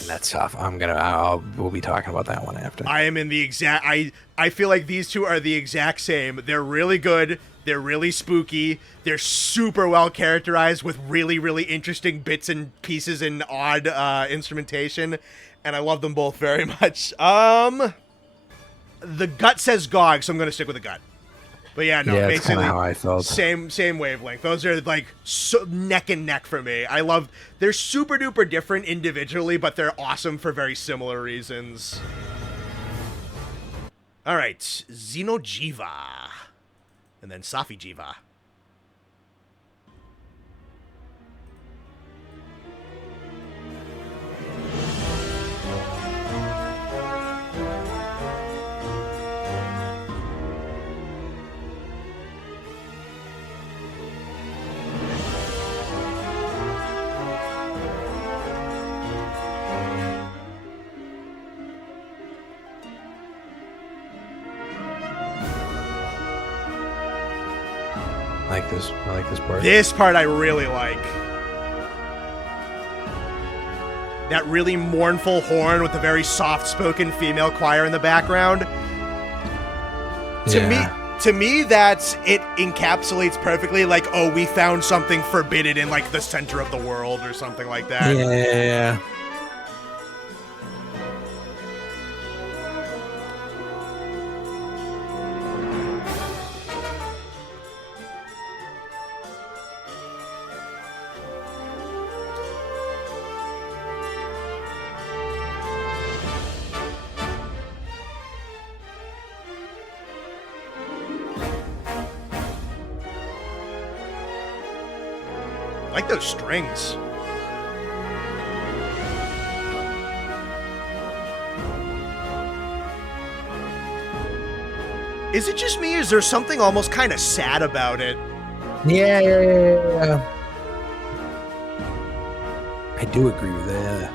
And that's tough. We'll be talking about that one after. I am in the exact... I feel like these two are the exact same. They're really good. They're really spooky. They're super well characterized with really, really interesting bits and pieces and odd instrumentation. And I love them both very much. The gut says Gog, so I'm going to stick with the gut. But yeah, no, yeah, basically how I felt. Same wavelength. Those are like neck and neck for me. I love... They're super duper different individually, but they're awesome for very similar reasons. All right, Xeno'jiiva. And then Safi'jiiva. I like this part. This part I really like. That really mournful horn with the very soft-spoken female choir in the background. To me, it encapsulates perfectly, like, oh, we found something forbidden in, like, the center of the world or something like that. Yeah. like those strings. Is it just me, or is there something almost kind of sad about it? Yeah. I do agree with that.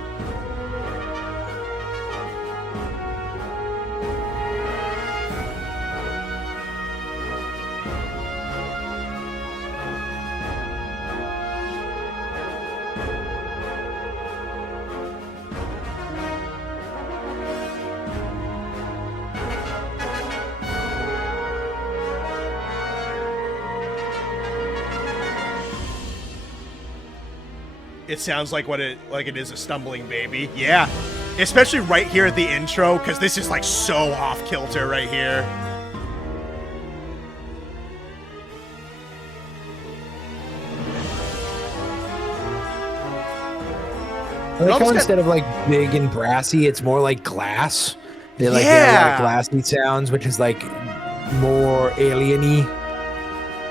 It sounds like it is a stumbling baby. Yeah. Especially right here at the intro, because this is like so off kilter right here. I like how instead of like big and brassy, it's more like glass. They like get a lot of glassy sounds, which is like more alien-y.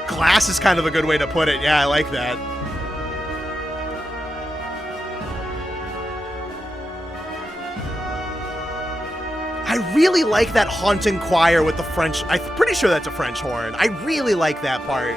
Glass is kind of a good way to put it. Yeah, I like that. I really like that haunting choir with the French. I'm pretty sure that's a French horn. I really like that part.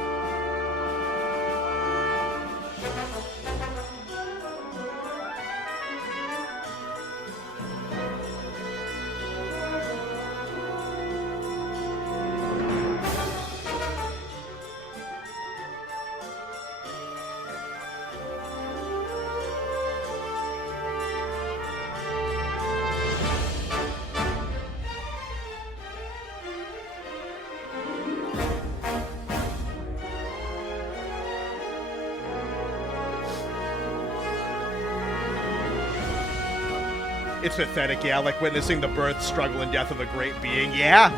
It's pathetic, yeah, like witnessing the birth, struggle, and death of a great being. Yeah.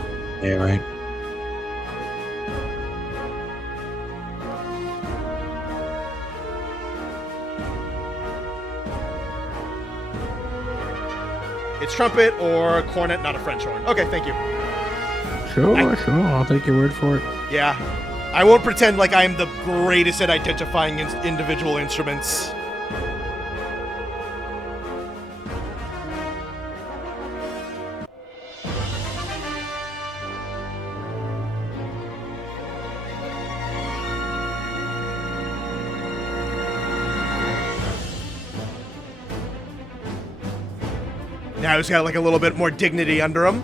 Yeah, right. It's trumpet or cornet, not a French horn. Okay, thank you. Sure. I'll take your word for it. Yeah. I won't pretend like I am the greatest at identifying individual instruments. Now he's got like a little bit more dignity under him.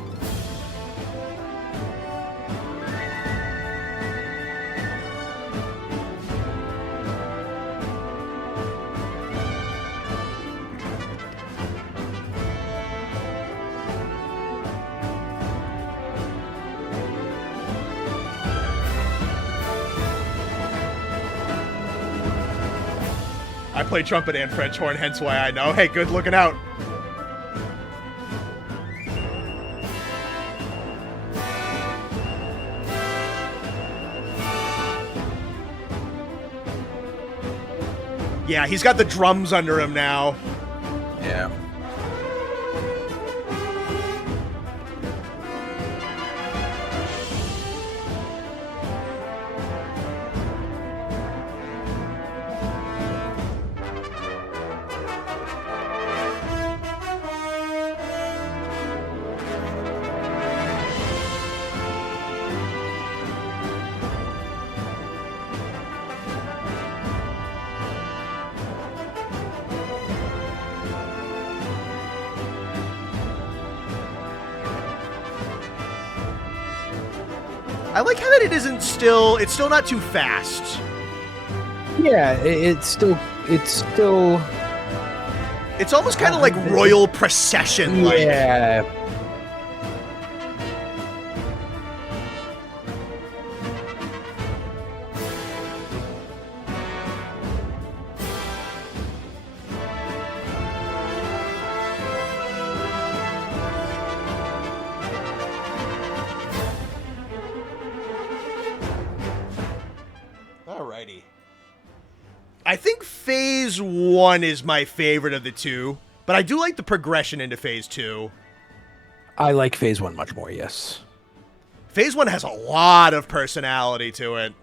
I play trumpet and French horn, hence why I know. Hey, good looking out. Yeah, he's got the drums under him now. Yeah. I like how that it isn't still, it's still not too fast. Yeah, it's still. It's almost kind of like royal procession. Yeah. Alrighty. I think Phase 1 is my favorite of the two, but I do like the progression into Phase 2. I like Phase 1 much more, yes. Phase 1 has a lot of personality to it.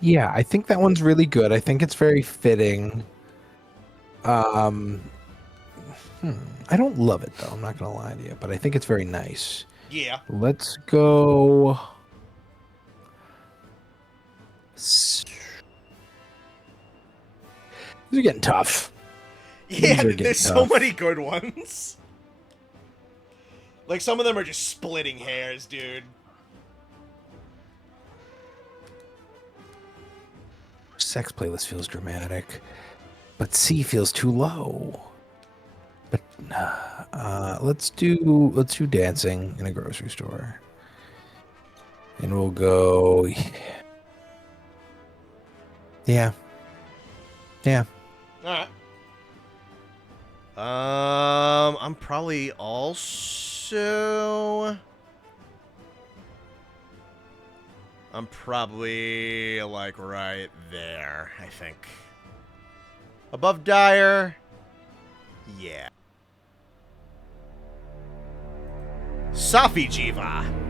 Yeah, I think that one's really good. I think it's very fitting. Um, I don't love it though. I'm not gonna lie to you, but I think it's very nice. Yeah. Let's go. These are getting tough. Yeah, there's so many good ones. Like, some of them are just splitting hairs, dude. Sex playlist feels dramatic, but C feels too low. But let's do dancing in a grocery store, and we'll go. Yeah. Yeah. All right. I'm probably also. I'm probably like right there, I think. Above Dire. Yeah. Safi'jiiva.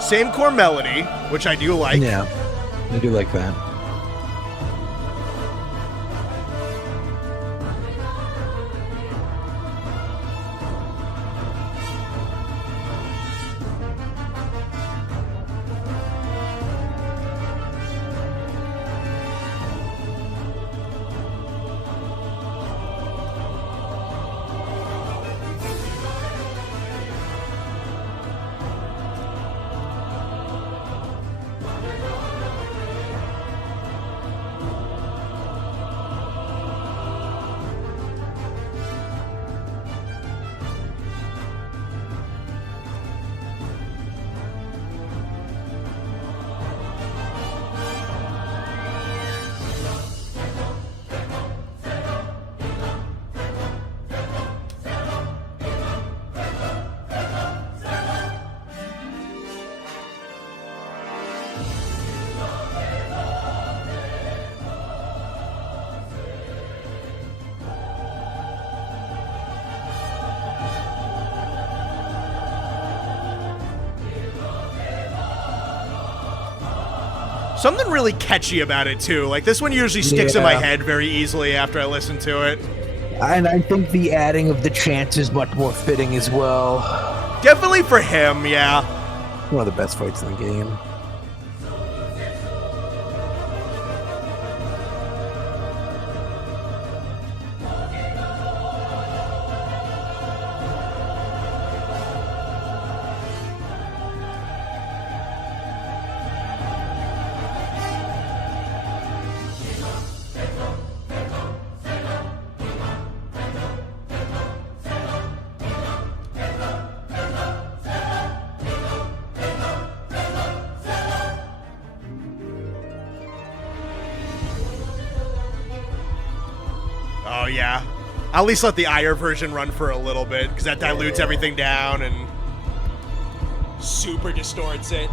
Same core melody, which I do like. Yeah, I do like that. Something really catchy about it, too. Like, this one usually sticks in my head very easily after I listen to it. And I think the adding of the chants is much more fitting as well. Definitely for him, yeah. One of the best fights in the game. Oh, yeah. I'll at least let the Ire version run for a little bit, because that dilutes everything down and super distorts it.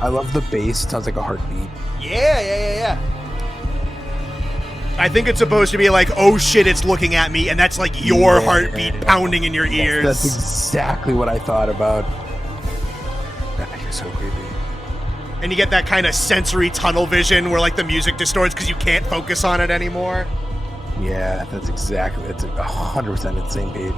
I love the bass. It sounds like a heartbeat. Yeah. I think it's supposed to be like, oh shit, it's looking at me, and that's like your heartbeat pounding in your ears. That's exactly what I thought about. You're so creepy. And you get that kind of sensory tunnel vision where like the music distorts because you can't focus on it anymore. Yeah, that's 100% at the same page.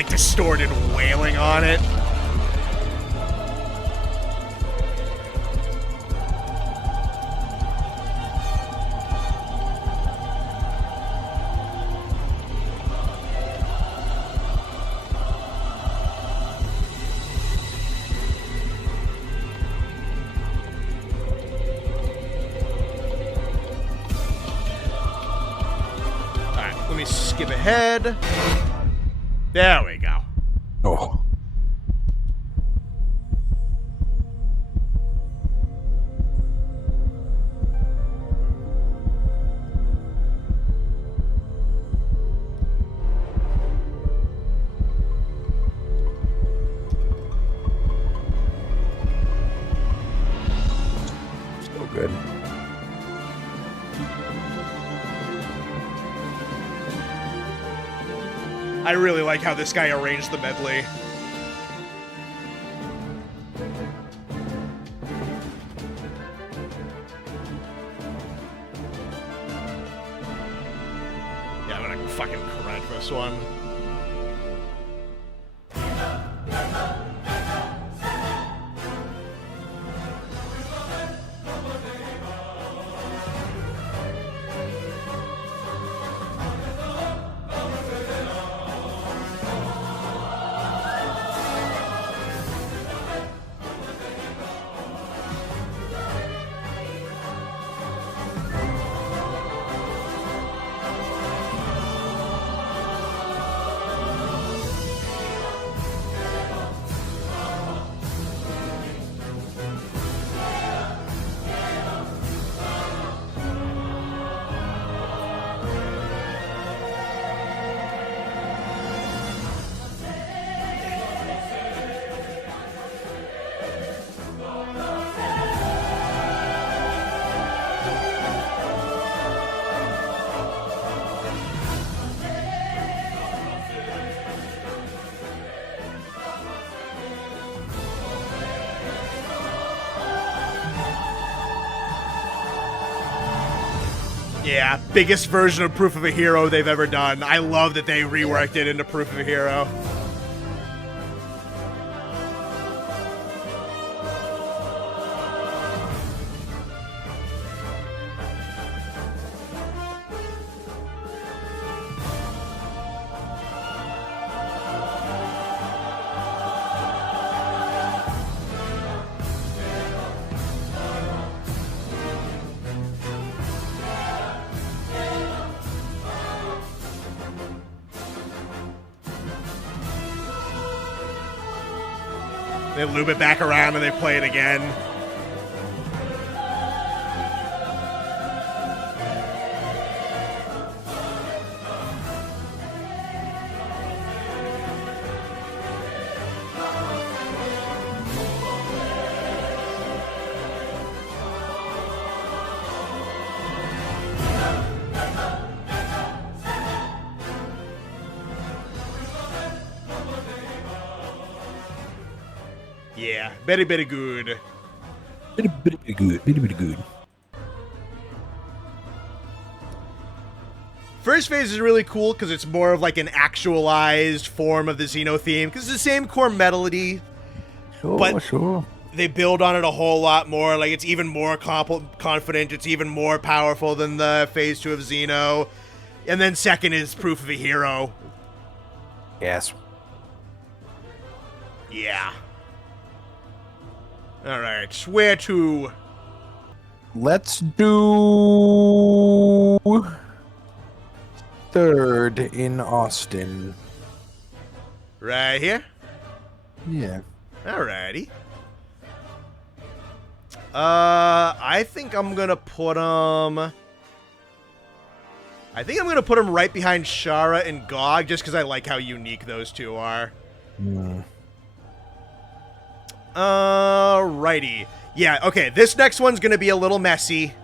like, distorted wailing on it. Skip ahead. There we go. Oh. So good. I really like how this guy arranged the medley. Yeah, I'm gonna fucking crank this one. Yeah, biggest version of Proof of a Hero they've ever done. I love that they reworked it into Proof of a Hero. They loop it back around and they play it again. Yeah, very, very good. Very, very good. Very, very good. First phase is really cool because it's more of like an actualized form of the Xeno theme because it's the same core melody, but they build on it a whole lot more. Like it's even more confident. It's even more powerful than the phase 2 of Xeno. And then second is Proof of a Hero. Yes. Yeah. Alright, where to? Let's do third in Austin. Right here? Yeah. Alrighty. I think I'm gonna put him... I think I'm gonna put him right behind Shara and Gog, just because I like how unique those two are. Mm. Alrighty. Yeah, okay, this next one's gonna be a little messy.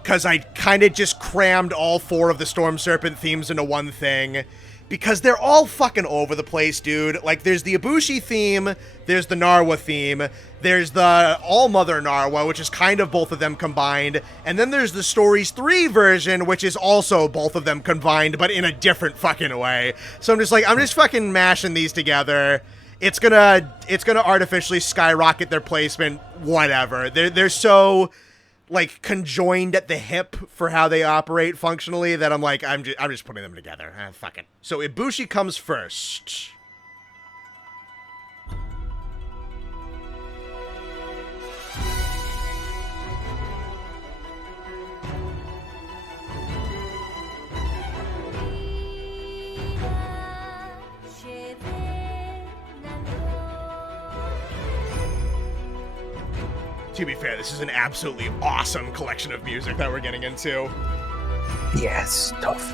Because I kind of just crammed all 4 of the Storm Serpent themes into one thing. because they're all fucking over the place, dude. Like, there's the Ibushi theme, there's the Narwa theme, there's the All-Mother Narwa, which is kind of both of them combined, and then there's the Stories 3 version, which is also both of them combined, but in a different fucking way. So I'm just like, I'm just fucking mashing these together. It's gonna artificially skyrocket their placement, whatever. They're so, like, conjoined at the hip for how they operate functionally that I'm like, I'm just putting them together. Fuck it. So Ibushi comes first. To be fair, this is an absolutely awesome collection of music that we're getting into. Yes, tough.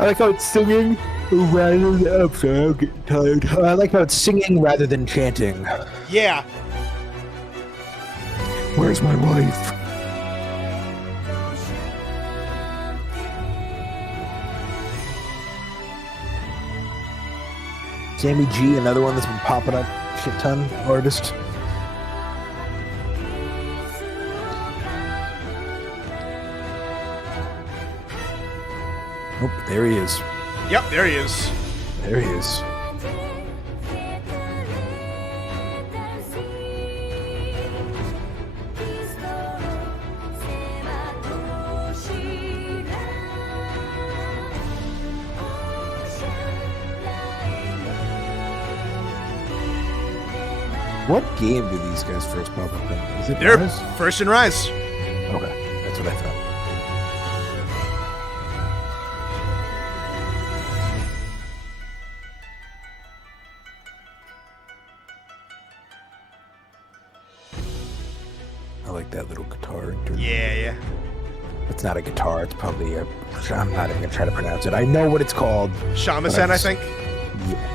I like how it's singing rather than... I'm sorry, I'm getting tired. I like how it's singing rather than chanting. Yeah. Where's my wife? Sammy G, another one that's been popping up. Shit ton artist. Nope, there he is. Yep, there he is. There he is. What game do these guys first pop up in? Is it They're Rise? first in Rise. Okay, that's what I thought. I like that little guitar. Yeah. It's not a guitar. It's probably a... I'm not even going to try to pronounce it. I know what it's called. Shamisen, I think. Yeah.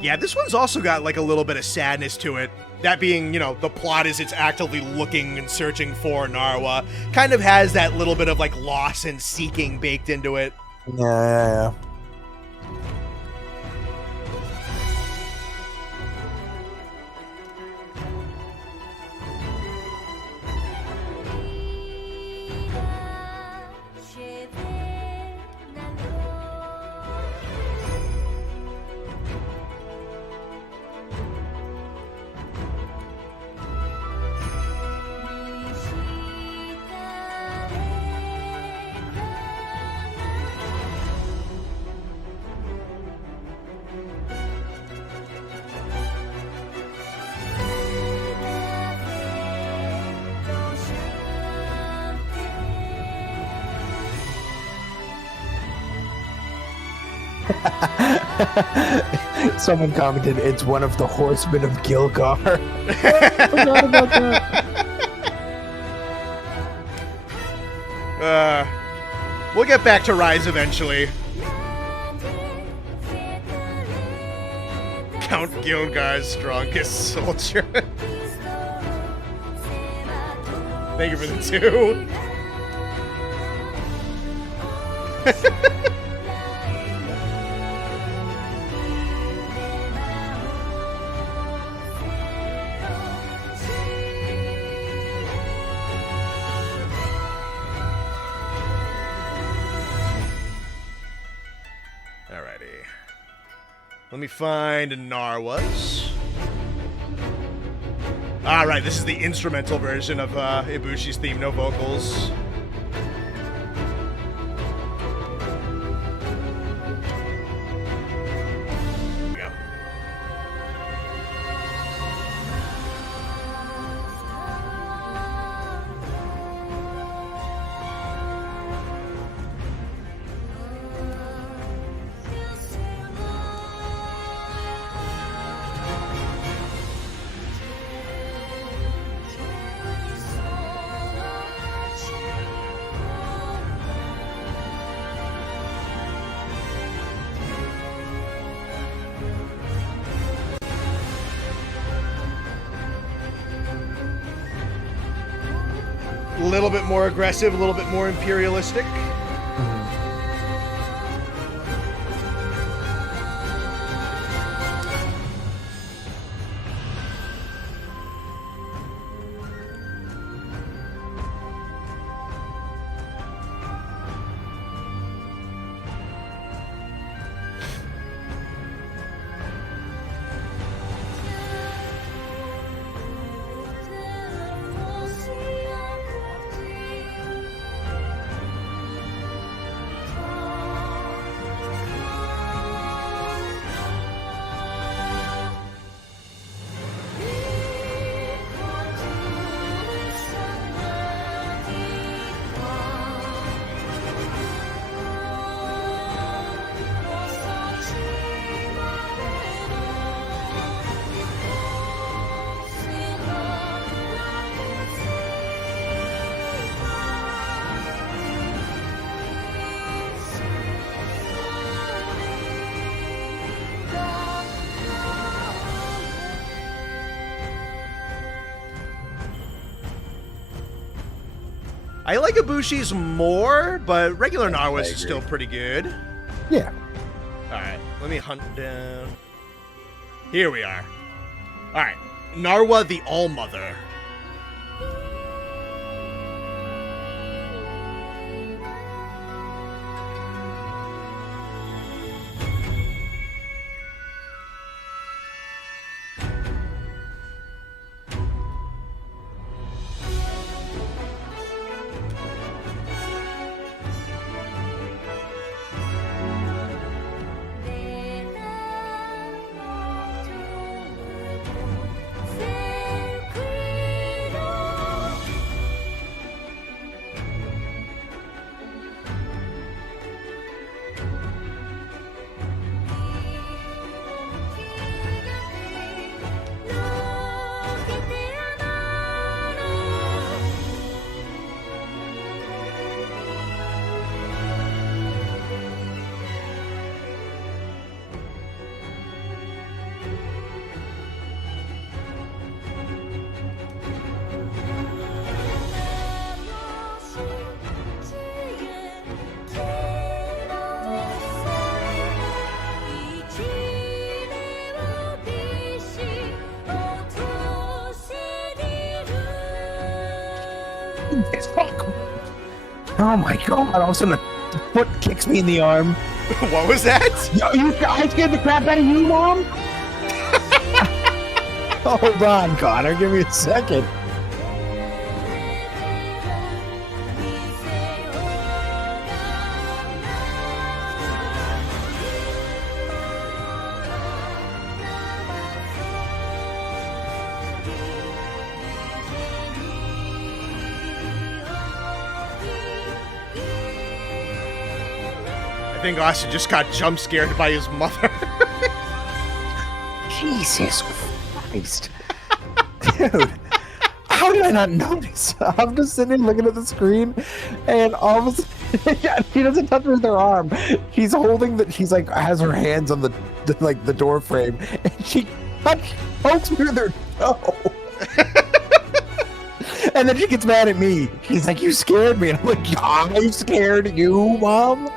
Yeah, this one's also got, like, a little bit of sadness to it. That being, you know, the plot is it's actively looking and searching for Narwa. Kind of has that little bit of, like, loss and seeking baked into it. Yeah. Someone commented, it's one of the horsemen of Gilgar. I forgot about that. We'll get back to Rise eventually. Count Gilgar's strongest soldier. Thank you for the 2. Let me find Narwas. Alright, this is the instrumental version of Ibushi's theme, no vocals. A little bit more aggressive, a little bit more imperialistic. I like Ibushi's more, but regular Narwhals is still pretty good. Yeah. Alright, let me hunt down. Here we are. Alright, Narwa the All-Mother. Oh my god, all of a sudden the foot kicks me in the arm. What was that? I scared the crap out of you, Mom? Hold on, Connor, give me a second. I think Austin just got jump scared by his mother. Jesus Christ. Dude, how did I not notice? I'm just sitting here looking at the screen, and all of a sudden, she doesn't touch her with her arm. She's holding that. She's like, has her hands on the door frame, and she pokes me with her toe. And then she gets mad at me. She's like, you scared me. And I'm like, I scared you, Mom?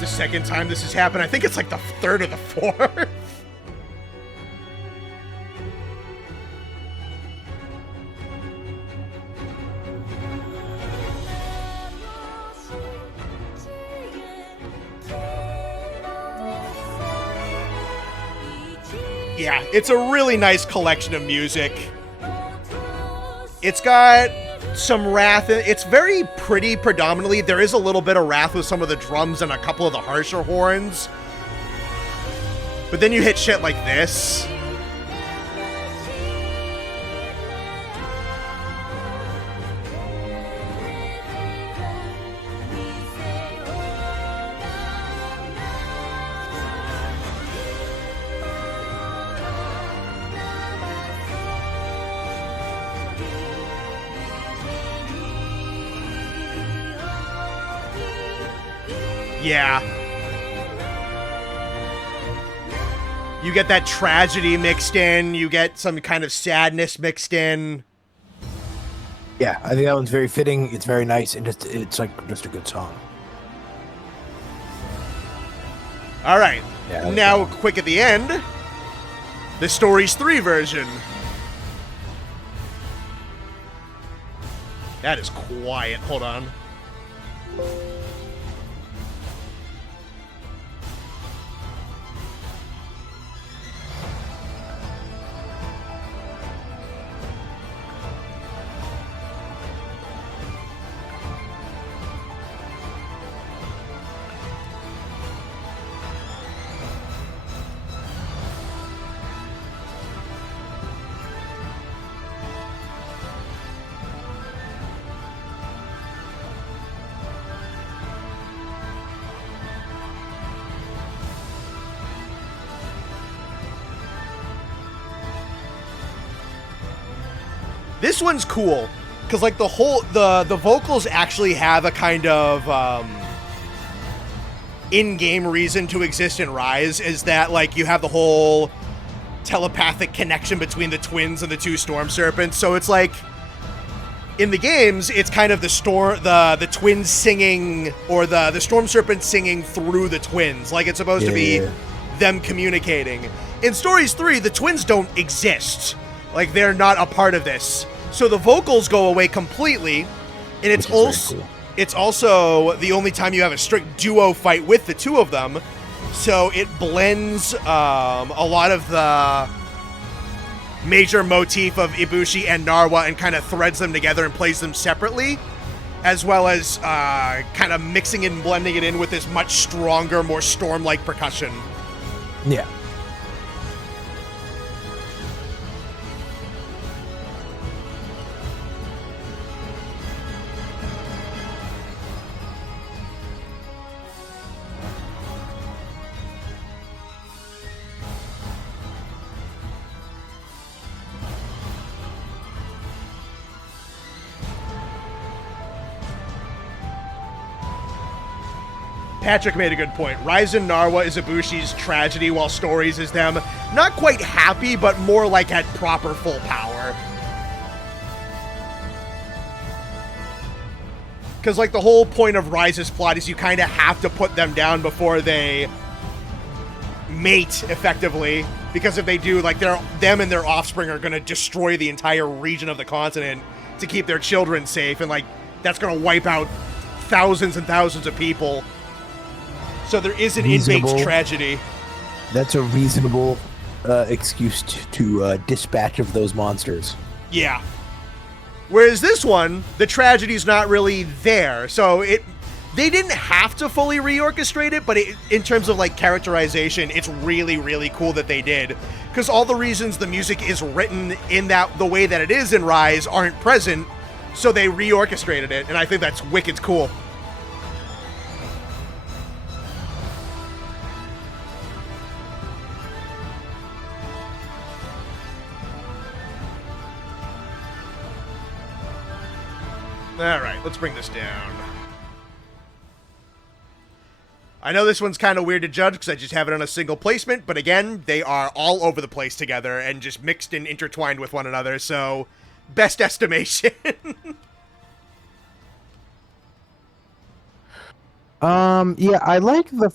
The second time this has happened. I think it's like the third or the fourth. Yeah, it's a really nice collection of music. It's got some wrath. It's very pretty predominantly. There is a little bit of wrath with some of the drums and a couple of the harsher horns. But then you hit shit like this. Yeah. You get that tragedy mixed in. You get some kind of sadness mixed in. Yeah, I think that one's very fitting. It's very nice, and it's like just a good song. All right. Yeah, now, quick at the end, the Stories 3 version. That is quiet. Hold on. This one's cool, because, like, the vocals actually have a kind of, in-game reason to exist in Rise, is that, like, you have the whole telepathic connection between the twins and the two Storm Serpents, so it's like, in the games, it's kind of the twins singing, or the Storm Serpents singing through the twins, like it's supposed to be them communicating. In Stories 3, the twins don't exist. Like, they're not a part of this. So the vocals go away completely, and it's also the only time you have a strict duo fight with the two of them. So it blends a lot of the major motif of Ibushi and Narwa and kind of threads them together and plays them separately, as well as kind of mixing it and blending it in with this much stronger, more storm-like percussion. Yeah. Patrick made a good point. Rise and Narwa is Ibushi's tragedy, while Stories is them not quite happy, but more like at proper full power. Because, like, the whole point of Rise's plot is you kind of have to put them down before they mate, effectively. Because if they do, like, them and their offspring are going to destroy the entire region of the continent to keep their children safe, and, like, that's going to wipe out thousands and thousands of people. So there is an in-baked tragedy. That's a reasonable excuse to dispatch of those monsters. Yeah. Whereas this one, the tragedy's not really there. So they didn't have to fully reorchestrate it, but in terms of, like, characterization, it's really, really cool that they did. Because all the reasons the music is written in the way that it is in Rise aren't present, so they reorchestrated it, and I think that's wicked cool. Alright, let's bring this down. I know this one's kind of weird to judge because I just have it on a single placement, but again, they are all over the place together and just mixed and intertwined with one another, so best estimation. Yeah, I like the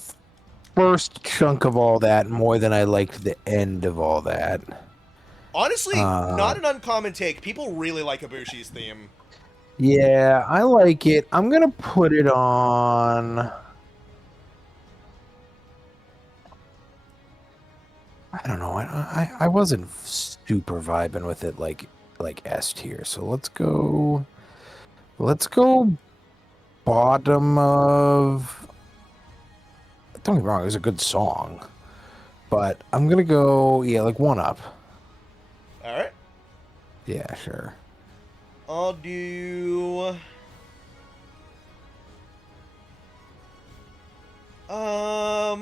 first chunk of all that more than I liked the end of all that. Honestly, not an uncommon take. People really like Ibushi's theme. Yeah, I like it. I'm gonna put it on. I don't know. I wasn't super vibing with it like S tier. So let's go. Let's go bottom of. Don't get me wrong. It was a good song, but I'm gonna go like 1 up. All right. Yeah, sure. I'll do... I'll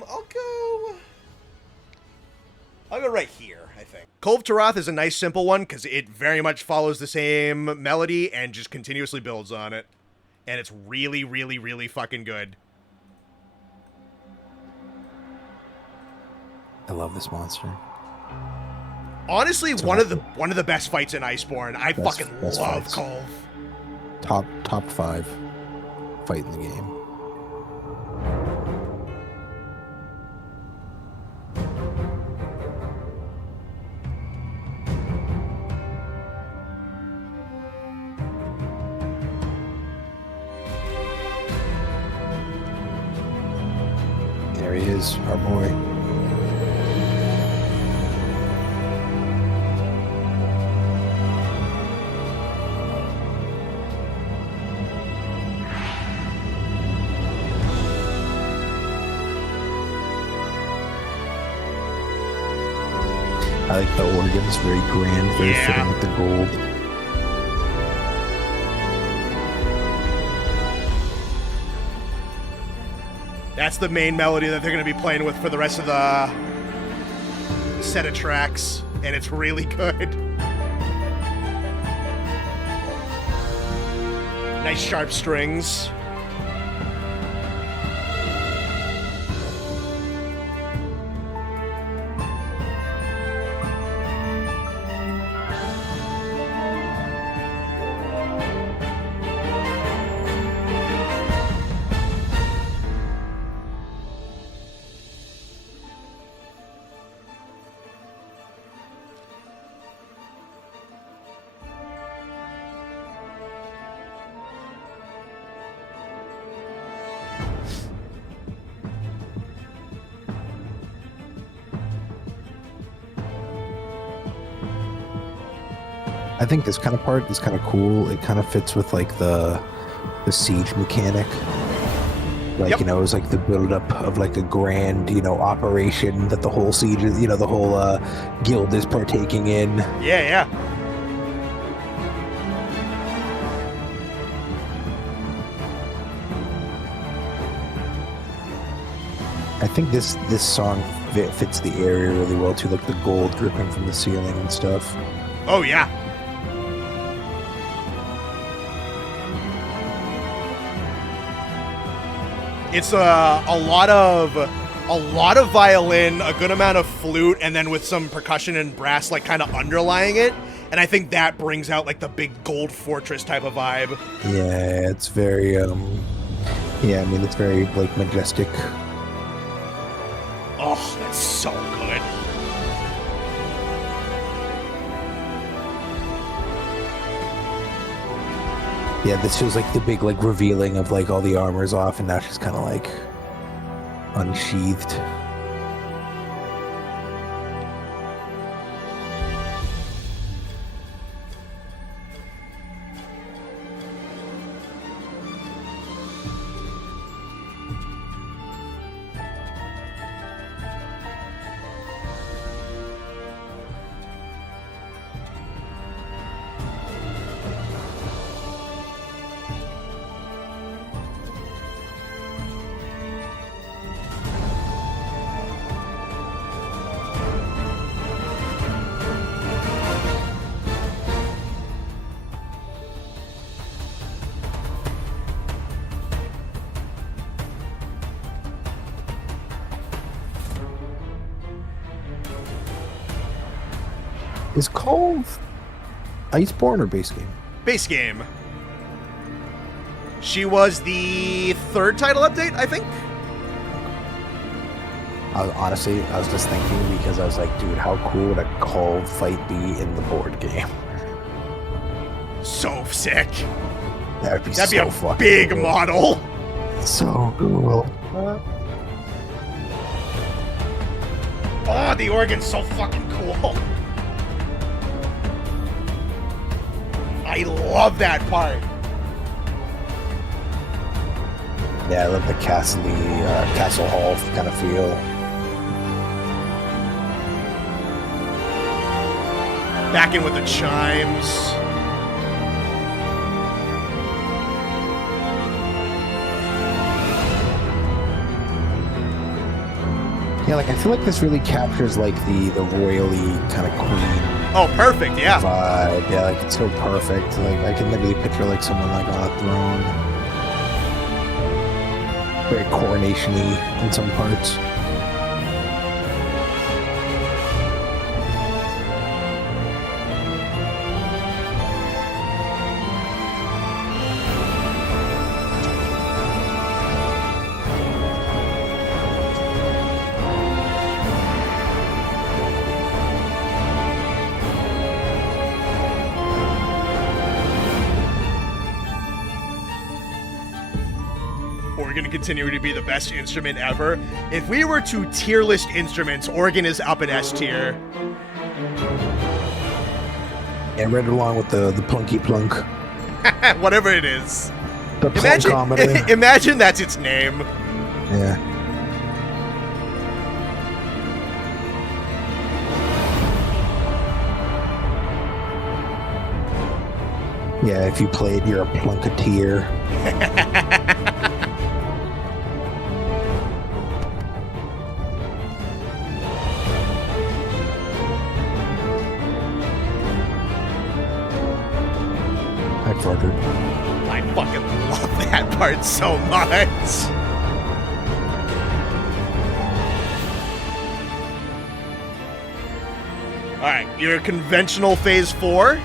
go right here, I think. Kulve Taroth is a nice simple one because it very much follows the same melody and just continuously builds on it. And it's really, really, really fucking good. I love this monster. Honestly, one of the best fights in Iceborne. I fucking love Kulve. Top 5 fight in the game. There he is, our boy. I like the organs, very grand, very fitting with the gold. That's the main melody that they're going to be playing with for the rest of the set of tracks, and it's really good. Nice sharp strings. I think this kind of part is kind of cool. It kind of fits with like the siege mechanic. Like, you know, it was like the build-up of like a grand, you know, operation that the whole siege, you know, the whole guild is partaking in. Yeah. I think this song fits the area really well too, like the gold dripping from the ceiling and stuff. Oh yeah. It's a lot of violin, a good amount of flute, and then with some percussion and brass like kind of underlying it. And I think that brings out like the big gold fortress type of vibe. Yeah, it's very yeah, I mean it's very like majestic. Oh, that's so good. Yeah, this feels like the big like revealing of like all the armor's off, and now she's kind of like unsheathed. Is Kulve Iceborne or base game? Base game. She was the 3rd title update, I think. Honestly, I was just thinking because I was like, dude, how cool would a Kulve fight be in the board game? So sick. That'd be so a fucking big cool. model. So cool. Oh, the organ's so fucking cool. I love that part. Yeah, I love the castle hall kind of feel. Back in with the chimes. Yeah, like I feel like this really captures like the royally kind of queen. Oh, perfect, yeah. Vibe. Yeah, like it's so perfect. Like I can literally picture like someone like on a throne. Very coronation-y in some parts. going to continue to be the best instrument ever. If we were to tier list instruments, organ is up in S tier. Yeah, right along with the plunky plunk. Whatever it is. The plunkometer. Imagine that's its name. Yeah. Yeah, if you played, you're a plunketeer. I farted. I fucking love that part so much. Alright, your conventional phase 4.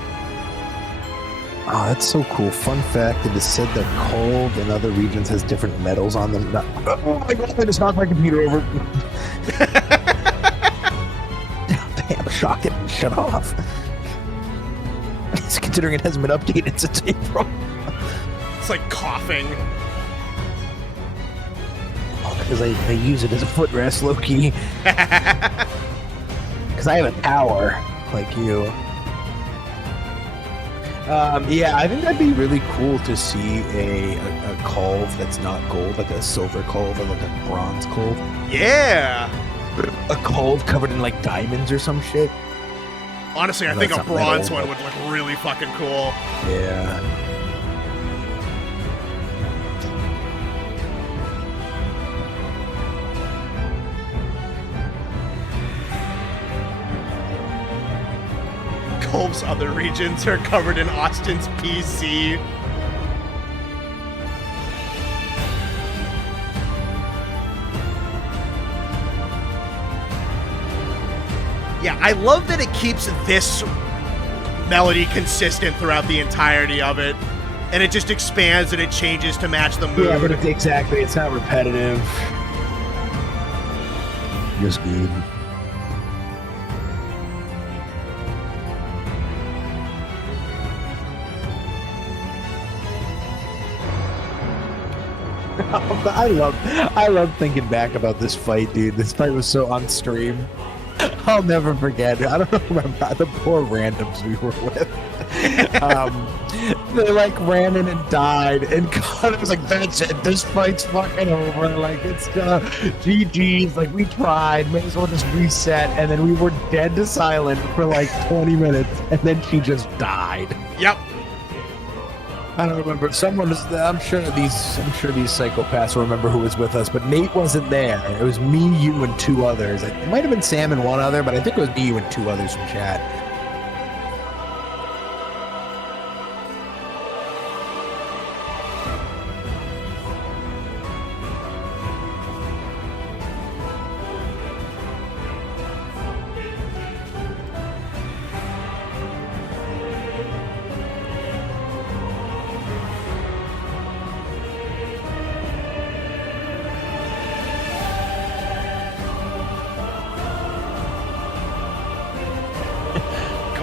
Oh, that's so cool. Fun fact, it is said that cold in other regions has different metals on them. Oh my god, I just knocked my computer over. Damn, shock it. Shut off. Considering it hasn't been updated since April. It's like coughing. Because I use it as a footrest, low-key. Because I have a tower, like you. Yeah, I think that'd be really cool to see a Kulve that's not gold, like a silver Kulve or like a bronze Kulve. Yeah! A Kulve covered in like diamonds or some shit. Honestly, I think a bronze one would look really fucking cool. Yeah. Kulve's other regions are covered in Austin's PC. Yeah, I love that it keeps this melody consistent throughout the entirety of it. And it just expands and it changes to match the mood. Yeah, but exactly, it's not repetitive. Just good. I love thinking back about this fight, dude. This fight was so on stream. I'll never forget. I don't remember the poor randoms we were with. They like ran in and died, and Connor was like, "That's it. This fight's fucking over. Like it's GG's. Like we tried. May as well just reset." And then we were dead to silent for like 20 minutes, and then she just died. Yep. I don't remember. Someone was. I'm sure these psychopaths will remember who was with us, but Nate wasn't there. It was me, you, and 2 others. It might have been Sam and 1 other, but I think it was me, you, and 2 others from chat.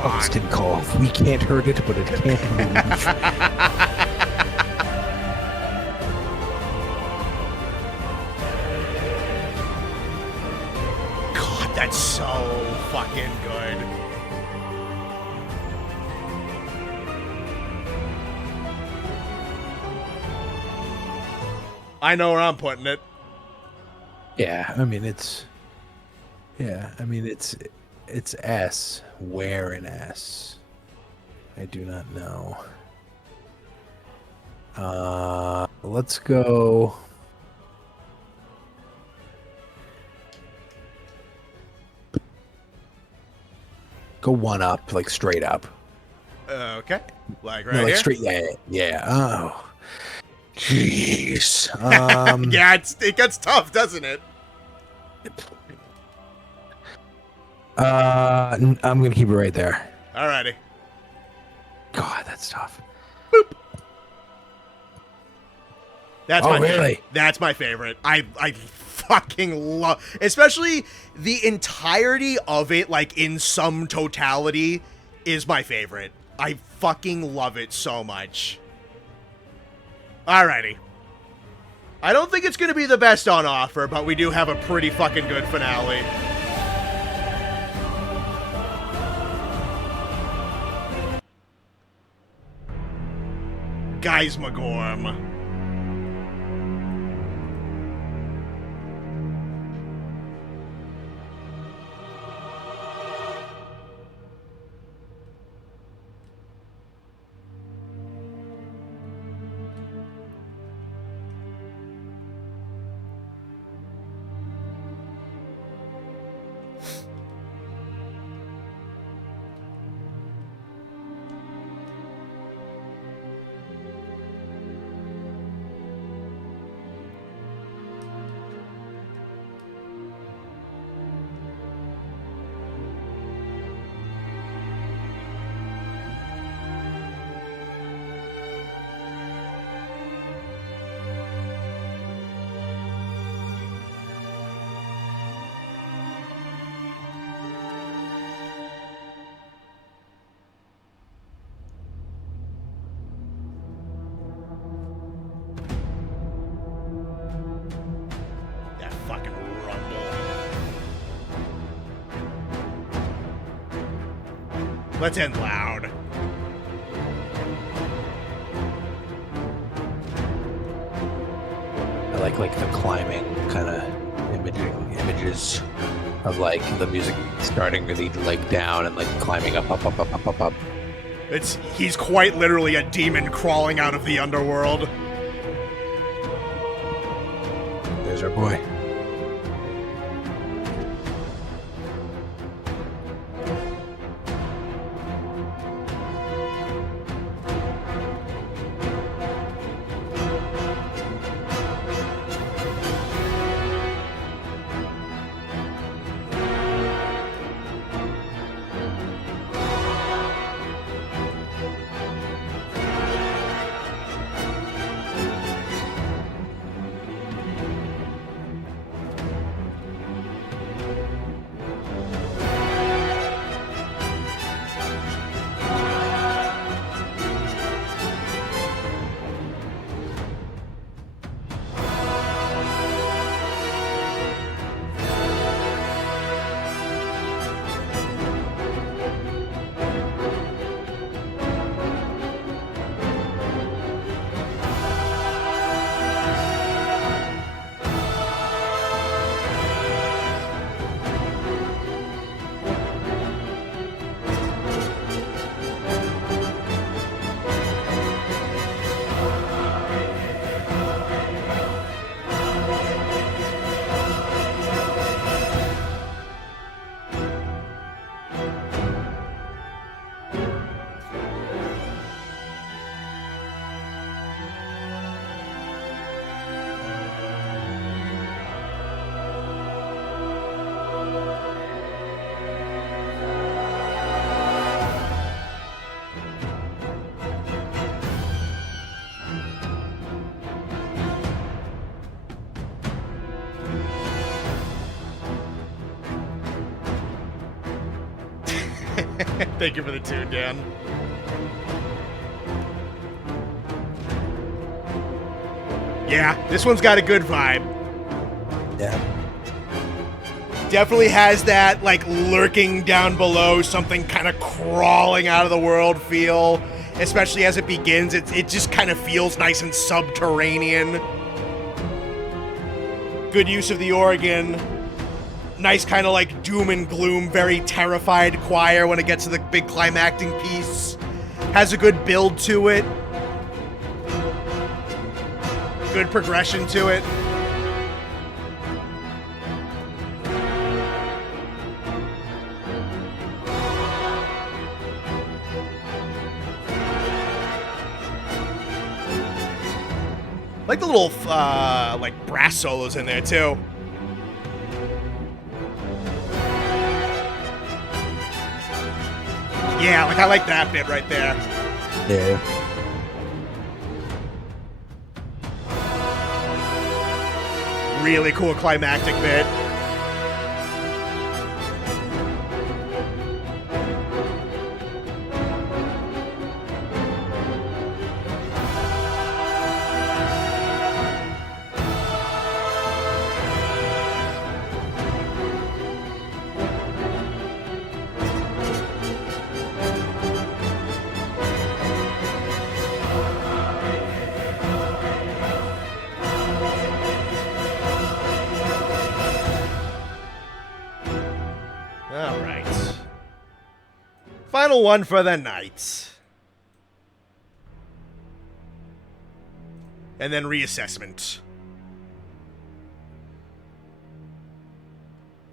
Austin Kulve. We can't hurt it, but it can't move. God, that's so fucking good. I know where I'm putting it. Yeah, I mean it's. Yeah, I mean it's S. Where in S? I do not know. Let's go. Go 1 up, like straight up. Okay. Like right no, like here? straight. Yeah. Oh. Jeez. Yeah, it gets tough, doesn't it? I'm gonna keep it right there. Alrighty. God, that's tough. Boop. That's my really? favorite. That's my favorite. I fucking love, especially the entirety of it, like in some totality, is my favorite. I fucking love it so much. Alrighty. I don't think it's going to be the best on offer, but we do have a pretty fucking good finale. Gaismagorm. Let's end loud. I like the climbing kind of images of like the music starting really like down and like climbing up. He's quite literally a demon crawling out of the underworld. There's our boy. Thank you for the tune, Dan. Yeah, this one's got a good vibe. Yeah. Definitely has that, like, lurking down below, something kind of crawling out of the world feel. Especially as it begins, it just kind of feels nice and subterranean. Good use of the organ. Nice kind of like doom and gloom, very terrified choir when it gets to the big climactic piece. Has a good build to it. Good progression to it. Like the little like brass solos in there too. Yeah, like I like that bit right there. Yeah. Really cool climactic bit. final one for the night. And then reassessment.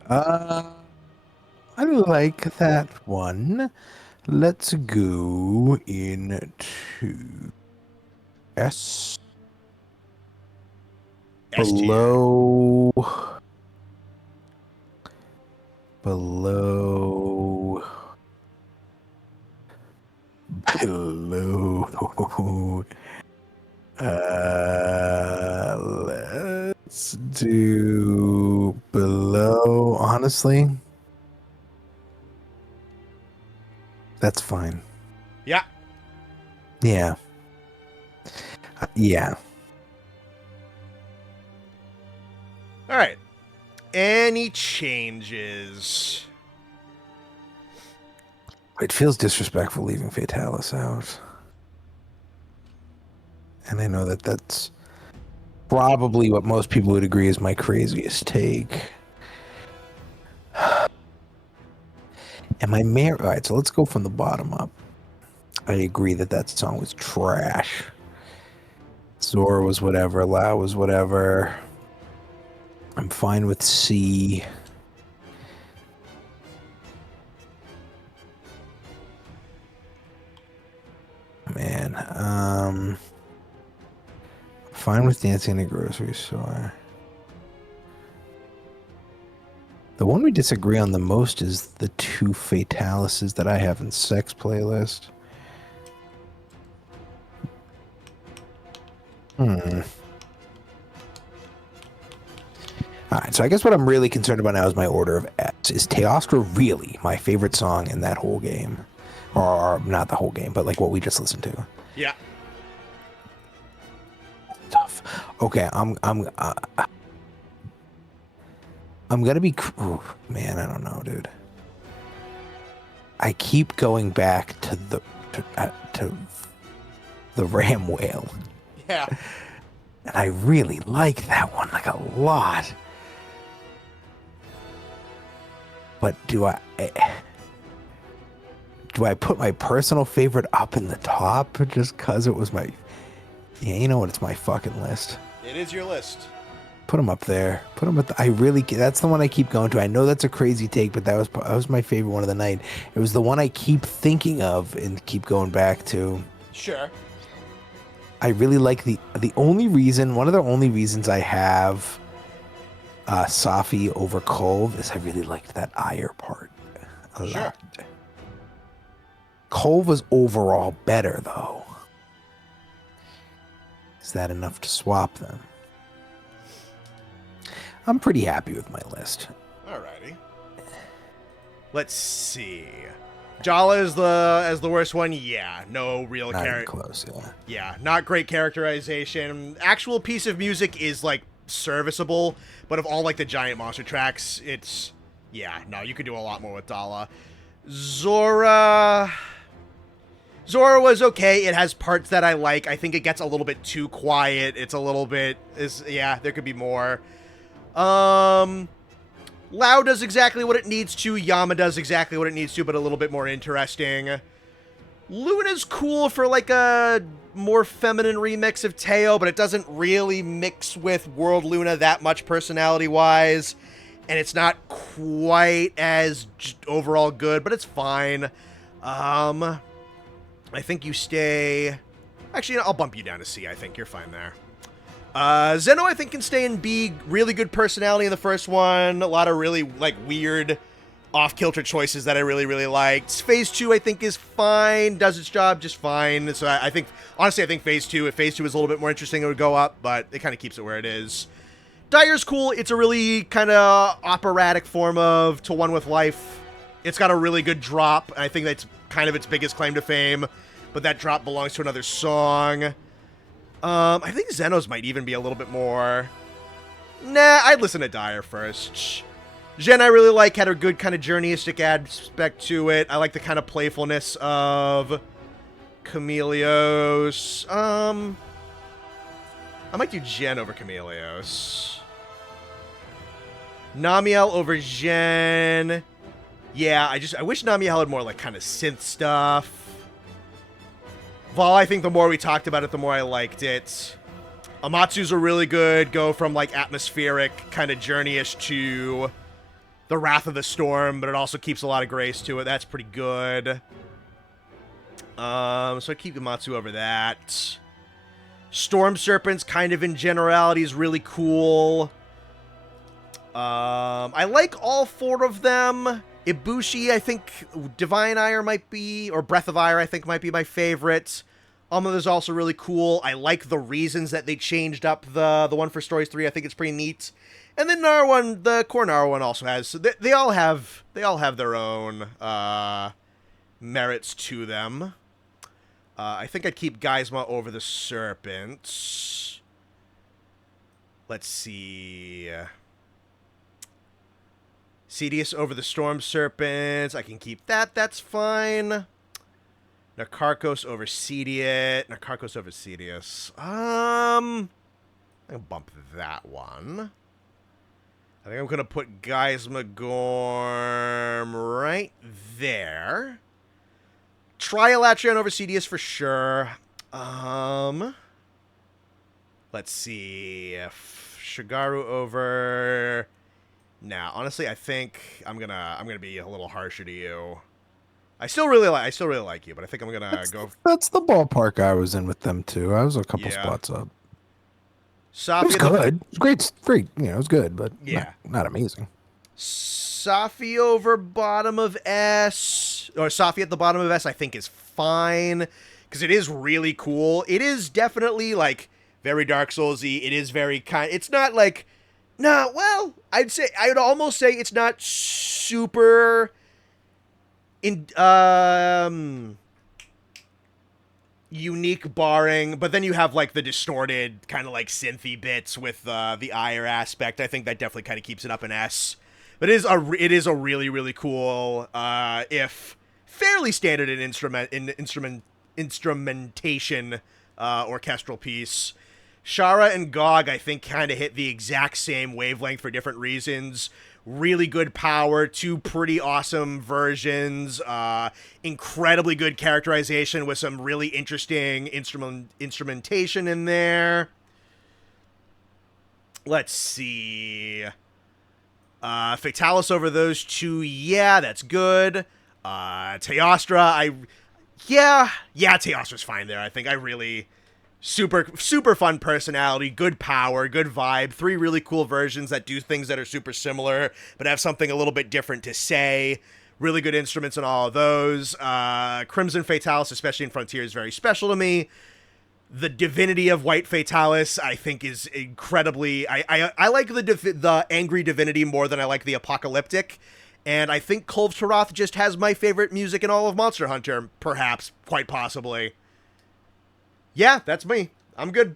I like that one. Let's go into S. Below. Below. Let's do below. Honestly, that's fine. Yeah. Yeah. Yeah. All right. Any changes? It feels disrespectful leaving Fatalis out. And I know that that's probably what most people would agree is my craziest take. And my mayor... All right, so let's go from the bottom up. I agree that that song was trash. Zorah was whatever. Lao was whatever. I'm fine with C. Man, fine with dancing in a grocery store. The one we disagree on the most is the two Fatalises that I have in Sex playlist. Alright, so I guess what I'm really concerned about now is my order of S. Is Teostra really my favorite song in that whole game? Or not the whole game, but like what we just listened to. Yeah. Tough. Okay, I'm gonna be. Ooh, man, I don't know, dude. I keep going back to the ram whale. Yeah. And I really like that one, like a lot. But do I put my personal favorite up in the top just because it was my... Yeah, you know what? It's my fucking list. It is your list. Put them up there. Put them at the... That's the one I keep going to. I know that's a crazy take, but that was my favorite one of the night. It was the one I keep thinking of and keep going back to. Sure. I really like the only reason... One of the only reasons I have Safi over Kulve is I really liked that Ire part a lot. Kulve was overall better, though. Is that enough to swap them? I'm pretty happy with my list. Alrighty. Let's see. Jala is the worst one. Yeah, no real character. Close, yeah. Yeah, not great characterization. Actual piece of music is like serviceable, but of all like the giant monster tracks, it's no, you could do a lot more with Dala. Zorah was okay. It has parts that I like. I think it gets a little bit too quiet. It's a little bit there could be more. Lao does exactly what it needs to. Yama does exactly what it needs to, but a little bit more interesting. Luna's cool for like a more feminine remix of Teo, but it doesn't really mix with World Luna that much personality-wise. And it's not quite as overall good, but it's fine. I think you stay... Actually, I'll bump you down to C. I think you're fine there. Xeno, I think, can stay in B. Really good personality in the first one. A lot of really, like, weird off-kilter choices that I really, really liked. Phase 2, I think, is fine. Does its job just fine. So I think, honestly, I think Phase 2, if Phase 2 is a little bit more interesting, it would go up, but it kind of keeps it where it is. Dire's cool. It's a really kind of operatic form of To One With Life. It's got a really good drop. I think that's kind of its biggest claim to fame, but that drop belongs to another song. I think Xenos might even be a little bit more... Nah, I'd listen to Dire first. Jhen I really like, had a good kind of journeyistic aspect to it. I like the kind of playfulness of Chameleos. I might do Jhen over Chameleos. Namielle over Jhen. Yeah, I wish Namielle had more, like, kind of synth stuff. Vaal, I think the more we talked about it, the more I liked it. Amatsu's are really good. Go from, like, atmospheric, kind of journey-ish to the Wrath of the Storm, but it also keeps a lot of grace to it. That's pretty good. So I keep Amatsu over that. Storm Serpents, kind of in generality, is really cool. I like all 4 of them. Ibushi, I think Divine Ire might be, or Breath of Ire, I think might be my favorite. Is also really cool. I like the reasons that they changed up the one for Stories 3. I think it's pretty neat. And then Narwhal, the core Narwhal also has. So they all have their own merits to them. I think I'd keep Gaisma over the Serpents. Let's see. Ceadeus over the Storm Serpents. I can keep that. That's fine. Nakarkos over Ceadeus. Nakarkos over Ceadeus. I'll bump that one. I think I'm going to put Gaismagorm right there. Try Alatreon over Ceadeus for sure. Let's see. Shagaru over... Nah, honestly, I think I'm gonna be a little harsher to you. I still really like you, but I think I'm gonna go. That's the ballpark I was in with them too. I was a couple spots up. Safi, it was good. It was great. You know, it was good, but yeah, not amazing. Safi over bottom of S, or Safi at the bottom of S, I think is fine because it is really cool. It is definitely like very Dark Soulsy. It is very kind. It's not like. No, well, I would almost say it's not super unique barring, but then you have like the distorted kind of like synthy bits with the ire aspect. I think that definitely kind of keeps it up in S. But it is a really, really cool, if fairly standard instrumentation orchestral piece. Shara and Gog, I think, kind of hit the exact same wavelength for different reasons. Really good power, 2 pretty awesome versions, incredibly good characterization with some really interesting instrumentation in there. Let's see. Fatalis over those 2, yeah, that's good. Teostra, Teostra's fine there. I think I really... Super fun personality, good power, good vibe, 3 really cool versions that do things that are super similar, but have something a little bit different to say. Really good instruments in all of those. Crimson Fatalis, especially in Frontier, is very special to me. The divinity of White Fatalis, I think, is incredibly... I like the angry divinity more than I like the apocalyptic, and I think Kulve Taroth just has my favorite music in all of Monster Hunter, perhaps, quite possibly. Yeah, that's me. I'm good.